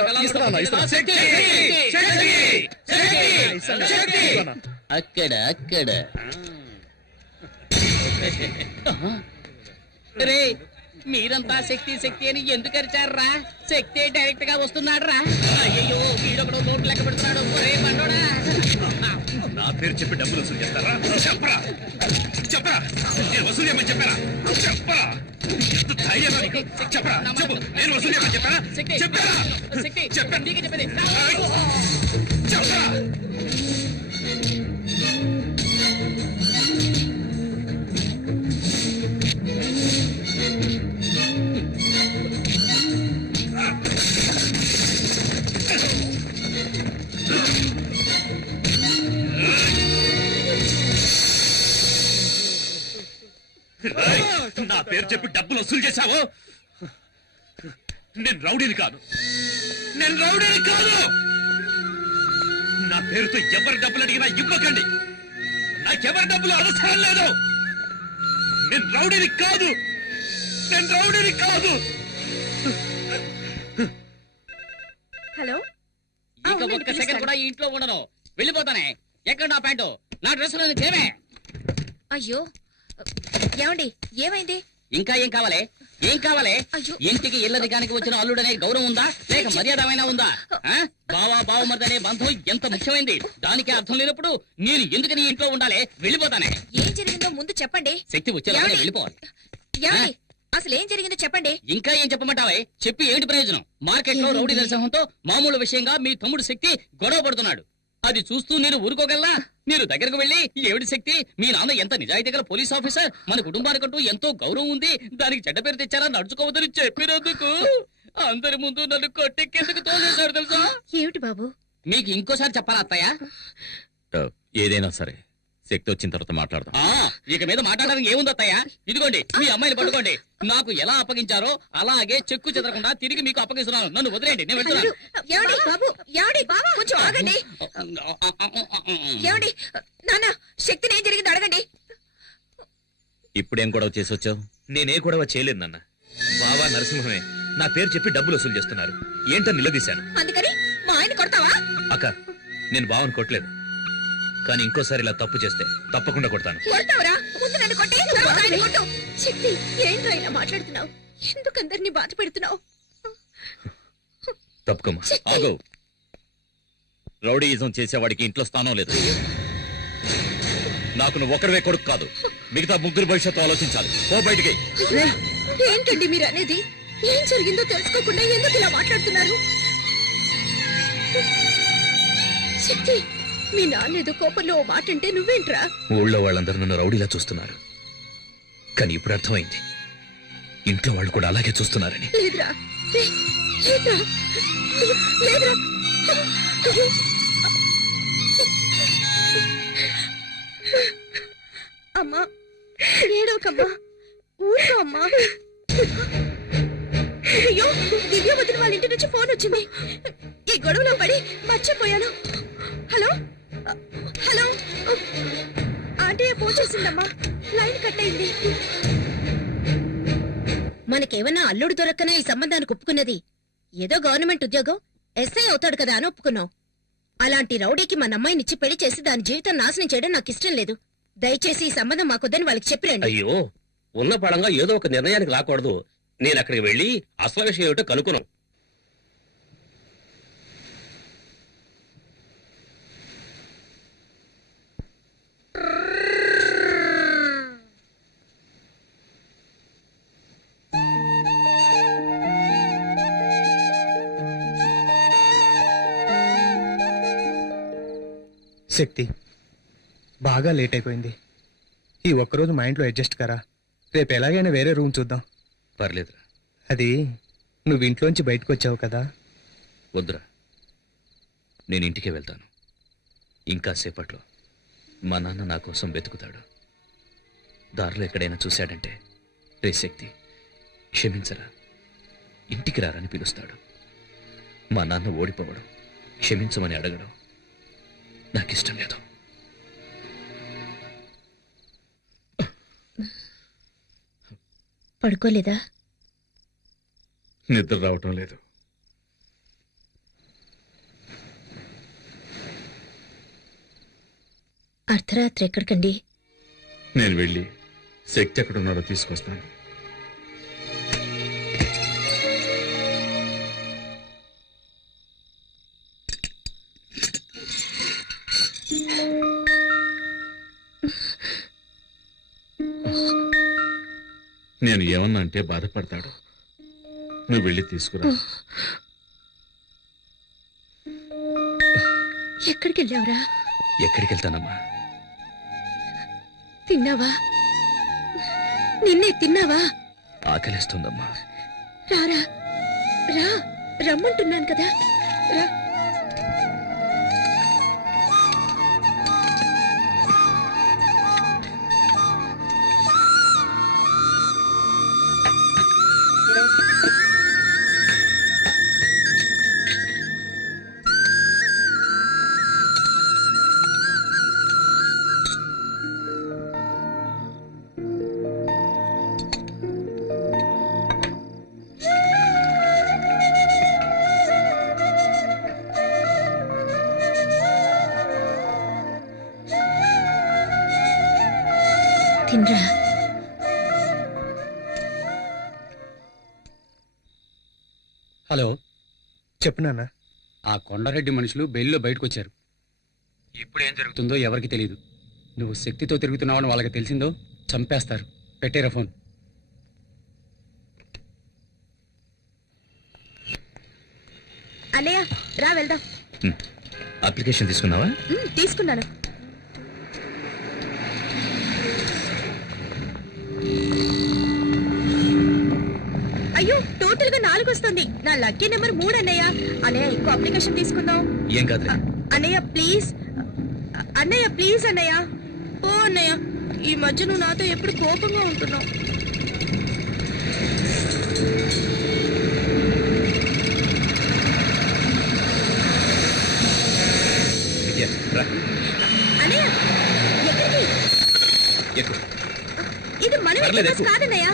అక్కడ అక్కడ రే, మీరంతా శక్తి శక్తి అని ఎందుకు అరిచారా? శక్తి డైరెక్ట్ గా వస్తున్నాడు రా. అయ్యో, వీడొకడు నోట్లు లెక్క పెడుతున్నాడు. ఒరే బండోడా, నా పేరు చెప్పి డబ్బులు వసూలు చేస్తారా? చెప్పరా చెప్పరా, నేను వసూలు చేయమని చెప్పారా? చెప్పరా, ఎంత ధైర్యం నీకు? చెప్పరా, చెప్పు, నేను వసూలు చేయమని చెప్పారా? చెప్పారా? చెప్పండి, చెప్పండి. చెప్పరా. నా పేరు చెప్పి డబ్బులు వసూలు చేశావు. నేను రౌడీని కాదు, నేను రౌడీని కాదు. నా పేరుతో ఎవరి డబ్బులు అడిగినా ఇవ్వకండి. నాకెవరి డబ్బులు అవసరం లేదు. నేను రౌడీని కాదు, నేను రౌడీని కాదు. హలో, ఇక ఒక్క సెకండ్ కూడా ఈ ఇంట్లో ఉండను, వెళ్ళిపోతానే. ఎక్కడ నా ప్యాంటు, నా డ్రెస్సులో చేమే. అయ్యో ఏమండి, ఏమైంది? ఇంకా ఏం కావాలి? ఏం కావాలి? అయ్యో. ఇంటికి ఇల్లదిగానికి వచ్చిన అల్లుడనే గౌరవం ఉందా, లేక మర్యాదమైనా ఉందా? బావా బావమర్దనే బంధం ఎంత ముఖ్యమైంది, దానికి అర్థం లేనప్పుడు నేను ఎందుకని ఇంట్లో ఉండాలి? వెళ్ళిపోతానే. ఏం జరిగిందో ముందు చెప్పండి. శక్తి వచ్చేలా ఏమండి? వెళ్ళిపోవాలి. ఏమండి, అసలు ఏం జరిగిందో చెప్పండి. ఇంకా ఏం చెప్పమంటావే? చెప్పి ఏంటి ప్రయోజనం? మార్కెట్ లో రౌడీ దర్శనంతో మామూలు విషయంగా మీ తమ్ముడు శక్తి గొడవ పడుతున్నాడు. అది చూస్తూ నేను ఊరుకోగలనా? మీరు దగ్గరకు వెళ్ళి, ఏమిటి శక్తి, మీ నాన్న ఎంత నిజాయితీ గల పోలీస్ ఆఫీసర్, మన కుటుంబానికంటూ ఎంతో గౌరవం ఉంది, దానికి చెడ్డ పేరు తెచ్చారా, నడుచుకోవద్దని చెప్పినందుకు అందరి ముందు నన్ను కొట్టెక్కేందుకు తోలేశారు తెలుసా? ఏమిటి బాబు? మీకు ఇంకోసారి చెప్పాలా అత్తయ్య? ఏదైనా సరే శక్తి వచ్చిన తర్వాత మాట్లాడదాం. ఇక మీద మాట్లాడడానికి ఏముంది అత్తయ్య? ఇదిగోండి మీ అమ్మాయిని పట్టుకోండి. నాకు ఎలా అప్పగించారో అలాగే చెక్కు చెదరకుండా తిరిగి మీకు అప్పగిస్తున్నాను. నన్ను వదిలేండి, నేను వెళ్తున్నాను. ఏమండి బాబు, ఏమండి కొంచెం ఆగండి. ఏమండి నాన్న, శక్తిని ఏం జరిగిందో అడగండి. ఇప్పుడేం గొడవ చేసి వచ్చావు? నేనే గొడవ చేయలేదు నాన్న. బావా నరసింహమే నా పేరు చెప్పి డబ్బులు వసూలు చేస్తున్నారు. ఏంటో నిలదీశాను. అందుకని మా ఆయన కొడతావా? అక్క, నేను బావని కొట్టలేదు, కానీ ఇంకోసారి ఇలా తప్పు చేస్తే తప్పకుండా కొడతాను. కొడతావరా? ముందు నన్ను కొట్టి తర్వాత ఆయన కొట్టు. శక్తి, ఏంట్రా ఇలా మాట్లాడుతున్నావు? ఎందుకు అందరినీ బాధ పెడుతున్నావు? తప్పుకోమా. ఆగు. రౌడీయిజం చేసేవాడికి ఇంట్లో స్థానం లేదు. నాకు నువ్వు ఒకరివే కొడుకు కాదు, మిగతా ముగ్గురు భవిష్యత్తు ఆలోచించాలి. ఓ బయటికి. ఏంటండి మీరు అనేది? ఏం జరిగిందో తెలుసుకోకుండా ఎందుకు ఇలా మాట్లాడుతున్నారు? శక్తి, మీ నాన్న ఏదో కోపంలో ఓ మాట అంటే నువ్వేంట్రా? ఊళ్ళో వాళ్ళందరూ నన్ను రౌడీలా చూస్తున్నారు, కానీ ఇప్పుడు అర్థమైంది ఇంట్లో వాళ్ళు కూడా అలాగే చూస్తున్నారని. లేదురా, లేదురా, లేదురా. అమ్మా, ఏడోకమ్మా, ఊరుకో అమ్మా. అయ్యో, దివ్య వదిన వాళ్ళ ఇంటి నుంచి ఫోన్ వచ్చింది. ఈ గొడవలో పడి మర్చిపోయాను. హలో హలో, ఆంటీ ఫోన్ చేసిందమ్మా, లైన్ కట్ అయింది. మనకేమన్నా అల్లుడు దొరక్కనా ఈ సంబంధానికి ఒప్పుకున్నది? ఏదో గవర్నమెంట్ ఉద్యోగం, ఎస్ఐ అవుతాడు కదా అని ఒప్పుకున్నాం. అలాంటి రౌడీకి మన అమ్మాయినిచ్చి పెళ్లి చేసి దాని జీవితం నాశనం చేయడం నాకు ఇష్టం లేదు. దయచేసి ఈ సంబంధం మాకొద్దని వాళ్ళకి చెప్పిరండి. అయ్యో, ఉన్న పడంగా ఏదో ఒక నిర్ణయానికి రాకూడదు. నేను అక్కడికి వెళ్ళి అసలు విషయం ఏమిటో కనుక్కున్నాం. శక్తి, బాగా లేట్ అయిపోయింది. ఈ ఒక్కరోజు మా ఇంట్లో అడ్జస్ట్ కరా. రేపు ఎలాగైనా వేరే రూమ్ చూద్దాం. పర్లేదురా. అది నువ్వు ఇంట్లోంచి బయటకు వచ్చావు కదా. వద్దురా, నేను ఇంటికే వెళ్తాను. ఇంకా సేపట్లో మా నాన్న నా కోసం వెతుకుతాడు. దారిలో ఎక్కడైనా చూశాడంటే, రే శక్తి క్షమించరా, ఇంటికి రారని పిలుస్తాడు. మా నాన్న ఓడిపోవడం, క్షమించమని అడగడం నాకిష్టం లేదు. పడుకోలేదా? నిద్ర రావటం లేదు. అర్ధరాత్రి ఎక్కడికండి? నేను వెళ్ళి శక్తి ఎక్కడున్నాడో తీసుకొస్తాను. నేను ఏమన్నా అంటే బాధపడతాడు. నువ్వు వెళ్ళి తీసుకురా. ఎక్కడికి వెళ్ళావురా? ఎక్కడికి వెళ్తానమ్మా? తిన్నావా? నిన్నే తిన్నావా? ఆకలిస్తుందమ్మా. రారా, రా, రమ్మంటున్నాను కదా, రా. తినరా. హలో చెప్పు నాన్న. ఆ కొండారెడ్డి మనుషులు బెయిల్లో బయటకు వచ్చారు. ఇప్పుడు ఏం జరుగుతుందో ఎవరికి తెలియదు. నువ్వు శక్తితో తిరుగుతున్నావని వాళ్ళకి తెలిసిందో చంపేస్తారు. పెట్టేరా ఫోన్. అన్నయ్య రా వెళ్దాం. అప్లికేషన్ తీసుకున్నావా? తీసుకున్నాను. అయ్యో టోటల్ గా 4 వస్తుంది. నా లక్కీ నెంబర్ 3 అన్నయ్య. అన్నయ్య ఇంకో అప్లికేషన్ తీసుకుందాం. ఏం కాదు. అన్నయ్య ప్లీజ్. అన్నయ్య ప్లీజ్ అన్నయ్య. ఓ అన్నయ్య ఈ మధ్య నువ్వు నాతో ఎప్పుడు కోపంగా ఉంటున్నావు. అన్నయ్య ఎక్కడికి? ఇది మన కాదన్నయ్య.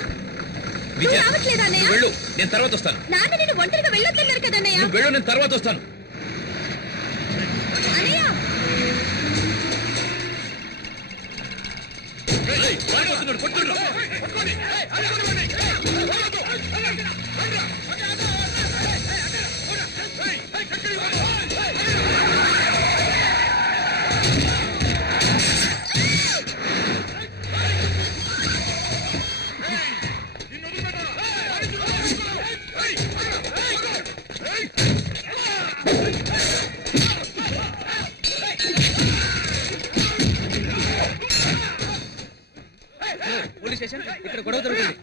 నువ్వు రావట్లేదా అన్నయ్య? వెళ్ళు, నేను తర్వాత వస్తాను. నాన్న నేను ఒంటరిగా వెళ్ళొద్దన్నారు కదా అన్నయ్య. వెళ్ళు, నేను తర్వాత వస్తాను. అన్నయ్య పోలీస్ స్టేషన్ ఇక్కడ గొడవ జరుగుతుంది.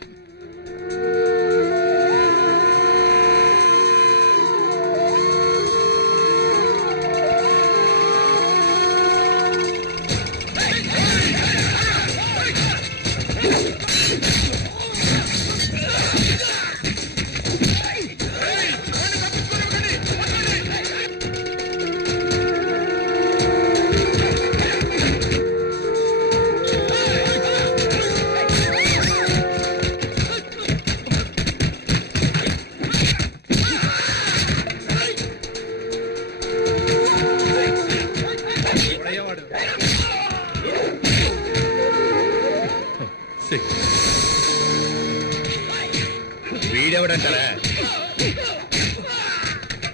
వీడెవడంటారా?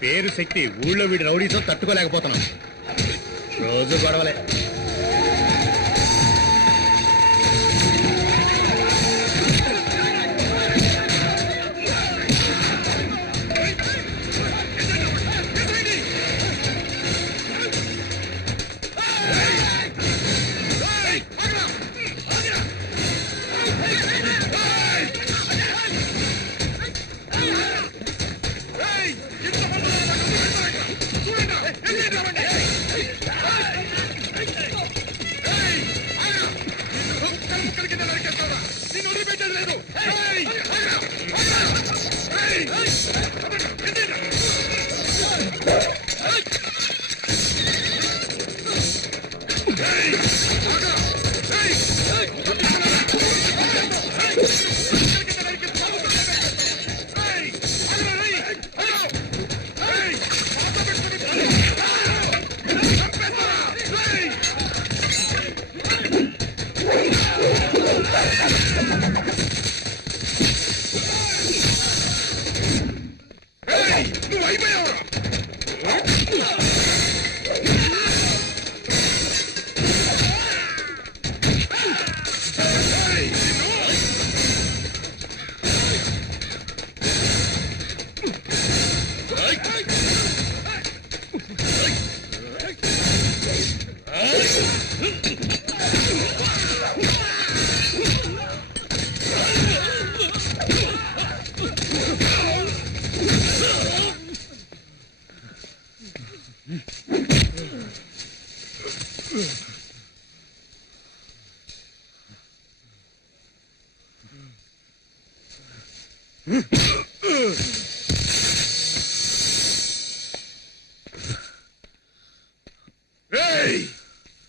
పేరు శక్తి. ఊళ్ళో వీడి రౌడీతో తట్టుకోలేకపోతున్నాం. రోజు గొడవలే.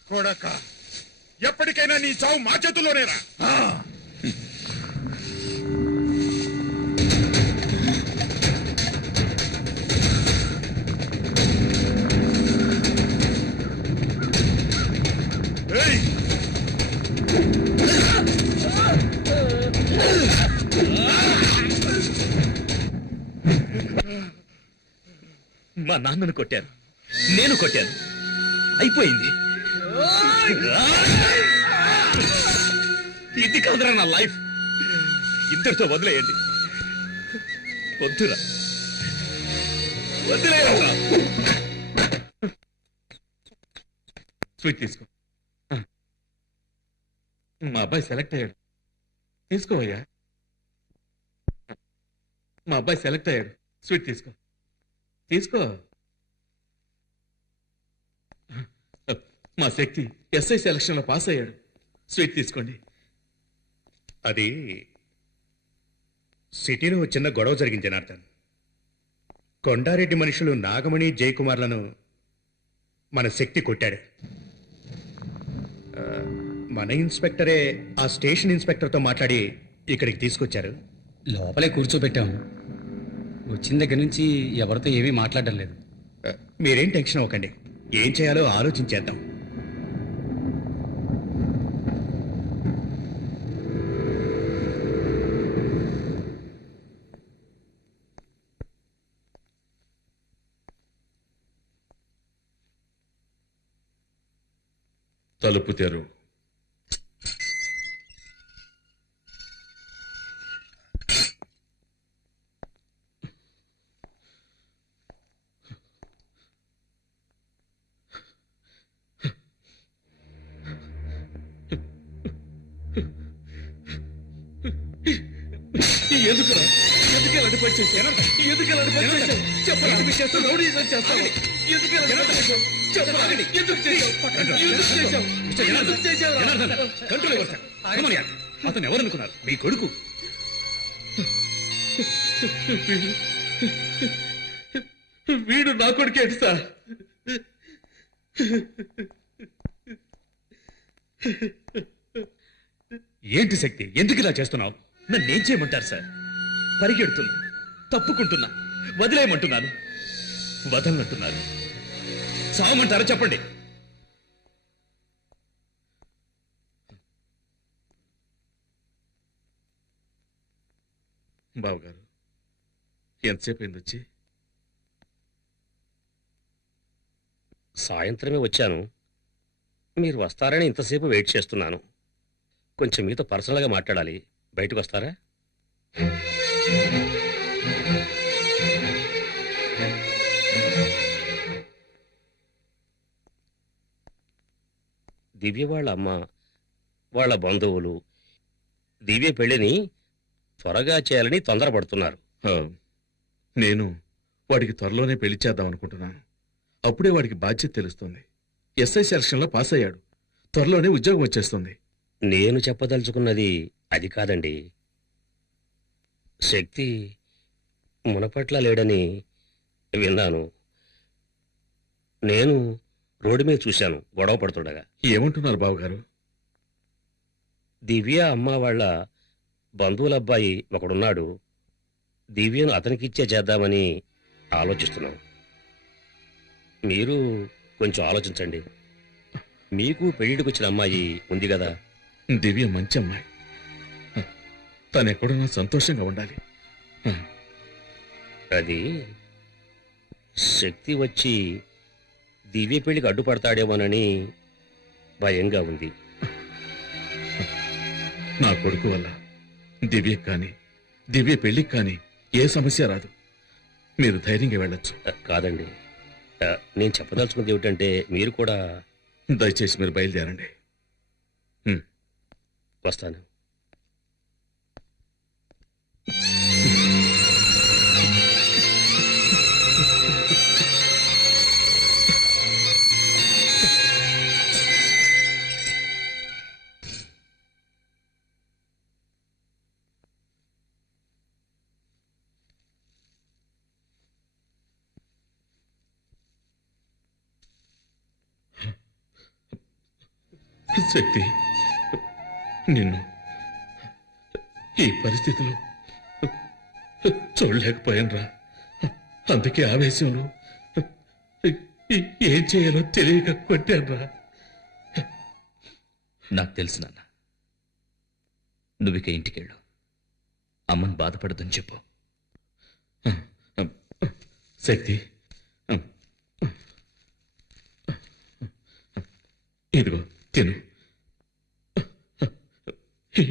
కొడక, ఎప్పటికైనా నీ చావు మా చేతుల్లోనేరా. ఏయ్ మా నాన్నను కొట్టాను, నేను కొట్టాను, అయిపోయింది. ఇది కాదురా నా లైఫ్. ఇంతటితో వదిలేయండి. వద్దురా, వదిలేయరా. స్వీట్ తీసుకో. మా అబ్బాయి సెలెక్ట్ అయ్యాడు, తీసుకోవయ్యా. మా అబ్బాయి సెలెక్ట్ అయ్యాడు, స్వీట్ తీసుకో, తీసుకో. మా శక్తి ఎస్ఐ సెలక్షన్ లో పాస్ అయ్యాడు, స్వీట్ తీసుకోండి. అది సిటీలో చిన్న గొడవ జరిగింది జనార్దన్. కొండారెడ్డి మనుషులు నాగమణి జయకుమార్లను మన శక్తి కొట్టాడు. మన ఇన్స్పెక్టరే ఆ స్టేషన్ ఇన్స్పెక్టర్తో మాట్లాడి ఇక్కడికి తీసుకొచ్చారు. లోపలే కూర్చోబెట్టాము. వచ్చిన దగ్గర నుంచి ఎవరితో ఏమీ మాట్లాడడం లేదు. మీరేం టెన్షన్ అవ్వకండి, ఏం చేయాలో ఆలోచించేద్దాం. తలుపు తెరువు. ఎందుకురా? ఎందుకు ఇలాంటి పని చేశావు? ఎందుకు ఇలాంటి పని చేశావు? చెప్పరా? ఎందుకు చేస్తావు? రౌడీజం చేస్తావు? ఎందుకు ఇలాంటి పని చేశావు? చెప్పరా? ఎందుకు చేశావు? ఎందుకు చేశావు? ఎందుకు చేశావురా? కంట్రోల్ ఎవరు సార్? కమోన్ యార్. అతను ఎవరనుకున్నారు? మీ కొడుకు. వీడు నా కొడుకేంటి సార్? ఏంటి శక్తి, ఎందుకు ఇలా చేస్తున్నావు? నన్నేం చేయమంటారు సార్? పరిగెడుతున్నా, తప్పుకుంటున్నా, వదిలేయమంటున్నాను, వదలనంటున్నారు. సావమంటారా చెప్పండి. బావగారు, ఎంతసేపు అయింది వచ్చి? సాయంత్రమే వచ్చాను. మీరు వస్తారని ఇంతసేపు వెయిట్ చేస్తున్నాను. కొంచెం మీతో పర్సనల్గా మాట్లాడాలి. బయటకు వస్తారా? దివ్య వాళ్ళ అమ్మ, వాళ్ళ బంధువులు దివ్య పెళ్లిని త్వరగా చేయాలని తొందరపడుతున్నారు. నేను వాడికి త్వరలోనే పెళ్లి చేద్దాం అనుకుంటున్నాను. అప్పుడే వాడికి బాధ్యత తెలుస్తుంది. ఎస్ఐ సెలక్షన్లో పాస్ అయ్యాడు, త్వరలోనే ఉద్యోగం వచ్చేస్తుంది. నేను చెప్పదలుచుకున్నది అది కాదండి. శక్తి మునపట్ల లేడని విన్నాను. నేను రోడ్డు మీద చూశాను గొడవ పడుతుండగా. ఏమంటున్నారు బావగారు? దివ్య అమ్మ వాళ్ళ బంధువుల అబ్బాయి ఒకడున్నాడు. దివ్యను అతనికిచ్చే చేద్దామని ఆలోచిస్తున్నాను. మీరు కొంచెం ఆలోచించండి. మీకు పెళ్లికి వచ్చిన అమ్మాయి ఉంది కదా. దివ్య మంచి అమ్మాయి, తను ఎక్కడున్నా సంతోషంగా ఉండాలి. అది శక్తి వచ్చి దివ్య పెళ్లికి అడ్డుపడతాడేమోనని భయంగా ఉంది. నా కొడుకు వల్ల దివ్యకి కానీ దివ్య పెళ్లికి కానీ ఏ సమస్య రాదు. మీరు ధైర్యంగా వెళ్ళొచ్చు. కాదండి, నేను చెప్పదలుచుకున్నది ఏమిటంటే మీరు కూడా దయచేసి మీరు బయలుదేరండి. వస్తాను. శక్తి, నిన్ను ఈ పరిస్థితిలో చూడలేకపోయానురా. అందుకే ఆవేశంలో ఏం చేయాలో తెలియక కొట్టానురా. నాకు తెలుసు నాన్న, నువ్విక ఇంటికెళ్ళు. అమ్మను బాధపడదని చెప్పు. శక్తి, ఇదిగో తిను.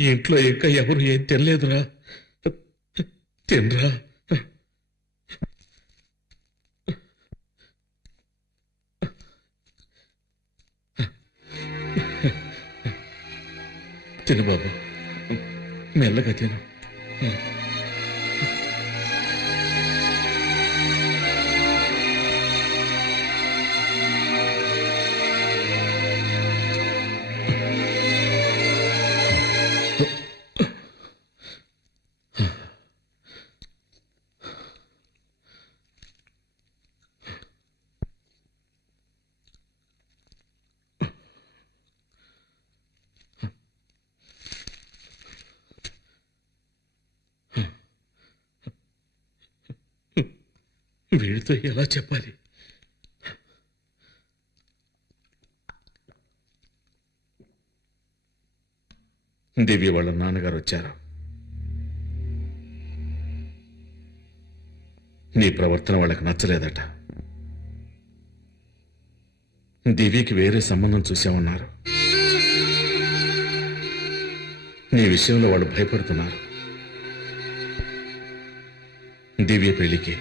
ఇంట్లో ఇంకా ఎవరు ఏం తినలేదురా, తినరా. తిను బాబు, మెల్లగా తిను. వీడితో ఎలా చెప్పాలి? దివ్య వాళ్ళ నాన్నగారు వచ్చారు. నీ ప్రవర్తన వాళ్ళకి నచ్చలేదట. దివ్యకి వేరే సంబంధం చూసామన్నారు. నీ విషయంలో వాళ్ళు భయపడుతున్నారు. దివ్య పెళ్లికి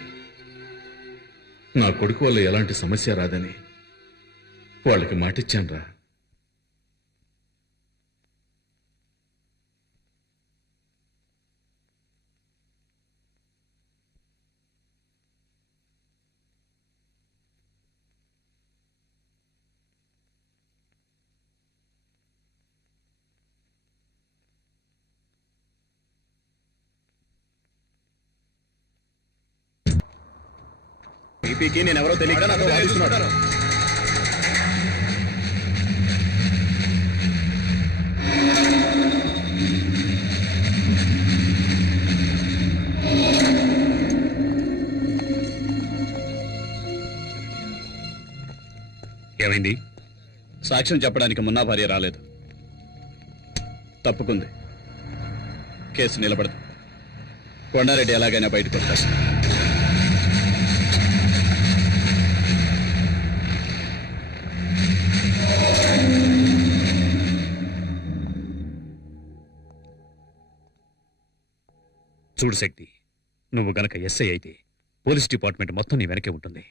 నా కొడుకు వల్ల ఎలాంటి సమస్య రాదని వాళ్ళకి మాటిచ్చానురా. ఈపీకి నేను ఎవరో తెలియక నాతో వాదిస్తున్నాడు. ఏమైంది? సాక్ష్యం చెప్పడానికి మున్నా భార్య రాలేదు, తప్పుకుంది. కేసు నిలబడదు. కొండారెడ్డి ఎలాగైనా బయటకు వస్తారు. చూడు శక్తి, నువ్వు గనక ఎస్ఐ అయితే పోలీస్ డిపార్ట్మెంట్ మొత్తం నీ వెనకే ఉంటుంది.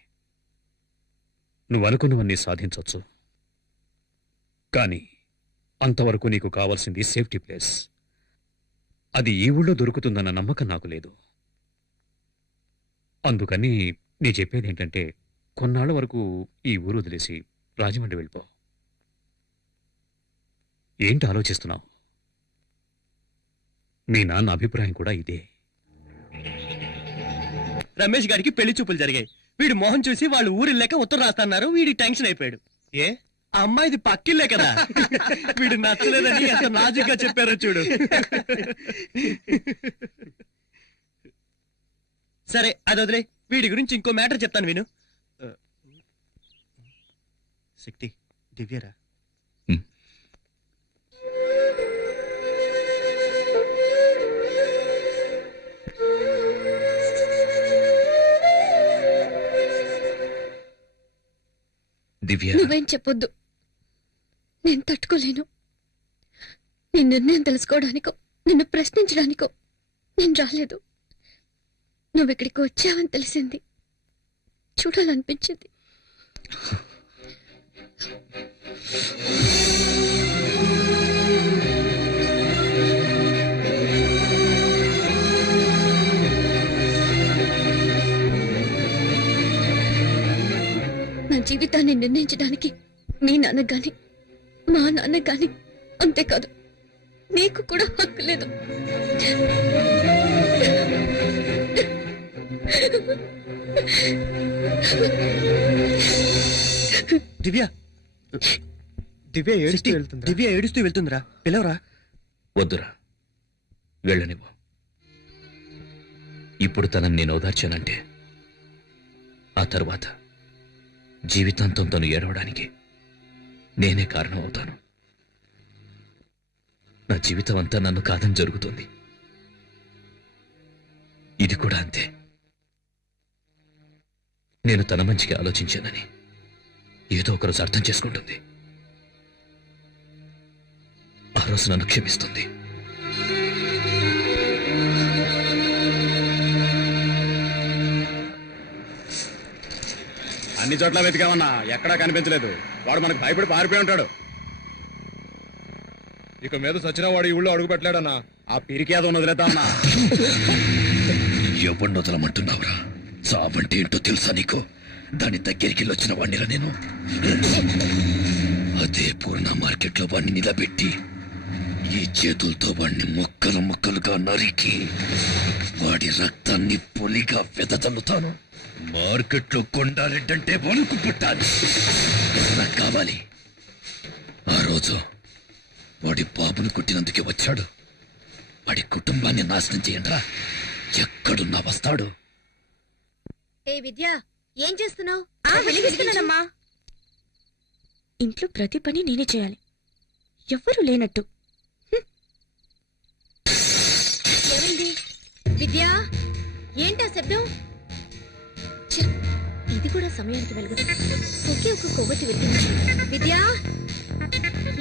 నువ్వు అనుకున్నవన్నీ సాధించవచ్చు. కానీ అంతవరకు నీకు కావాల్సింది సేఫ్టీ ప్లేస్. అది ఈ ఊళ్ళో దొరుకుతుందన్న నమ్మకం నాకు లేదు. అందుకని నీ చెప్పేది ఏంటంటే కొన్నాళ్ల వరకు ఈ ఊరు వదిలేసి రాజమండ్రి వెళ్ళిపో. ఏంటి ఆలోచిస్తున్నావు? మీ నాన్న అభిప్రాయం కూడా ఇదే. రమేష్ గారికి పెళ్లి చూపులు జరిగాయి. వీడు మోహన్ చూసి వాళ్ళు ఊరిల్లేక ఉత్తరం రాస్తున్నారు. వీడి టెన్షన్ అయిపోయాడు. ఏ ఆ అమ్మాయిది పక్కిల్లే కదా. వీడు నచ్చలేదని ఎంత నాజుగ్గా చెప్పారో చూడు. సరే అది వదిలే, వీడి గురించి ఇంకో మ్యాటర్ చెప్తాను విను. శక్తి, దివ్యరా? దివ్య, నువ్వేం చెప్పొద్దు, నేను తట్టుకోలేను. నీ నిర్ణయం తెలుసుకోవడానికో నిన్ను ప్రశ్నించడానికో నేను రాలేదు. నువ్వు ఇక్కడికి వచ్చావని తెలిసింది, చూడాలనిపించింది. నా జీవితాన్ని నిర్ణయించడానికి మీ నాన్న గాని మా నాన్న గాని, అంతేకాదు నీకు కూడా హక్కు లేదు. దివ్య, దివ్య ఏడుస్తూ వెళ్తుంది. దివ్య ఏడుస్తూ వెళ్తుందిరా, పిలవరా. వద్దురా, వెళ్ళనివ్వు. ఇప్పుడు తనని నేను ఓదార్చానంటే ఆ తర్వాత జీవితాంతం తను ఏడవడానికి నేనే కారణం అవుతాను. నా జీవితం అంతా నన్ను కాదని జరుగుతుంది. ఇది కూడా అంతే. నేను తన మంచిగా ఆలోచించానని ఏదో ఒకరోజు అర్థం చేసుకుంటుంది. ఒకరోజు నన్ను క్షమిస్తుంది. అన్ని చోట్ల వెతికామన్నా, ఎక్కడా కనిపించలేదు. వాడు మనకు భయపడి పారిపోయి ఉంటాడు. ఇక మీద సచిన వాడు ఈ ఊళ్ళో అడుగు పెట్టలేడన్నా. ఆ పిరికి ఏదో వదిలేద్దామన్నా. ఎవరిని వదలమంటున్నావురా? చావంటే ఏంటో తెలుసా నీకు? దాని దగ్గరికి వచ్చిన వాడినిరా నేను. అదే పూర్ణ మార్కెట్లో వాడిని నిలబెట్టి ఈ చేతులతో వాడిని ముక్కలు ముక్కలుగా నరికి వాడి రక్తాన్ని పొలిగా వెదజల్లుతాను. మార్కెట్లో కొండారెడ్డంటే వణుకు పుట్టాలి. నాకు కావాలి. ఆ రోజు వాడి బాబును కొట్టినందుకే వచ్చాడు. వాడి కుటుంబాన్ని నాశనం చేయండిరా. ఎక్కడున్నా వస్తాడు. ఏ విద్య, ఏం చేస్తున్నావు? వెలిగిస్తున్నానమ్మా. ఇంట్లో ప్రతి పని నేనే చేయాలి, ఎవ్వరూ లేనట్టు. ఏమైంది విద్య? ఏంటా శబ్దం? ఛ, ఇది కూడా సమయానికి వెలుగుదు. ఒకే ఒక కొవ్వొత్తి వెలిగింది. విద్య,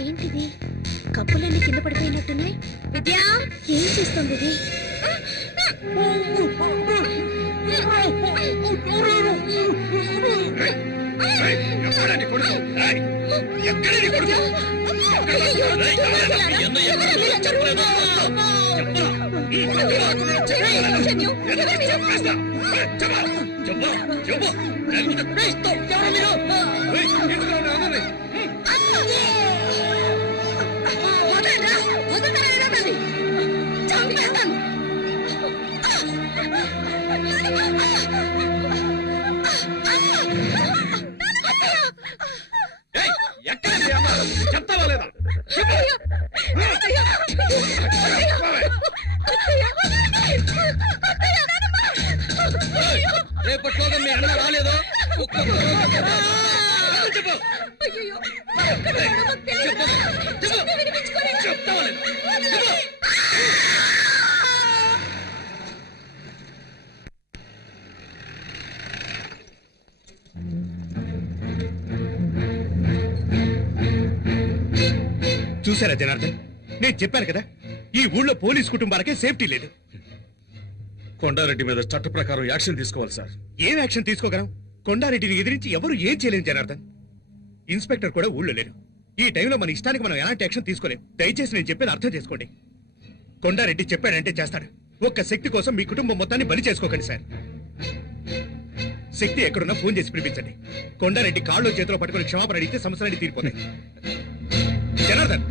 ఏంటిది? కప్పులన్నీ కింద పడిపోయినట్టున్నాయి. విద్య, ఏం చేస్తుంది ఇది? చెప్తావా లేదా? రేపట్లోగా మీ అన్న రాలేదో చూసారా జనార్దన్, నేను చెప్పాను కదా, ఈ ఊళ్ళో పోలీస్ కుటుంబాలకే సేఫ్టీ లేదు. కొండారెడ్డి మీద చట్ట ప్రకారం యాక్షన్ తీసుకోవాలి సార్. ఏం యాక్షన్ తీసుకోగలం? కొండారెడ్డిని ఎదిరించి ఎవరు ఏం చేయలేం జనార్దన్. ఇన్స్పెక్టర్ కూడా ఊళ్ళో లేరు. ఈ టైంలో మన ఇష్టానికి మనం ఎలాంటి యాక్షన్ తీసుకోలేం. దయచేసి నేను చెప్పేది అర్థం చేసుకోండి. కొండారెడ్డి చెప్పాడంటే చేస్తాడు. ఒక్క శక్తి కోసం మీ కుటుంబం మొత్తాన్ని బలి చేసుకోకండి సార్. శక్తి ఎక్కడున్నా ఫోన్ చేసి పిలిపించండి. కొండారెడ్డి కాళ్ళు చేతిలో పట్టుకుని క్షమాపణ అడిగితే సమస్యలన్నీ తీరిపోతాయి. జనార్దన్,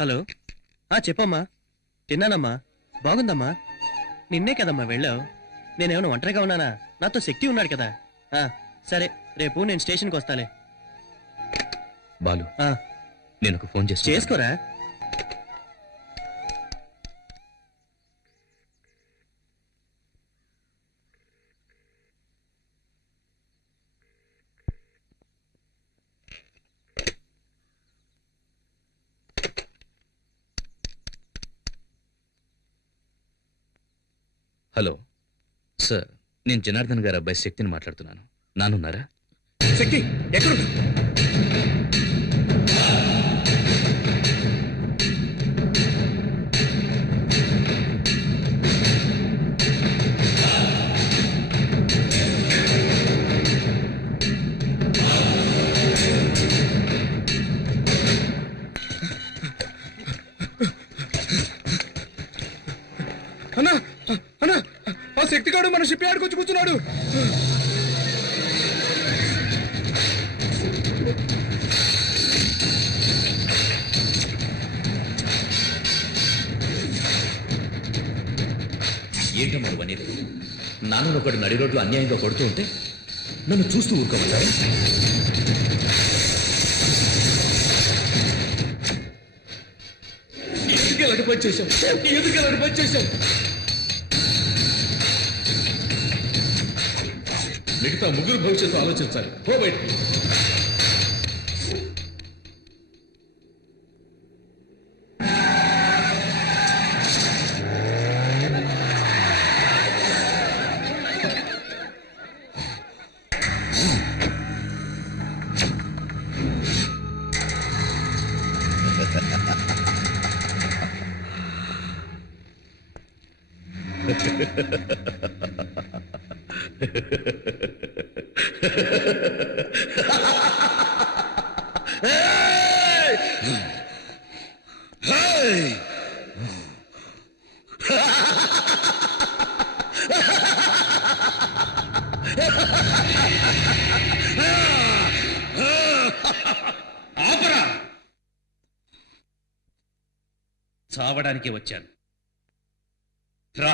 హలో. చెప్పమ్మా. తిన్నానమ్మా. బాగుందమ్మా. నిన్నే కదమ్మా వెళ్ళావు. నేనేమైనా ఒంటరిగా ఉన్నానా? నాతో శక్తి ఉన్నాడు కదా. సరే, రేపు నేను స్టేషన్కి వస్తాలే. బాలు, నేను ఒక ఫోన్ చేసుకోరా. హలో సార్, నేను జనార్దన్ గారి అబ్బాయి శక్తిని మాట్లాడుతున్నాను. నానున్నారా? శక్తి ఎక్కడ? అన్నా అన్నా, ఆ శక్తిగాడు మన షిప్ యార్డ్కి వచ్చి కూర్చున్నాడు. ఏంటో మరి అనేది? నాన్న ఒకడు నడి రోడ్లు అన్యాయంగా కొడుతూ ఉంటే నన్ను చూస్తూ ఊరుకోమంటారా? ఎందుకు అలాంటి పని చేశాం? ఎందుకు అలాంటి పని చేశాం? మిగతా ముగ్గురు భవిష్యత్తు ఆలోచించాలి. పో బయటికి. ఆపరా! చావడానికి వచ్చాను. రా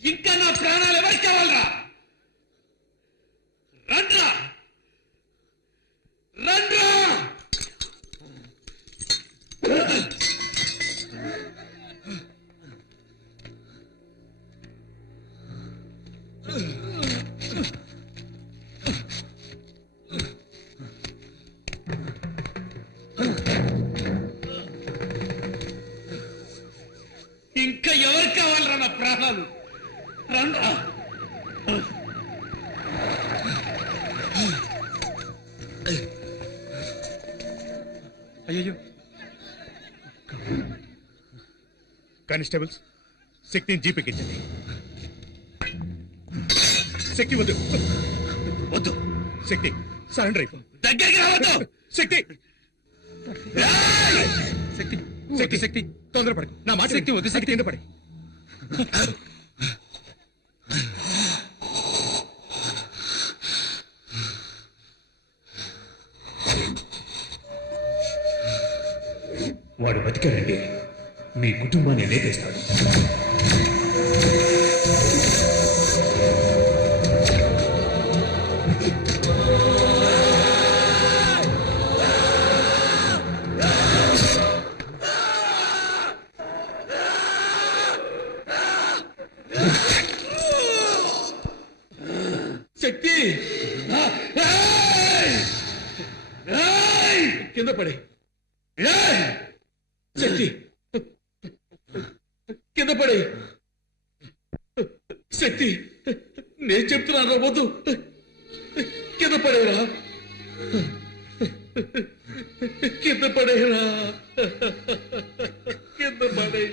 ఇంకా నా ప్రాణాలు ఎవరికి కావాలరా? రండ్రా రండ్రా! ఇంకా ఎవరికి కావాలరా నా ప్రాణాలు? రండ్రా! అయ్యో కానిస్టేబుల్స్, శక్తిని జీపెక్కించండి. శక్తి వద్దు వద్దు, శక్తి సరెండర్ అయిపో. దగ్గరికి రావద్దు. శక్తి శక్తి శక్తి శక్తి తొందరపడకు, నా మాట శక్తి వద్దు. శక్తి కింద పడి. వాడు బతికాడండి, మీ కుటుంబాన్ని లేపేస్తాడు. శక్తి కింద పడి. శక్తి కింద పడి. శక్తి నేను చెప్తున్నాను వద్దు కింద పడేరా కింద పడేరా కింద పడే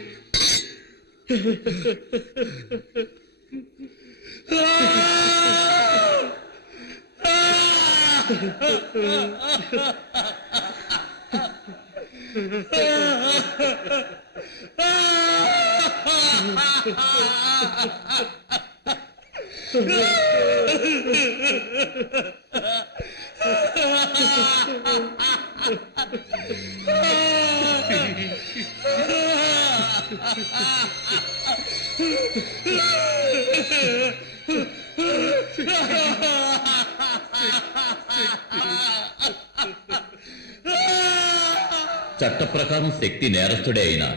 చట్ట ప్రకారం శక్తి నేరస్తుడే అయినా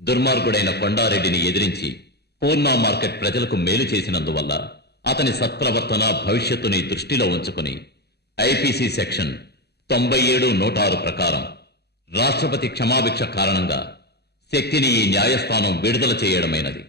దుర్మార్గుడైన కొండారెడ్డిని ఎదిరించి పూర్ణ మార్కెట్ ప్రజలకు మేలు చేసినందువల్ల అతని సత్ప్రవర్తన భవిష్యత్తుని దృష్టిలో ఉంచుకుని ఐపీసీ సెక్షన్ 97(106) ప్రకారం రాష్ట్రపతి క్షమాభిక్ష కారణంగా శక్తిని ఈ న్యాయస్థానం విడుదల చేయడమైనది.